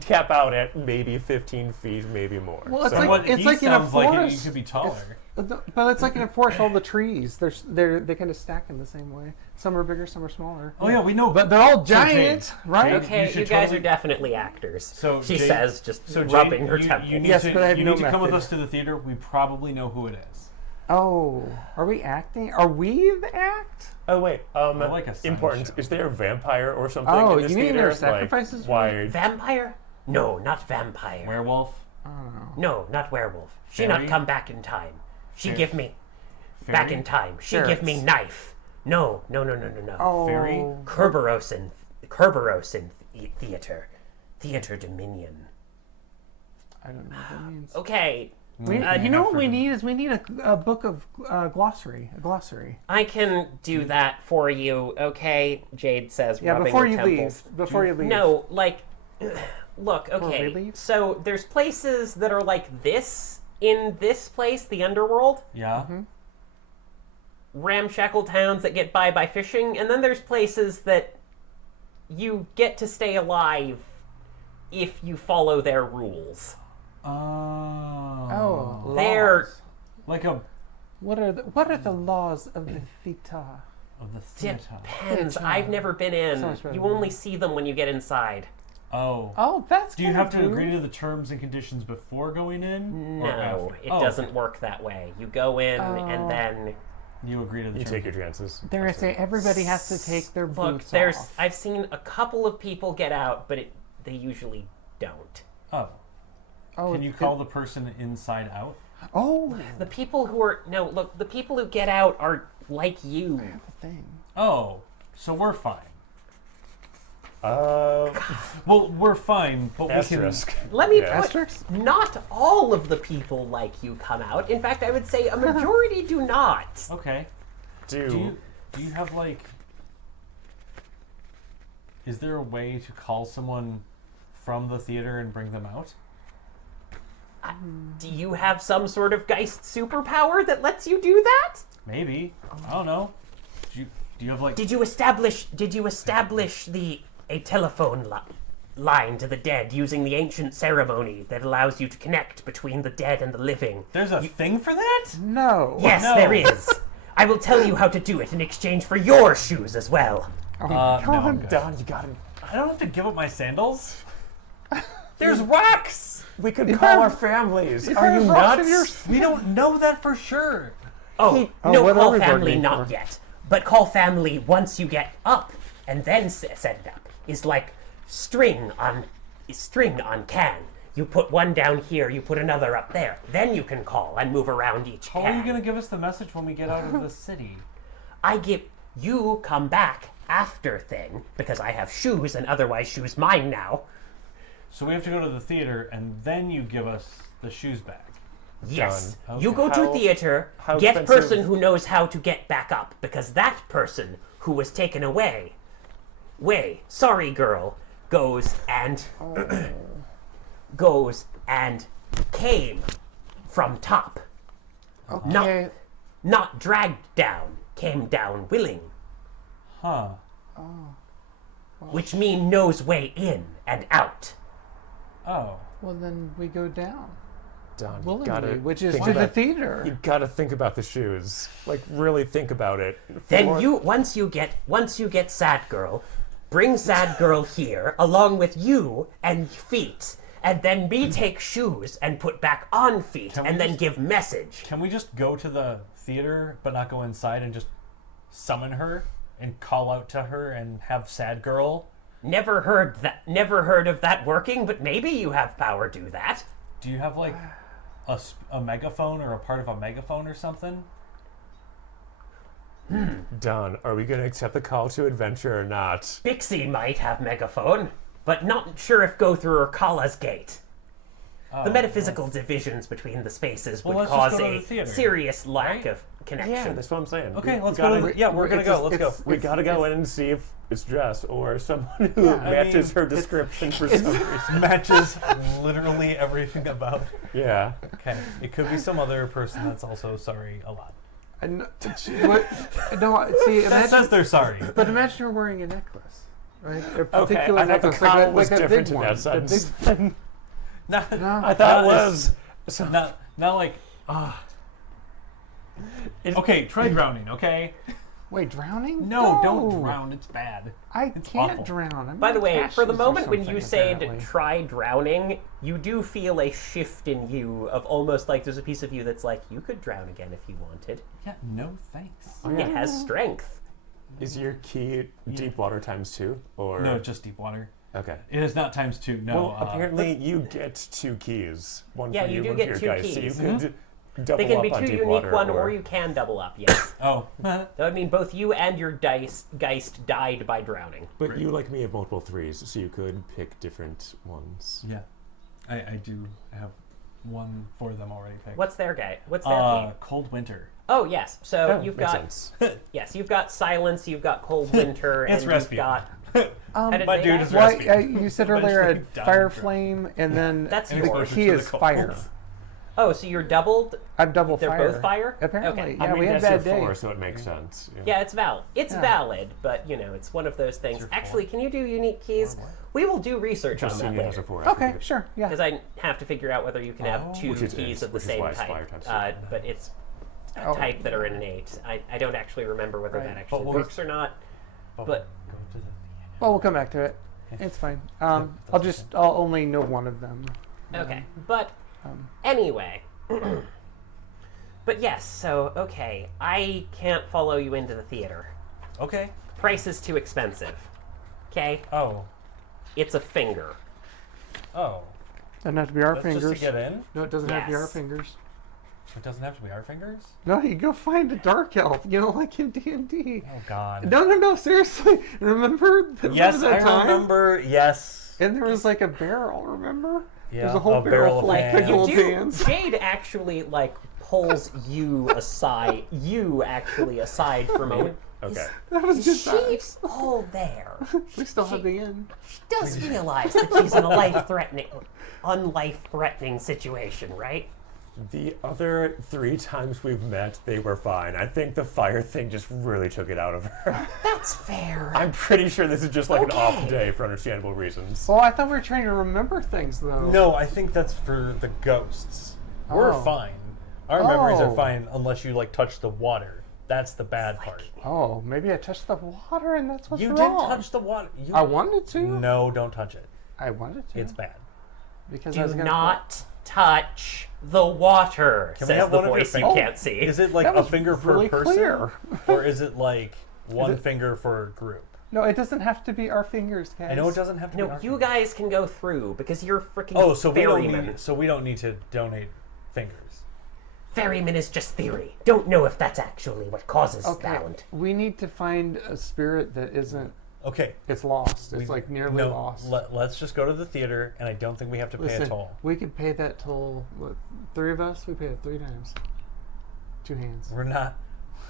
cap out at maybe 15 feet, maybe more. Well, it's So- like- What it's he like in a sounds like it, you forest. could be taller. But it's like in a forest, all the trees. They kind of stack in the same way. Some are bigger, some are smaller. Oh yeah, we know. But they're all So, giant, Jade, right? Jade, Okay, should you guys totally- are definitely actors. So, she Jade- says, just So rubbing Jade, her you temple. need Yes, to, but I have you no need to come with method. us to the theater. We probably know who it is. Oh, are we acting? Are we the act? Oh wait, like a silent important. show. Is there a vampire or something Oh, in this you mean theater? there are sacrifices Like, for why? Vampire? No, not vampire. Werewolf. I don't know. No, not werewolf. She Fairy? not come back in time. She Fair- give me back Fairy? in time. She give me Ferrets. knife. No. Oh, Fairy? Kerberos in theater. Theater Dominion. I don't know what that means. Okay, You know what we need is we need a book of glossary. A glossary. I can do that for you. Okay, Jade says, Yeah, rubbing before her you temples. leave. Before you leave. No, like, look, we okay. leave? So there's places that are like this in this place, the Underworld. Yeah. Ramshackle towns that get by fishing, and then there's places that you get to stay alive if you follow their rules. Oh, laws. They're like a What are the laws of the theta? of the theater. depends. Theater. I've never been in. Sounds better You than only that. see them when you get inside. Oh. Oh, that's. Do you kinda have to cool. agree to the terms and conditions before going in? or No, after? it Oh, doesn't work that way. You go in Oh. and then You agree to the You terms. take your chances. They're gonna say everybody has to take their look. boots There's off. I've seen a couple of people get out, but they usually don't. Oh. Oh, Can you call the person inside out? Oh, The people who are no look. The people who get out are like you. the thing. Oh. So we're fine. Uh, Well, we're fine, but asterisk. Let me Yeah. put. Asterisk? Not all of the people like you come out. In fact, I would say a majority do not. we can. Okay. Do Do you have like? Is there a way to call someone from the theater and bring them out? Do you have some sort of Geist superpower that lets you do that? Maybe. I don't know. Do you have like? Did you establish a telephone line to the dead using the ancient ceremony that allows you to connect between the dead and the living? There's a thing for that? No. Yes, No. there is. I will tell you how to do it in exchange for your shoes as well. Oh, No, I'm God. good. Don, you gotta. I don't have to give up my sandals. There's wax. We could You call have- our families. you Are have you rocks in nuts? your We don't know that for sure. Oh, Oh, no, what are call we family bargaining not for? yet. But call family once you get up, and then set it up. Is like string on can. You put one down here, you put another up there. Then you can call and move around each How can. are you going to give us the message when we get out of the city? You come back after thing, because I have shoes, and otherwise shoes mine now. So we have to go to the theater, and then you give us the shoes back. Yes. Done. You go to How- theater, how get expensive- person who knows how to get back up, because that person who was taken away, sorry girl, goes and came from top. Okay. Not dragged down, came down willing, Huh. which mean knows way in and out. Oh. Well, then we go down Don, you willingly, gotta which is think to the about- theater. You gotta think about the shoes. Like, really think about it. Then Before- once you get sad girl, bring sad girl here along with you and feet, and then me take shoes and put back on feet, Can we and then just- give message. Can we just go to the theater, but not go inside and just summon her and call out to her and have sad girl? Never heard of that working, but maybe you have power do that. Do you have like a megaphone or a part of a megaphone or something? Don, are we gonna accept the call to adventure or not? Bixie might have megaphone, but not sure if go through Urkala's gate. The metaphysical divisions between the spaces Well, would let's just cause go to a the theater, serious lack right? of connection. Yeah, that's what I'm saying. Okay, let's gotta, go. Yeah, we're gonna it's- go. Let's go. We gotta go in and see if it's Jess or someone who I matches mean, her description for some reason. Matches literally everything about. Yeah. Okay, it could be some other person that's also sorry a lot. And what? No, see, That says imagine, they're sorry. but imagine you're wearing a necklace, right? A Okay, particular I thought the necklace, like cowl a, was like a different big in one. that The sense. big- Not, no, I thought it That was. So, not like. Okay, try drowning. Okay. wait, drowning? No, don't drown. It's bad. I It's can't awful. drown. I'm By the in way, for the ashes or moment when something, you said apparently. try drowning, you do feel a shift in you of almost like there's a piece of you that's like, you could drown again if you wanted. Yeah. No thanks. It has strength. is your key deep water ×2 or No, just deep water. Okay. It is not ×2. No. Well, apparently you get 2 keys. One Yeah, for you you, do one get for your 2 guys. keys. So you could double They can up be on 2 deep unique water, one, or you can double up, yes. Oh. That would mean both you and your Geist died by drowning. But you, like me, have multiple 3s, so you could pick different ones. Yeah. I do have one for them already picked. What's their guy? What's their key? Cold Winter. Oh, yes. So Oh, you've makes got sense. yes, you've got silence, you've got cold winter, and It's you've Rasputin. got Um, How did My they dude die? is Why, Rasputin. you said earlier I had Eventually died fire of drowning. flame, and then That's the yours. key To the is cold. fire. oh, so you're doubled. I'm double They're fire. both fire. Apparently, Okay. yeah, I mean, we had that's bad your 4, days. so it makes sense. Yeah, it's valid. It's Yeah. valid, but you know, it's one of those things. your Actually, can you do unique keys? We will do research Just on so that you has a later. 4. Okay, sure, yeah. Because I have to figure out whether you can have 2 Which it keys is, of the which is same why it's fire type. times 2. But it's a Oh. type that are in an 8. I don't actually remember whether Right. that actually But we'll- works or not. But go to the Well, we'll come back to it. It's fine. I'll only know one of them. okay. But Um, anyway. But yes, so okay, I can't follow you into the theater. Okay. Price is too expensive. Okay? Oh. It's a finger. Oh. doesn't have to be our That's fingers. just to get in? No, it doesn't have to be our Yes. fingers. It doesn't have to be our fingers? No, you go find a dark elf. You know, like in D&D. Oh, God. No, seriously. Remember Yes, that I time? remember. Yes. And there was like a barrel. Remember? Yeah, There's a whole barrel full of pans. pickled You do. hands. Jade actually like pulls you aside. For a moment. Okay. That was good times. She's all there. We still have the end. She does realize that she's in a unlife-threatening situation, right? The other 3 times we've met, they were fine. I think the fire thing just really took it out of her. That's fair. I'm pretty sure this is just like an off Okay. day for understandable reasons. Well, I thought we were trying to remember things, though. No, I think that's for the ghosts. We're Oh. fine. Our memories are Oh. fine unless you, like, touch the water. That's the bad part. Oh, maybe I touched the water and that's what's You wrong. didn't touch the water. I wanted to. No, don't touch it. I wanted to. It's bad. Because I was Do gonna not touch The water, Can we says have the one of your voice you fingers? can't see. Is it like That a was finger per really person? clear. Or is it like one finger for group? No, it doesn't have to be our fingers, guys. I know it doesn't have to be No, our you fingers. guys can go through because you're freaking Oh, so we don't ferryman. need. So we don't need to donate fingers. Ferryman is just theory. Don't know if that's actually what causes Okay, bound. we need to find a spirit that isn't. Okay. It's lost. It's we- like nearly no, lost. Let's just go to the theater, and I don't think we have to pay a Listen, toll. we could pay that toll. What, 3 of us? We paid it 3 times. 2 hands. We're not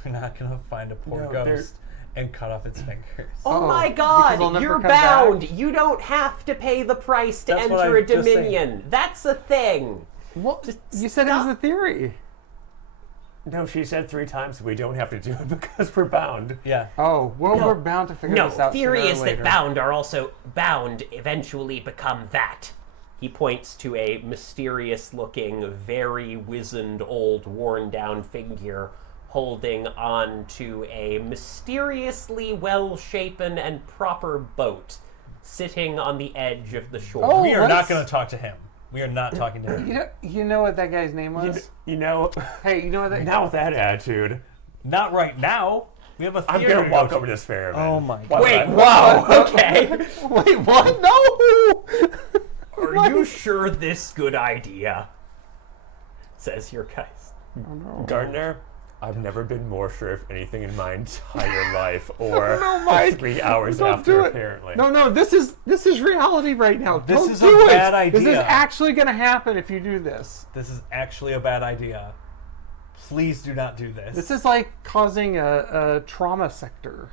gonna find a poor No, there- ghost and cut off its fingers. Oh, Oh, my because they'll god, never you're come back? bound. You don't have to pay the price to That's what enter a I'm just saying. dominion. That's a thing. Well, Just you said it was stop. a theory. No, she said 3 times we don't have to do it because we're bound. Yeah. Oh, well, No. we're bound to figure No, this out. theory sooner or is later. that bound are also bound eventually become that. He points to a mysterious-looking, very wizened, old, worn-down figure holding on to a mysteriously well-shapen and proper boat sitting on the edge of the shore. Oh, We are not let's- going to talk to him. We are not talking to him. You know what that guy's name You, was? you know, Hey, you know what that? now with that attitude, Not right now. We have a I'm theater gonna walk to over to Ferryman. Oh my Why Wait, would I- whoa, okay. Wait, what? No. Are you sure this good idea? Says your Geist. Gardner, I've never been more sure of anything in my entire life, or No, Mike, 3 hours don't after, do it. apparently. No, this is reality right now. This Don't is do a it. bad This is idea. actually going to happen if you do this. This is actually a bad idea. Please do not do this. This is like causing a trauma sector.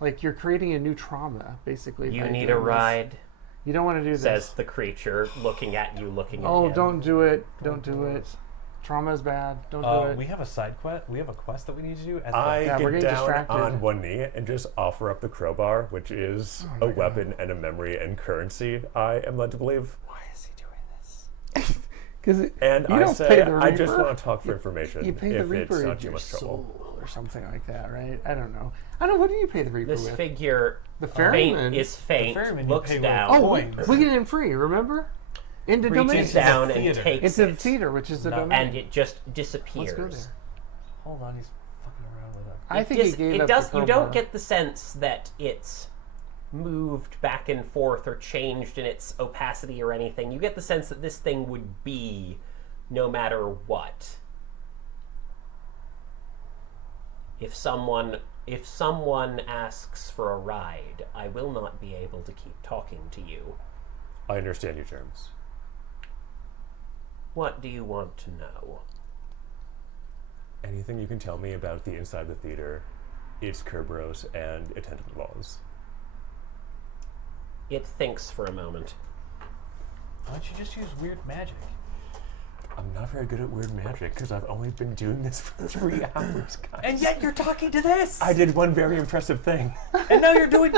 Like you're creating a new trauma, basically. You by need a doing this. ride, You don't want to do says this. the creature, looking at you, looking at Oh, him. don't do it. Don't do it. Trauma is bad. Don't do it. we have a side quest. We have a quest that we need to do. At the, I Yeah, we're get getting down distracted. on one knee and just offer up the crowbar, which is a weapon and a memory and currency, I am led to believe. Why is he doing this? Because And you I don't say, pay the I just Reaper. want to talk for information You pay the if Reaper it's not in too your much trouble. soul or something like that, right? I don't know. I don't know. What do you pay the Reaper This with? figure The ferryman. faint is faint, ferryman you looks pay with down, Oh, coins. we get it in free. Remember? Into reaches domain. down and theater. takes Into the it, theater, which is the No. domain. and it just Let's go disappears. there. Hold on, he's fucking around with it. I think he gave it up does. the You don't crowbar. get the sense that it's moved back and forth or changed in its opacity or anything. You get the sense that this thing would be no matter what. If someone asks for a ride, I will not be able to keep talking to you. I understand your terms. What do you want to know? Anything you can tell me about the inside of the theater, its Kerberos and attendant laws. It thinks for a moment. Why don't you just use weird magic? I'm not very good at weird magic because I've only been doing this for 3 hours, guys. And yet you're talking to this. I did one very impressive thing. And now you're doing.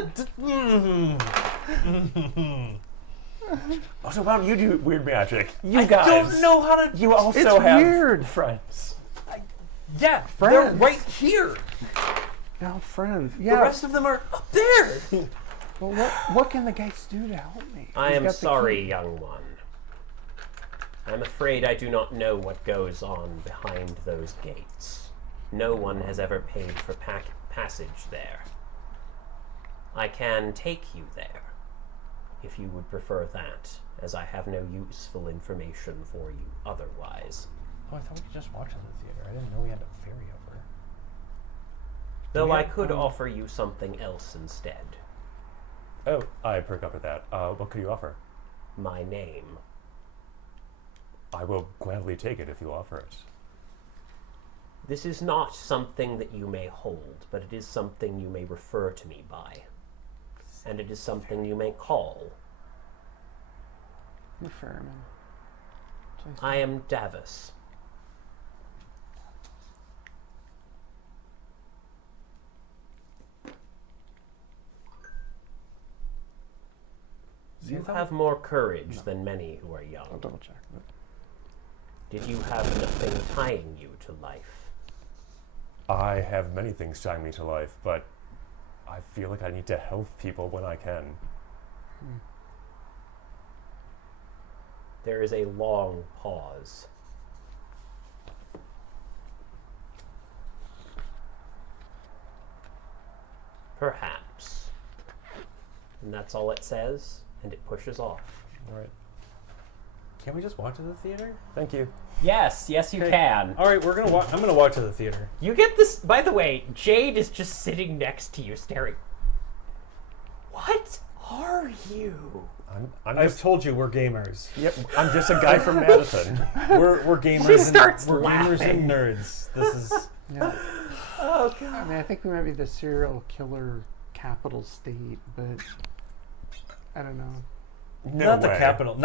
Oh, so why don't you do weird magic? You I guys. don't know how to. You also It's have weird. friends. Yeah, they're Friends. right here. No, friends. The Yeah. rest of them are up there. Well, what can the guys do to help me? I He's am got the sorry, key. young one. I'm afraid I do not know what goes on behind those gates. No one has ever paid for passage there. I can take you there, if you would prefer that, as I have no useful information for you otherwise. Oh, I thought we could just watch in the theater. I didn't know we had a ferry over. Though I have, could offer you something else instead. Oh, I perk up at that. What could you offer? My name. I will gladly take it if you offer it. This is not something that you may hold, but it is something you may refer to me by. And it is something you may call. You're ferryman. I am Davos. You have more courage than many who are I'll young. double check. Did you have anything tying you to life? I have many things tying me to life, but I feel like I need to help people when I can. There is a long pause. Perhaps. And that's all it says, and it pushes off. All right. Can we just walk to the theater? Thank you. Yes, you can. All right, we're gonna walk. I'm gonna walk to the theater. You get this. By the way, Jade is just sitting next to you, staring. What are you? I'm I've just, told you we're gamers. yep, I'm just a guy from Madison. We're gamers. She starts we're gamers laughing. and nerds. This is. Yeah. Oh I god. mean, I think we might be the serial killer capital state, but I don't know. No not way.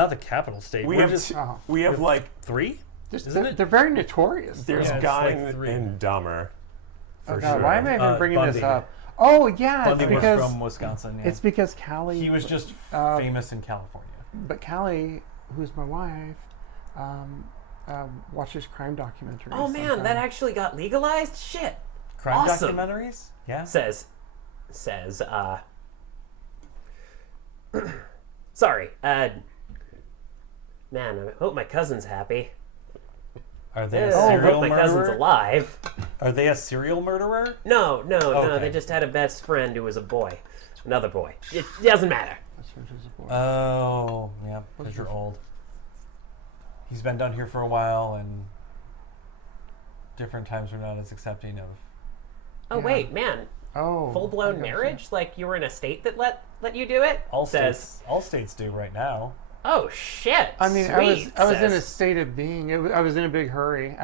the capital state. We We're have just Oh, we have like 3. just, Isn't they're, it? they're very notorious. there's Yeah, it's Guy like 3. and Dahmer. Oh For God, sure. why am I even bringing Bundy. this up? Oh yeah, Bundy it's was because from Wisconsin. Yeah. it's because Callie. he was just uh, famous in California. But Callie, who's my wife, watches crime documentaries. Oh man, that sometimes. actually got legalized? Shit. Crime Awesome. documentaries? Yeah. Says, sorry, man, I hope my cousin's happy. Are they a I serial hope my cousin's murderer? alive. Are they a serial murderer? No, Okay. they just had a best friend who was a boy. Another boy. It doesn't matter. That's what it is for. Oh, yeah, because you're old. He's been down here for a while, and different times we're not as accepting of. Oh Yeah. wait, man. Oh, Full blown I gotcha. marriage? Like you were in a state that let you do it? All Says, states do right now. oh shit. I mean, sweet, I was in a says. state of being. I was in a big hurry.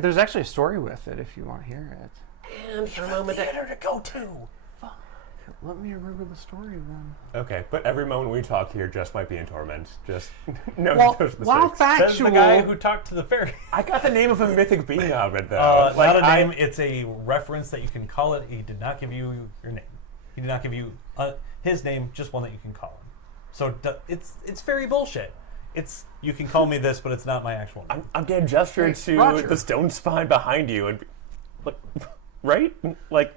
There's actually a story with it if you want to hear it. And for a moment, to go to. Let me remember the story then. Okay, but every moment we talk here just might be in torment. Just no. Well, those are the while stakes. factual, Says the guy who talked to the fairy. I got the name of a mythic being out of it though. Not a name. It's a reference that you can call it. He did not give you your name. He did not give you his name. Just one that you can call him. So it's fairy bullshit. It's you can call me this, but it's not my actual name. I'm gonna gesture Hey, to Roger. the stone spine behind you and be, like, right? Like,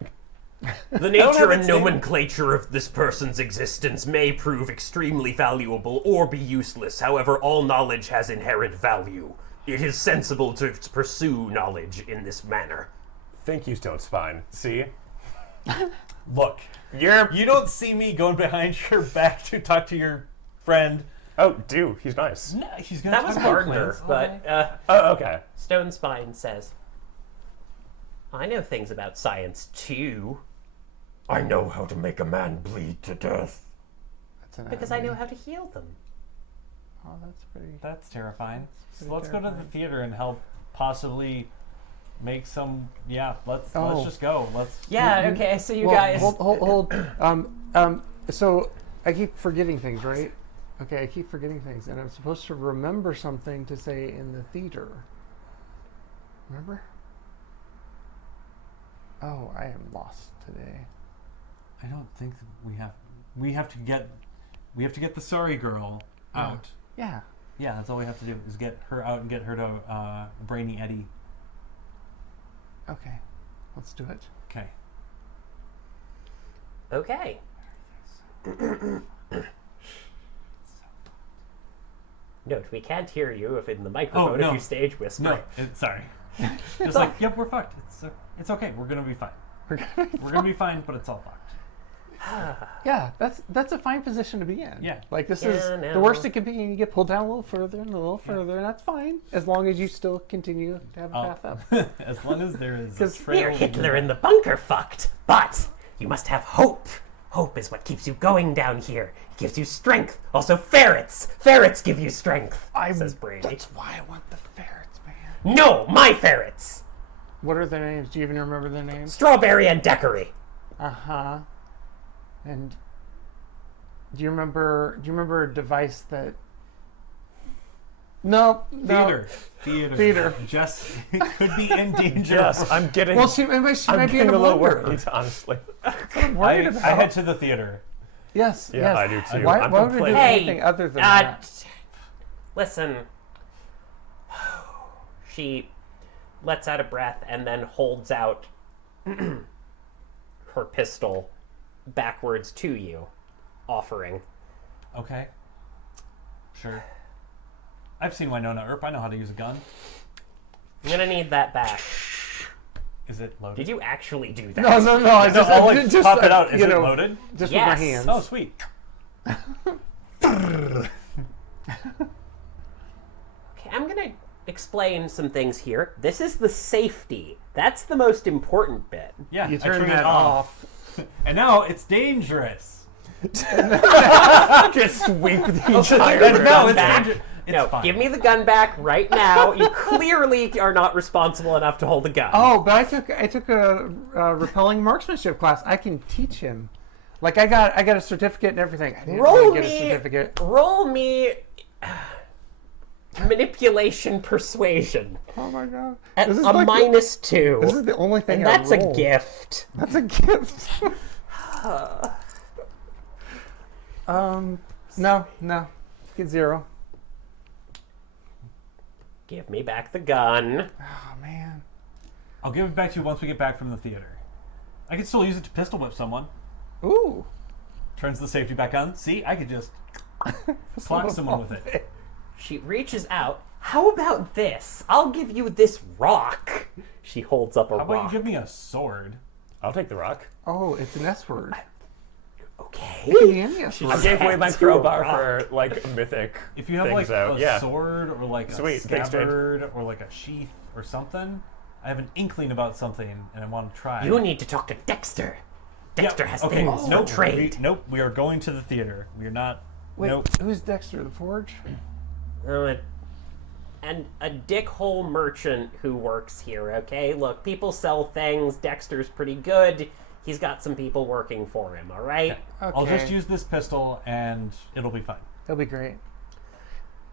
the don't nature have and its name. nomenclature of this person's existence may prove extremely valuable or be useless. However, all knowledge has inherent value. It is sensible to pursue knowledge in this manner. thank you, stone spine. See, Look, you don't see me going behind your back to talk to your friend. oh, dude, he's nice. No, he's gonna That talk was about Gardner, plants. but Oh, okay. Stone Spine says, I know things about science too, I know how to make a man bleed to death. That's an because I know anime. how to heal them. Oh, that's pretty. That's terrifying. So pretty let's go to the terrifying. theater and help possibly make some. Yeah, let's Oh. just go. Let's. Yeah, okay, so you Well, guys... hold. So I keep forgetting things, right? Okay, I keep forgetting things, and I'm supposed to remember something to say in the theater. Remember? Oh, I am lost today. I don't think that we have. We have to get the sorry girl out. Yeah. Yeah, that's all we have to do is get her out and get her to Brainy Eddie. Okay. Let's do it. Okay. Okay. Note, we can't hear you if in the microphone no. if you stage whisper. No, sorry. Just like, yep, we're fucked. It's okay. We're gonna be fine. We're gonna be fine, but it's all fucked. Yeah, that's a fine position to be in. Yeah. Like this Yeah, is no. the worst it can be, and you get pulled down a little further and a little further, and that's fine as long as you still continue to have a path up. As long as there is a 'Cause trail. We're Hitler in the bunker fucked, but you must have hope. Hope is what keeps you going down here. It gives you strength. Also, ferrets. Ferrets give you strength, says Brady. That's why I want the ferrets, man. No, my ferrets. What are their names? Do you even remember their names? Strawberry and Decory. Uh-huh. And do you remember a device that No. Theater. Jess could be in danger. Yes, I'm getting. Well, she I'm might be in getting a a little blender. worried, honestly. I'm I worried about. head to the theater. Yes, Yeah, yes. I do too. Why I'm would we do complaining. Hey, anything other than that? listen. She lets out a breath and then holds out her pistol backwards to you, offering. Okay. Sure. I've seen Winona Earp. I know how to use a gun. I'm gonna need that back. Is it loaded? Did you actually do that? No. I No, I'll like just pop it out. Is you it know, loaded? Just Yes. with my hands. Oh, sweet. Okay, I'm gonna explain some things here. This is the safety. That's the most important bit. Yeah, You I turn turned that it off. And now it's dangerous. Just sweep the entire Give me the room. gun back. It's No, fine. give me the gun back right now. You clearly are not responsible enough to hold a gun. Oh, but I took a repelling marksmanship class. I can teach him. Like I got a certificate and everything. I didn't roll really get a me. certificate. Roll me. Manipulation persuasion Oh my god! at This is a like -2. This is the only thing. And that's I a rolled. gift. That's a gift. No. Get 0. Give me back the gun. Oh man. I'll give it back to you once we get back from the theater. I can still use it to pistol whip someone. Ooh. Turns the safety back on. See, I could just clock someone with it. She reaches out. How about this? I'll give you this rock. She holds up a How about you rock. give me a sword? I'll take the rock. Oh, it's an S word. Okay. Yes. I gave away my Tattoo crowbar rock. for like mythic If you have things like out. a Yeah. sword or like Sweet, a thanks, Jade. scabbard or like a sheath or something, I have an inkling about something and I want to try. You need to talk to Dexter. Dexter has okay. things Nope. for trade. Nope. We are going to the theater. We are not. Wait, Nope. who's Dexter? The Forge? And a dickhole merchant who works here, okay? Look, people sell things. Dexter's pretty good. He's got some people working for him, all right? I'll just Okay. use this pistol and it'll be fine. It'll be great.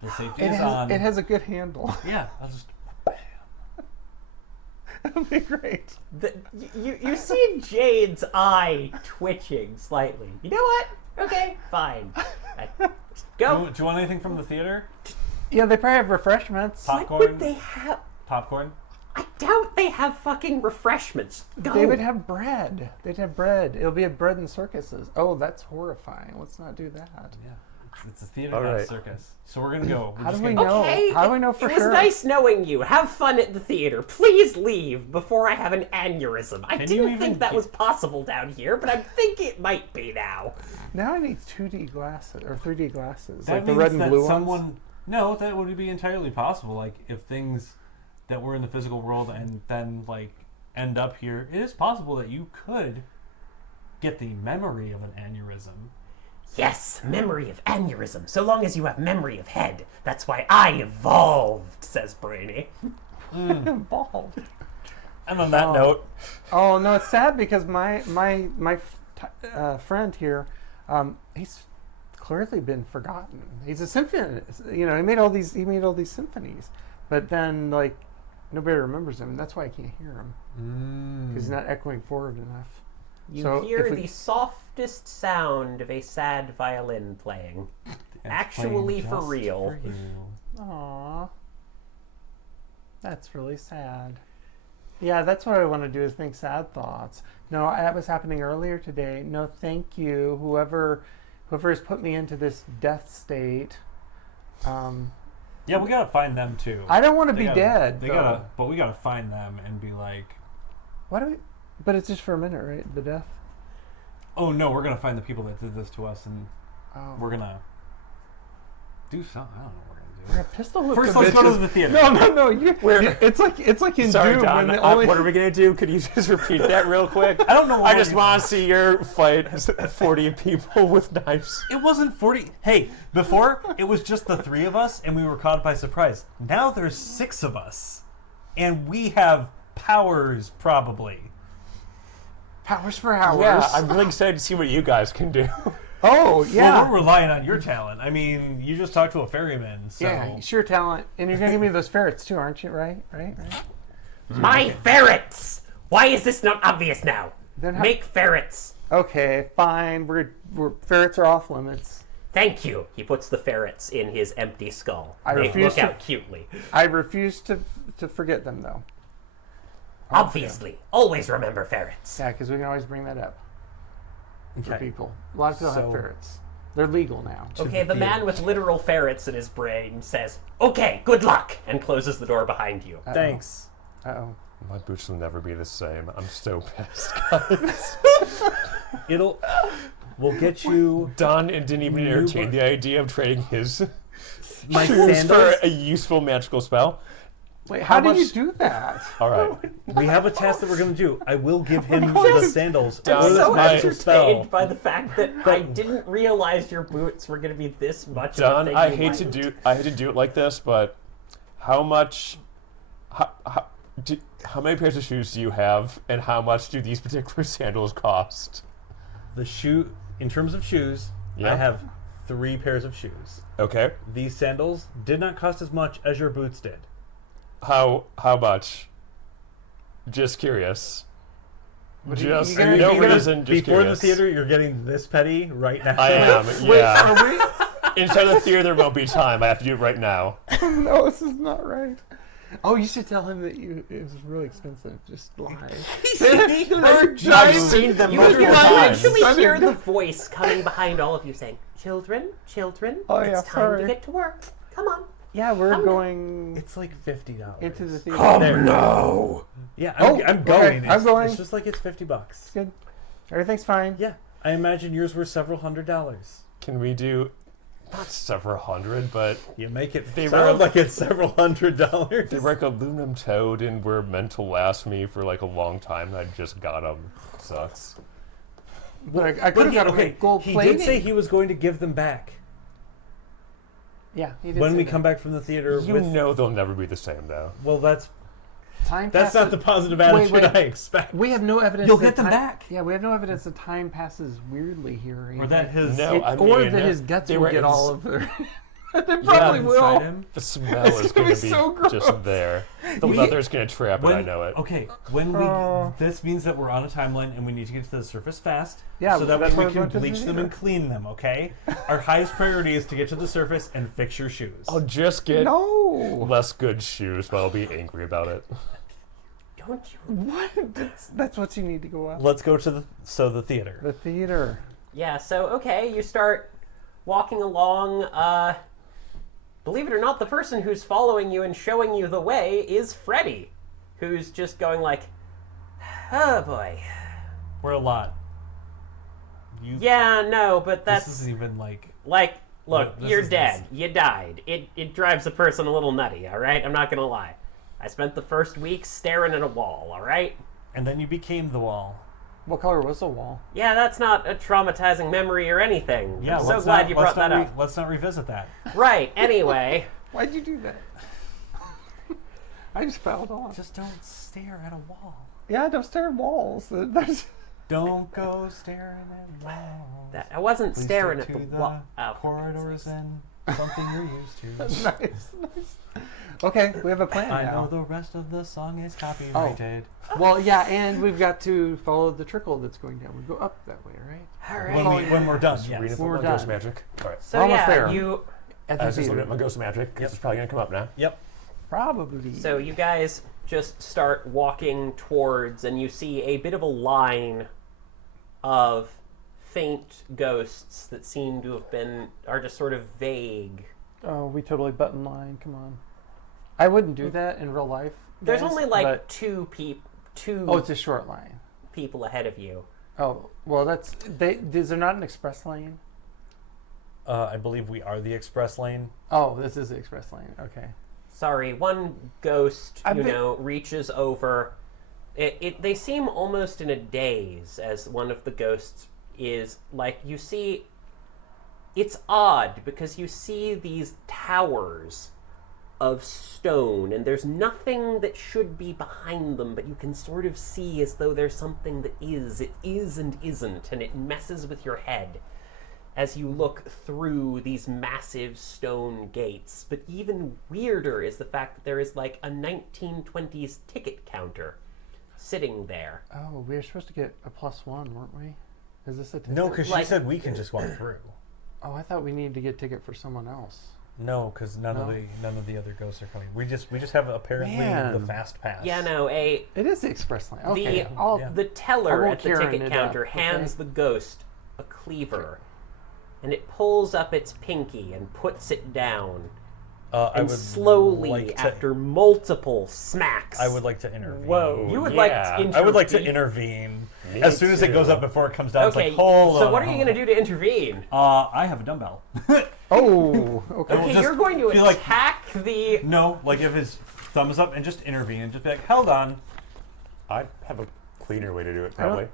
The safety It is on. has a good handle. Yeah. I'll just. It'll be great. You see Jade's eye twitching slightly. You know what? Okay, fine. Go. Do you want anything from the theater? Yeah, they probably have refreshments. What Popcorn. would they have? Popcorn. I doubt they have fucking refreshments. Go. They would have bread. They'd have bread. It'll be a bread and circuses. Oh, that's horrifying. Let's not do that. Yeah. It's a theater, All not a right. circus. So we're gonna go. We're How just do we gonna- know? Okay. How do we know for It was sure? nice knowing you. Have fun at the theater. Please leave before I have an aneurysm. I Can you didn't even think that get- was possible down here, but I think it might be now. Now I need 2D glasses or 3D glasses, That like the means red and that blue someone. ones. No, that would be entirely possible. Like if things that were in the physical world and then like end up here, it is possible that you could get the memory of an aneurysm. Yes, memory of aneurysm. So long as you have memory of head. That's why I evolved, says Brainy. Involved. And on that note, Oh no, it's sad because my friend here, he's clearly been forgotten. He's a symphonist. You know, he made all these symphonies, but then like nobody remembers him, and that's why I can't hear him because he's not echoing forward enough. You So hear if we- the softest sound of a sad violin playing. It's Actually, playing for just real. for you. Aww, that's really sad. Yeah, that's what I want to do is think sad thoughts. No, that was happening earlier today. No, thank you, whoever has put me into this death state. Yeah, we gotta find them too. I don't want to They be gotta- dead. They though. gotta, but we gotta find them and be like, Why do we? But it's just for a minute, right? The death. oh no, we're gonna find the people that did this to us, and Oh. we're gonna do something. I don't know what we're We're gonna a pistol whip do. First, the let's go to bitches. the theater. No. It's like in sorry, Doom John. when the only. What are we gonna do? Could you just repeat that real quick? I don't know why I just we're- want to see your fight 40 people with knives. It wasn't 40. Hey, before it was just the 3 of us, and we were caught by surprise. Now there's 6 of us, and we have powers probably. Powers for hours. Yeah, I'm really excited to see what you guys can do. Oh yeah. Well, we're relying on your talent. I mean, you just talked to a ferryman, so Yeah, sure talent, and you're gonna give me those ferrets too, aren't you? Right. My ferrets! Why is this not obvious now? Then how- Make ferrets. Okay, fine. We're ferrets are off limits. Thank you. He puts the ferrets in his empty skull. I They refuse look to- out cutely. I refuse to forget them though. Obviously, always remember ferrets. Yeah, because we can always bring that up for okay. people. A lot of people have So- ferrets. They're legal now. Okay, the the man theater. with literal ferrets in his brain says, "Okay, good luck," and closes the door behind you. Thanks. Uh-oh. My boots will never be the same. I'm so pissed, guys. We'll get you Don didn't even entertain the idea of trading his my shoes sandals. for a useful magical spell. Wait, how did you much- do that? All right. We have a task that we're going to do. I will give him the sandals I'm for this so magical entertained spell. by the fact that I didn't realize your boots were going to be this much of a Don, thing. I you hate to liked. do it like this, but how many pairs of shoes do you have, and how much do these particular sandals cost? The shoe, in terms of shoes, Yeah. I have 3 pairs of shoes. Okay. These sandals did not cost as much as your boots did. How much? Just curious. What are you Just gonna- no you gonna- reason. Just Before curious. the theater, you're getting this petty right now. I am. Wait, Yeah. are we? Inside the theater, there won't be time. I have to do it right now. No, this is not right. Oh, you should tell him that it was really expensive. Just lie. I've seen them You multiple hear- times. you actually actually hear the voice coming behind all of you saying, "Children, children, Oh, yeah, it's time sorry. to get to work. Come on." Yeah, we're Come on. going It's like $50. into the theater. Come There. now. Yeah, Oh, I'm okay, going. I'm It's, going. It's just like it's $50. Good. Everything's fine. Yeah, I imagine yours were several $100s. Can we do not several hundred, but You make it They sound were- like it's several $100s. they were like aluminum toed and were meant to last me for like a long time. And I just got them. Sucks. But I could have got a gold he plating. did say he was going to give them back Yeah, he did when say we that. come back from the theater. You with, know they'll never be the same, though. well, that's Time not passes- the positive Wait, attitude wait. I expect. We have no evidence. You'll that get them time- back. Yeah, we have no evidence that time passes weirdly here. Or either. that his No, I or mean, that his guts they will were get ins- all of their. They probably will. inside him. The smell It's is gonna going be to be so gross. just there. The We- leather's going to trap it. I know it. Okay, when we Oh. this means that we're on a timeline and we need to get to the surface fast. Yeah, so that that's way why we we're can going to the bleach them theater. and clean them. Okay, our highest priority is to get to the surface and fix your shoes. I'll just get No. less good shoes, but I'll be angry about it. Don't you? What? That's what you need to go out. Let's go to the theater. The theater. Yeah. So okay, you start walking along. Believe it or not, the person who's following you and showing you the way is Freddy, who's just going like, "Oh boy." We're a lot. You, Yeah, no, but this that's isn't even like. like, look, Look, this you're is dead. You died. It drives a person a little nutty. All right, I'm not gonna lie. I spent the first week staring at a wall. All right. And then you became the wall. What color was the wall? Yeah, that's not a traumatizing memory or anything. Yeah, I'm so let's glad not, you let's brought that not up. Let's not revisit that. Right. Anyway. Why'd you do that? I just piled on. Just don't stare at a wall. Yeah, don't stare at walls. There's Don't go staring at walls. That, I wasn't Please staring stick at the to wall. corridors and something you're used to. nice. Okay, we have a plan I now. know the rest of the song is copyrighted. Well, yeah, and we've got to follow the trickle that's going down. We go up that way, right? All right. When we're done, Just yes. read up When on we're my ghost done. magic. All right. So We're almost yeah, there. you. At I the was just looking theater. at my ghost magic because it's probably going to come up now. Yep. Probably. So you guys just start walking towards, and you see a bit of a line of faint ghosts that seem to have been are just sort of vague. Oh, we totally button line. Come on. I wouldn't do that in real life. There's guys, only like but- two Oh, it's a short line. people ahead of you. Oh, well, that's. Is there not an express lane? I believe we are the express lane. Oh, this is the express lane. Okay. Sorry, one ghost, I've you been- know, reaches over. They seem almost in a daze as one of the ghosts is like, you see, it's odd because you see these towers of stone and there's nothing that should be behind them, but you can sort of see as though there's something that is. It is and isn't, and it messes with your head as you look through these massive stone gates. But even weirder is the fact that there is like a 1920s ticket counter sitting there. Oh, we were supposed to get a +1, weren't we? Is this a ticket? No, because she Like- said we can just walk through. Oh, I thought we needed to get a ticket for someone else. No, because none of the other ghosts are coming. We just have apparently Man. the fast pass. Yeah, no, It is the express lane. Okay. the the teller I at the won't Karen ticket it counter up, hands okay? the ghost a cleaver, and it pulls up its pinky and puts it down. I and would slowly, like to- after multiple smacks, I would like to intervene. Whoa. You would yeah. like to I would like to intervene. intervene as soon as it goes too. up before it comes down. Okay, It's like, hold so on. what are you going to do to intervene? I have a dumbbell. Oh, okay. Okay, just you're going to feel like- attack the... No, like if his thumbs up and just intervene and just be like, held on. I have a cleaner way to do it, probably.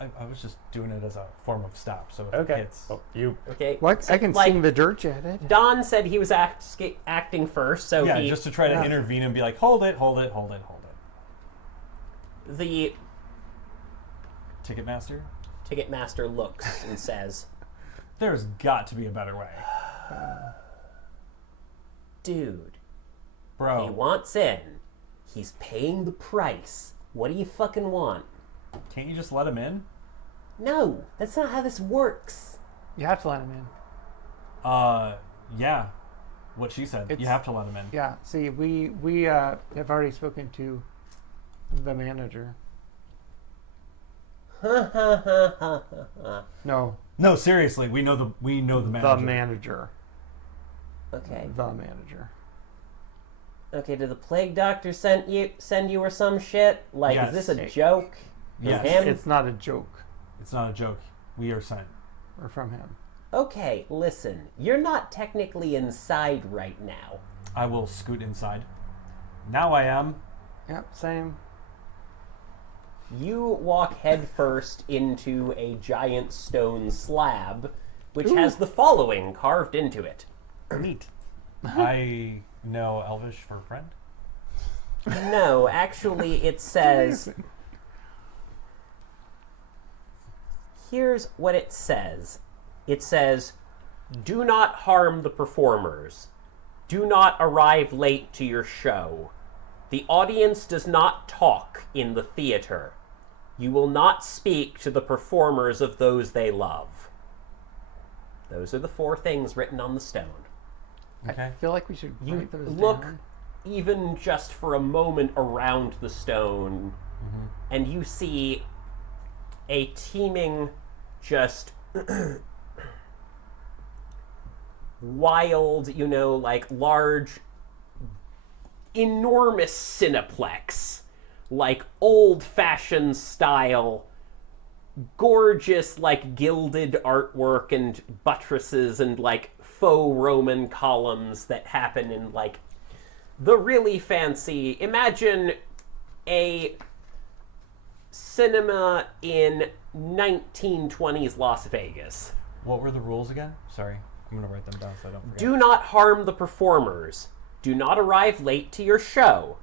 I was just doing it as a form of stop. So if it Okay. hits, Oh, you. Okay, Well, I can like, sing the dirge at it. Don said he was acting first, so yeah, he... just to try to intervene and be like, hold it, hold it, hold it, hold it. The Ticketmaster, Ticketmaster looks and says, there's got to be a better way, dude, he bro. wants in. He's paying the price. What do you fucking want? Can't you just let him in? No, that's not how this works. You have to let him in. Yeah. What she said. You It's- have to let him in. Yeah. See, we have already spoken to the manager. No, No, seriously, we know the manager. the manager. Okay. The manager. Okay, did the plague doctor send you or some shit? Like, Yes. is this a joke? Yes. Him? It's not a joke, It's not a joke. We are sent. or from him. Okay, listen. You're not technically inside right now. I will scoot inside. Now I am. Yep, same. You walk headfirst into a giant stone slab, which has the following carved into it. Neat. I know Elvish for friend. No, actually, it says... Here's what it says. It says, do not harm the performers. Do not arrive late to your show. The audience does not talk in the theater. You will not speak to the performers of those they love. Those are the 4 things written on the stone. Okay. I feel like we should You write those look down. even just for a moment around the stone, and you see a teeming, just wild, like large, enormous cineplex, like old-fashioned style, gorgeous, like gilded artwork and buttresses and like faux Roman columns that happen in like the really fancy. Imagine a cinema in 1920s Las Vegas. What were the rules again? Sorry. I'm going to write them down so I don't forget. Do not harm the performers. Do not arrive late to your show.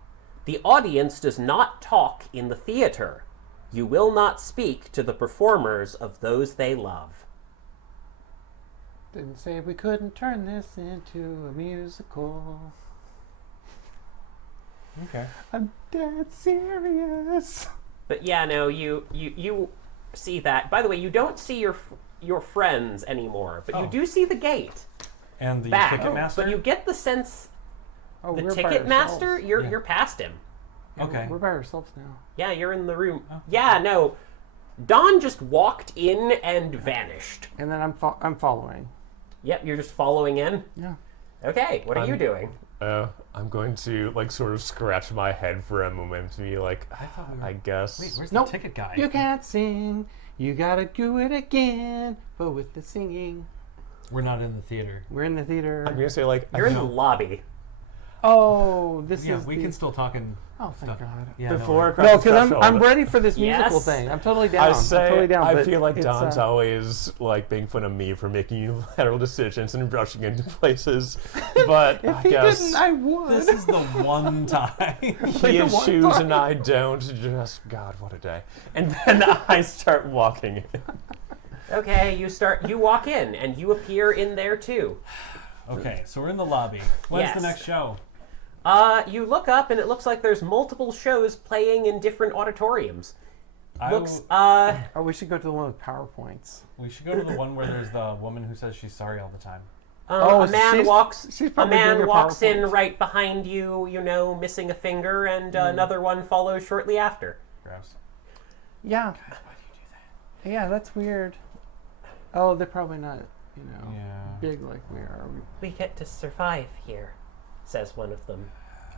The audience does not talk in the theater. You will not speak to the performers of those they love. Didn't say we couldn't turn this into a musical. Okay. I'm dead serious. But yeah, no, you see that. By the way, you don't see your friends anymore, but you Oh. do see the gate And the back. Ticketmaster? But you get the sense Oh, the we're by Ticketmaster, ourselves. you're past him. Yeah, Okay. We're by ourselves now. Yeah, you're in the room. Oh. Yeah, no. Don just walked in and vanished. And then I'm following. Yep, you're just following in. Yeah. Okay, what are you doing? I'm going to like sort of scratch my head for a moment and be like, thought we were- I guess. Wait, where's Nope. the ticket guy? You can't sing. You gotta do it again, but with the singing. We're not in the theater. We're in the theater. I'm gonna say like You're in I the know- lobby. Oh, this Yeah, is we the... can still talk and Oh, thank stuff. God. Yeah, before No, because threshold, I'm ready for this musical Yes. thing. I'm totally down. I I'm say totally down. I but feel like it's, Don's always like making fun of me for making unilateral decisions and rushing into places, but If I he guess didn't, I would. This is the one time. he the has one shoes time. and I don't. Just God, what a day! And then I start walking in. Okay, you walk in and you appear in there too. Okay, so we're in the lobby. When's Yes. the next show? You look up and it looks like there's multiple shows playing in different auditoriums. Looks Oh, we should go to the one with PowerPoints. We should go to the one where there's the woman who says she's sorry all the time. Oh, a man she's walks probably doing in her PowerPoints. right behind you, missing a finger, and another one follows shortly after. Gross. Yeah. Why do you do that? Yeah, that's weird. Oh, they're probably not, Yeah. big like we are. We get to survive here. says one of them.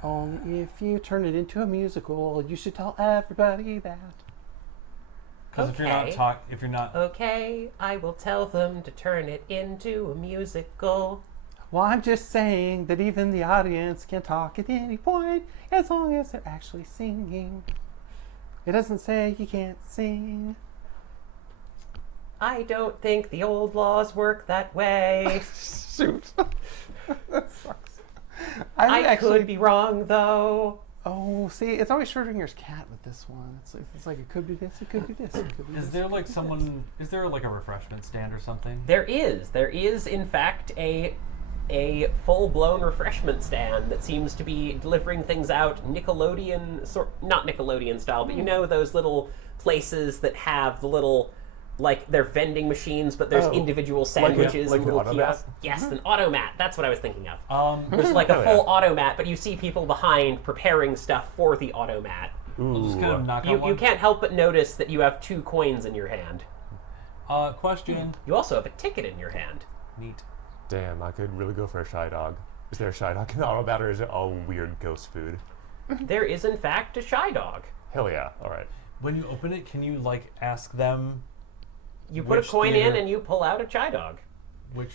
Only if you turn it into a musical, you should tell everybody that. Because Okay. if you're not, Okay, I will tell them to turn it into a musical. Well, I'm just saying that even the audience can talk at any point as long as they're actually singing. It doesn't say you can't sing. I don't think the old laws work that way. Shoot. That sucks. I could be wrong, though. Oh, see, it's always Schrodinger's cat with this one. It's like it could be this, it could be this, it could be is this, there it like could be someone? Is there like a refreshment stand or something? There is in fact a full-blown refreshment stand that seems to be delivering things out Nickelodeon, not Nickelodeon style, but you know those little places that have the little, like, they're vending machines, but there's individual sandwiches like and an little automat? kiosks. Yes, an automat. That's what I was thinking of. Um, There's like a Oh, full automat, but you see people behind preparing stuff for the automat. I'll just kind of knock on You one. can't help but notice that you have 2 coins in your hand. Question. You also have a ticket in your hand. Neat. Damn, I could really go for a shy dog. Is there a shy dog in the automat, or is it all weird ghost food? There is, in fact, a shy dog. Hell yeah! All right. When you open it, can you like ask them You put a Which coin in theater? and you pull out a chai dog. which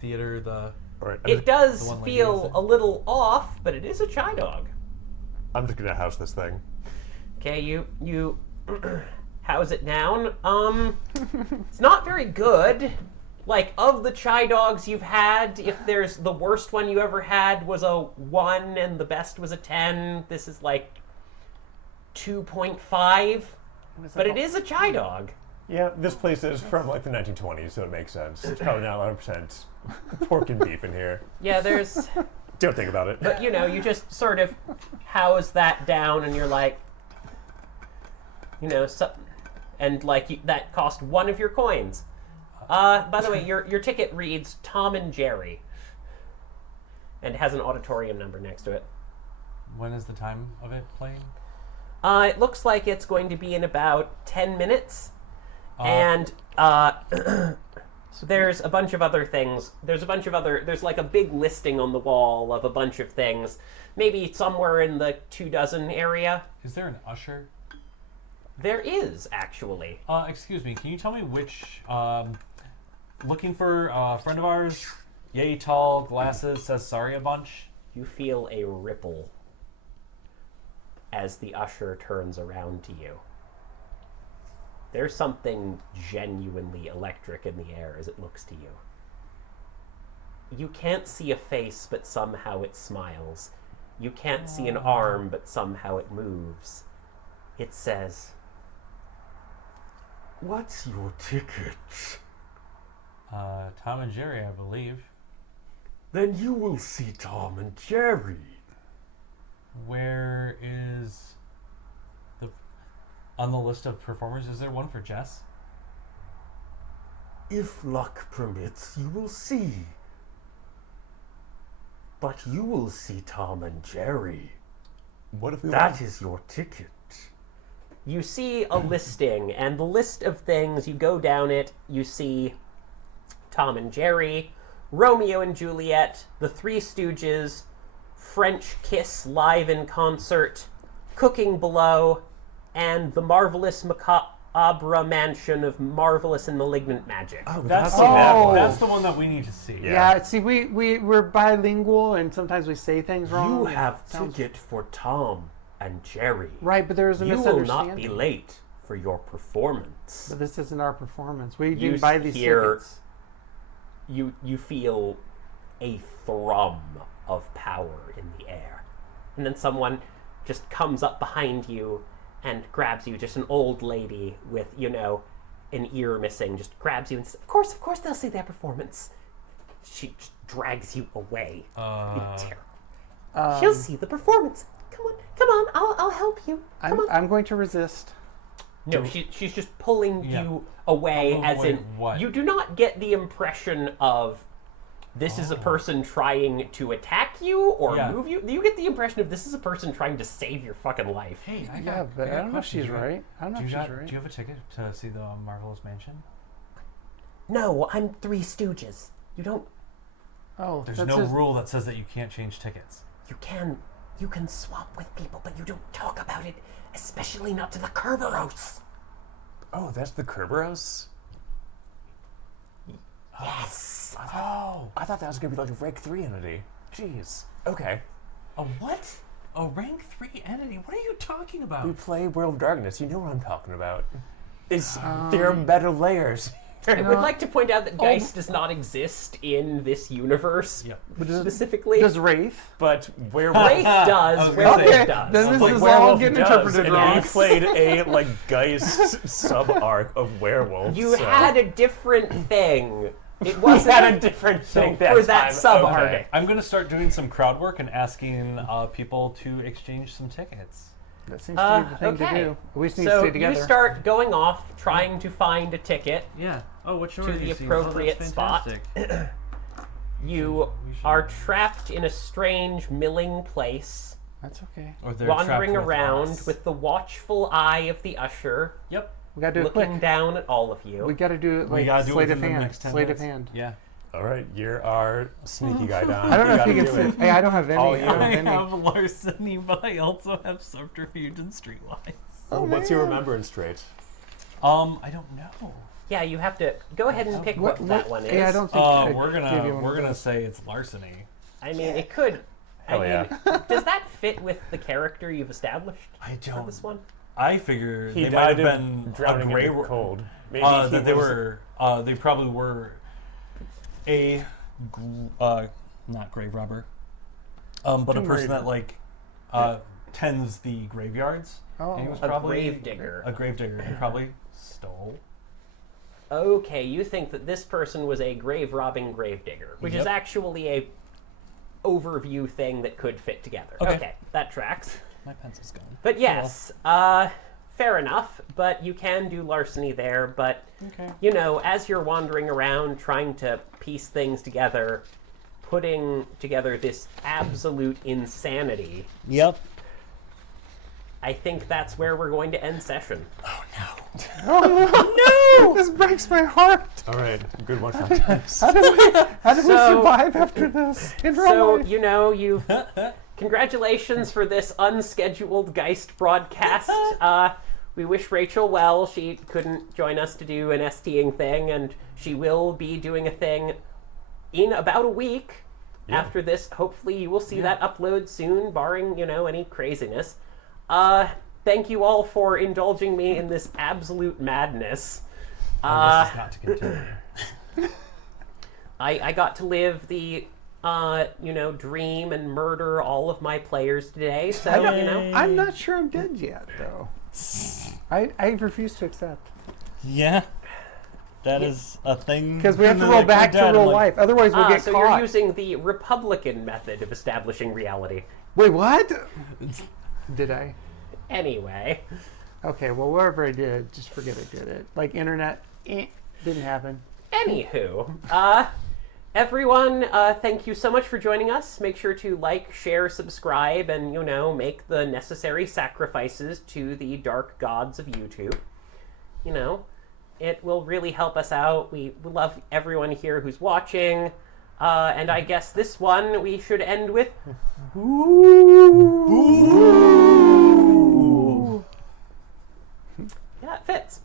theater the? All right. It does The one lady feel was in? a little off, but it is a chai dog. I'm just gonna house this thing. Okay, you house it down. It's not very good. Like, of the chai dogs you've had, if there's the worst one you ever had was a 1 and the best was a 10, this is like 2.5. But it is a chai dog. Yeah, this place is from like the 1920s, so it makes sense. It's probably not 100% pork and beef in here. Yeah, there's... Don't think about it. But, you know, you just sort of house that down and you're like, you know, and like that cost 1 of your coins. By the way, your ticket reads Tom and Jerry and has an auditorium number next to it. When is the time of it playing? It looks like it's going to be in about 10 minutes. And there's a bunch of other things. There's like a big listing on the wall of a bunch of things. Maybe somewhere in the 24 area. Is there an usher? There is, actually. Excuse me. Can you tell me which? Looking for a friend of ours. Yay tall, glasses, says sorry a bunch. You feel a ripple as the usher turns around to you. There's something genuinely electric in the air as it looks to you. You can't see a face, but somehow it smiles. You can't see an arm, but somehow it moves. It says, What's your ticket? Tom and Jerry, I believe. Then you will see Tom and Jerry. Where is the on the list of performers? Is there one for Jess? If luck permits, you will see. But you will see Tom and Jerry. What if we That is your ticket. you see a listing, and the list of things, you go down it, you see Tom and Jerry, Romeo and Juliet, The Three Stooges, French Kiss live in concert, Cooking Below, and The Marvelous Macabre Mansion of Marvelous and Malignant Magic. Oh, That's seen that one. That's the one that we need to see. Yeah, see, we're bilingual, and sometimes we say things wrong. You and have it sounds- ticket for Tom and Jerry. Right, but there is a You will misunderstanding. not be late for your performance. But this isn't our performance. We You didn't buy these hear- tickets. You feel a thrum of power in the air. And then someone just comes up behind you and grabs you, just an old lady with, you know, an ear missing, just grabs you and says, of course they'll see their performance. She just drags you away. She'll see the performance. Come on, I'll help you. Come on. I'm going to resist. No, she's just pulling Yeah. you away, I'll as in, avoid what? you do not get the impression of this is a person trying to attack you or Yeah. move you. You get the impression of this is a person trying to save your fucking life. Hey, Yeah, but I don't know if she's right. I don't know Do if you, she's got, right. do you have a ticket to see the Marvelous Mansion? No, I'm Three Stooges. You don't... Oh, There's that's no his- rule that says that you can't change tickets. You can swap with people, but you don't talk about it, especially not to the Kerberos. Oh, that's the Kerberos? Yes. Oh, I thought that was going to be like a rank 3 entity. Jeez. Okay. a what? A rank 3 entity? What are you talking about? We play World of Darkness. You know what I'm talking about. There are better layers. I would like to point out that Geist does not exist in this universe Yep. specifically. Does Wraith? But Wraith does. was gonna say- Werewolf does. Then this But is all Werewolf getting does, interpreted and wrong. we played a like Geist sub arc of werewolves. You so. had a different thing. It We wasn't had a different thing that for that time. sub-arc. Okay. I'm going to start doing some crowd work and asking people to exchange some tickets. That seems to be the thing okay. to do. We just need to So stay together. you start going off, trying to find a ticket. Yeah. Oh, what show To are the you seeing? appropriate that's spot. fantastic. You are trapped in a strange milling place, That's okay. Or they're wandering trapped with around us. with the watchful eye of the usher Yep. We gotta do it looking quick. down at all of We you. gotta do it We like gotta do it sleight of within the hand. next 10 Sleight of minutes. hand. Yeah. All right, you're our sneaky guy, Don. I don't know if gotta you can do it. say. Hey, I don't have any. Oh, I don't have any. larceny, but I also have subterfuge and streetwise. Oh, what's your remembrance trait? I don't know. Yeah, you have to go ahead and pick what that one is. Yeah, I don't think. I We're gave you gonna one we're of gonna those. say it's larceny. I mean, it could. Hell I mean, does that fit with the character you've established I for don't. this one? I figure He they might have died been of drowning a gray in the cold. Maybe that he they was- were. They probably were a not grave robber, but a Tomb person Raider. that like tends the graveyards. Oh, And he was A probably gravedigger. A gravedigger. He probably stole. Okay, you think that this person was a grave robbing gravedigger, which is Yep. actually a overview thing that could fit together. Okay. That tracks. My pencil's gone. But yes, fair enough. But you can do larceny there. But Okay. you know, as you're wandering around trying to piece things together, putting together this absolute insanity, Yep. I think that's where we're going to end session. Oh no! This breaks my heart. All right, good one. Sometimes. How did we So- survive after this? In real So, life? you know, you've. Congratulations for this unscheduled Geist broadcast. We wish Rachel well. She couldn't join us to do an STing thing, and she will be doing a thing in about a week after this. Hopefully, you will see that upload soon, barring, you know, any craziness. Thank you all for indulging me in this absolute madness. This is not to continue. I got to live the, you know, dream and murder all of my players today, so, you know. I'm not sure I'm dead yet, though. I refuse to accept. Yeah. That is a thing. Because we have to roll back to real life. Otherwise, we'll get So caught. you're using the Republican method of establishing reality. Wait, what? Did I? Anyway, Okay, well, whatever I did, just forget I did it. Like, internet, didn't happen. anywho, everyone, thank you so much for joining us. Make sure to like, share, subscribe, and, you know, make the necessary sacrifices to the dark gods of YouTube. You know, it will really help us out. We love everyone here who's watching. And I guess this one we should end with. Yeah, it fits.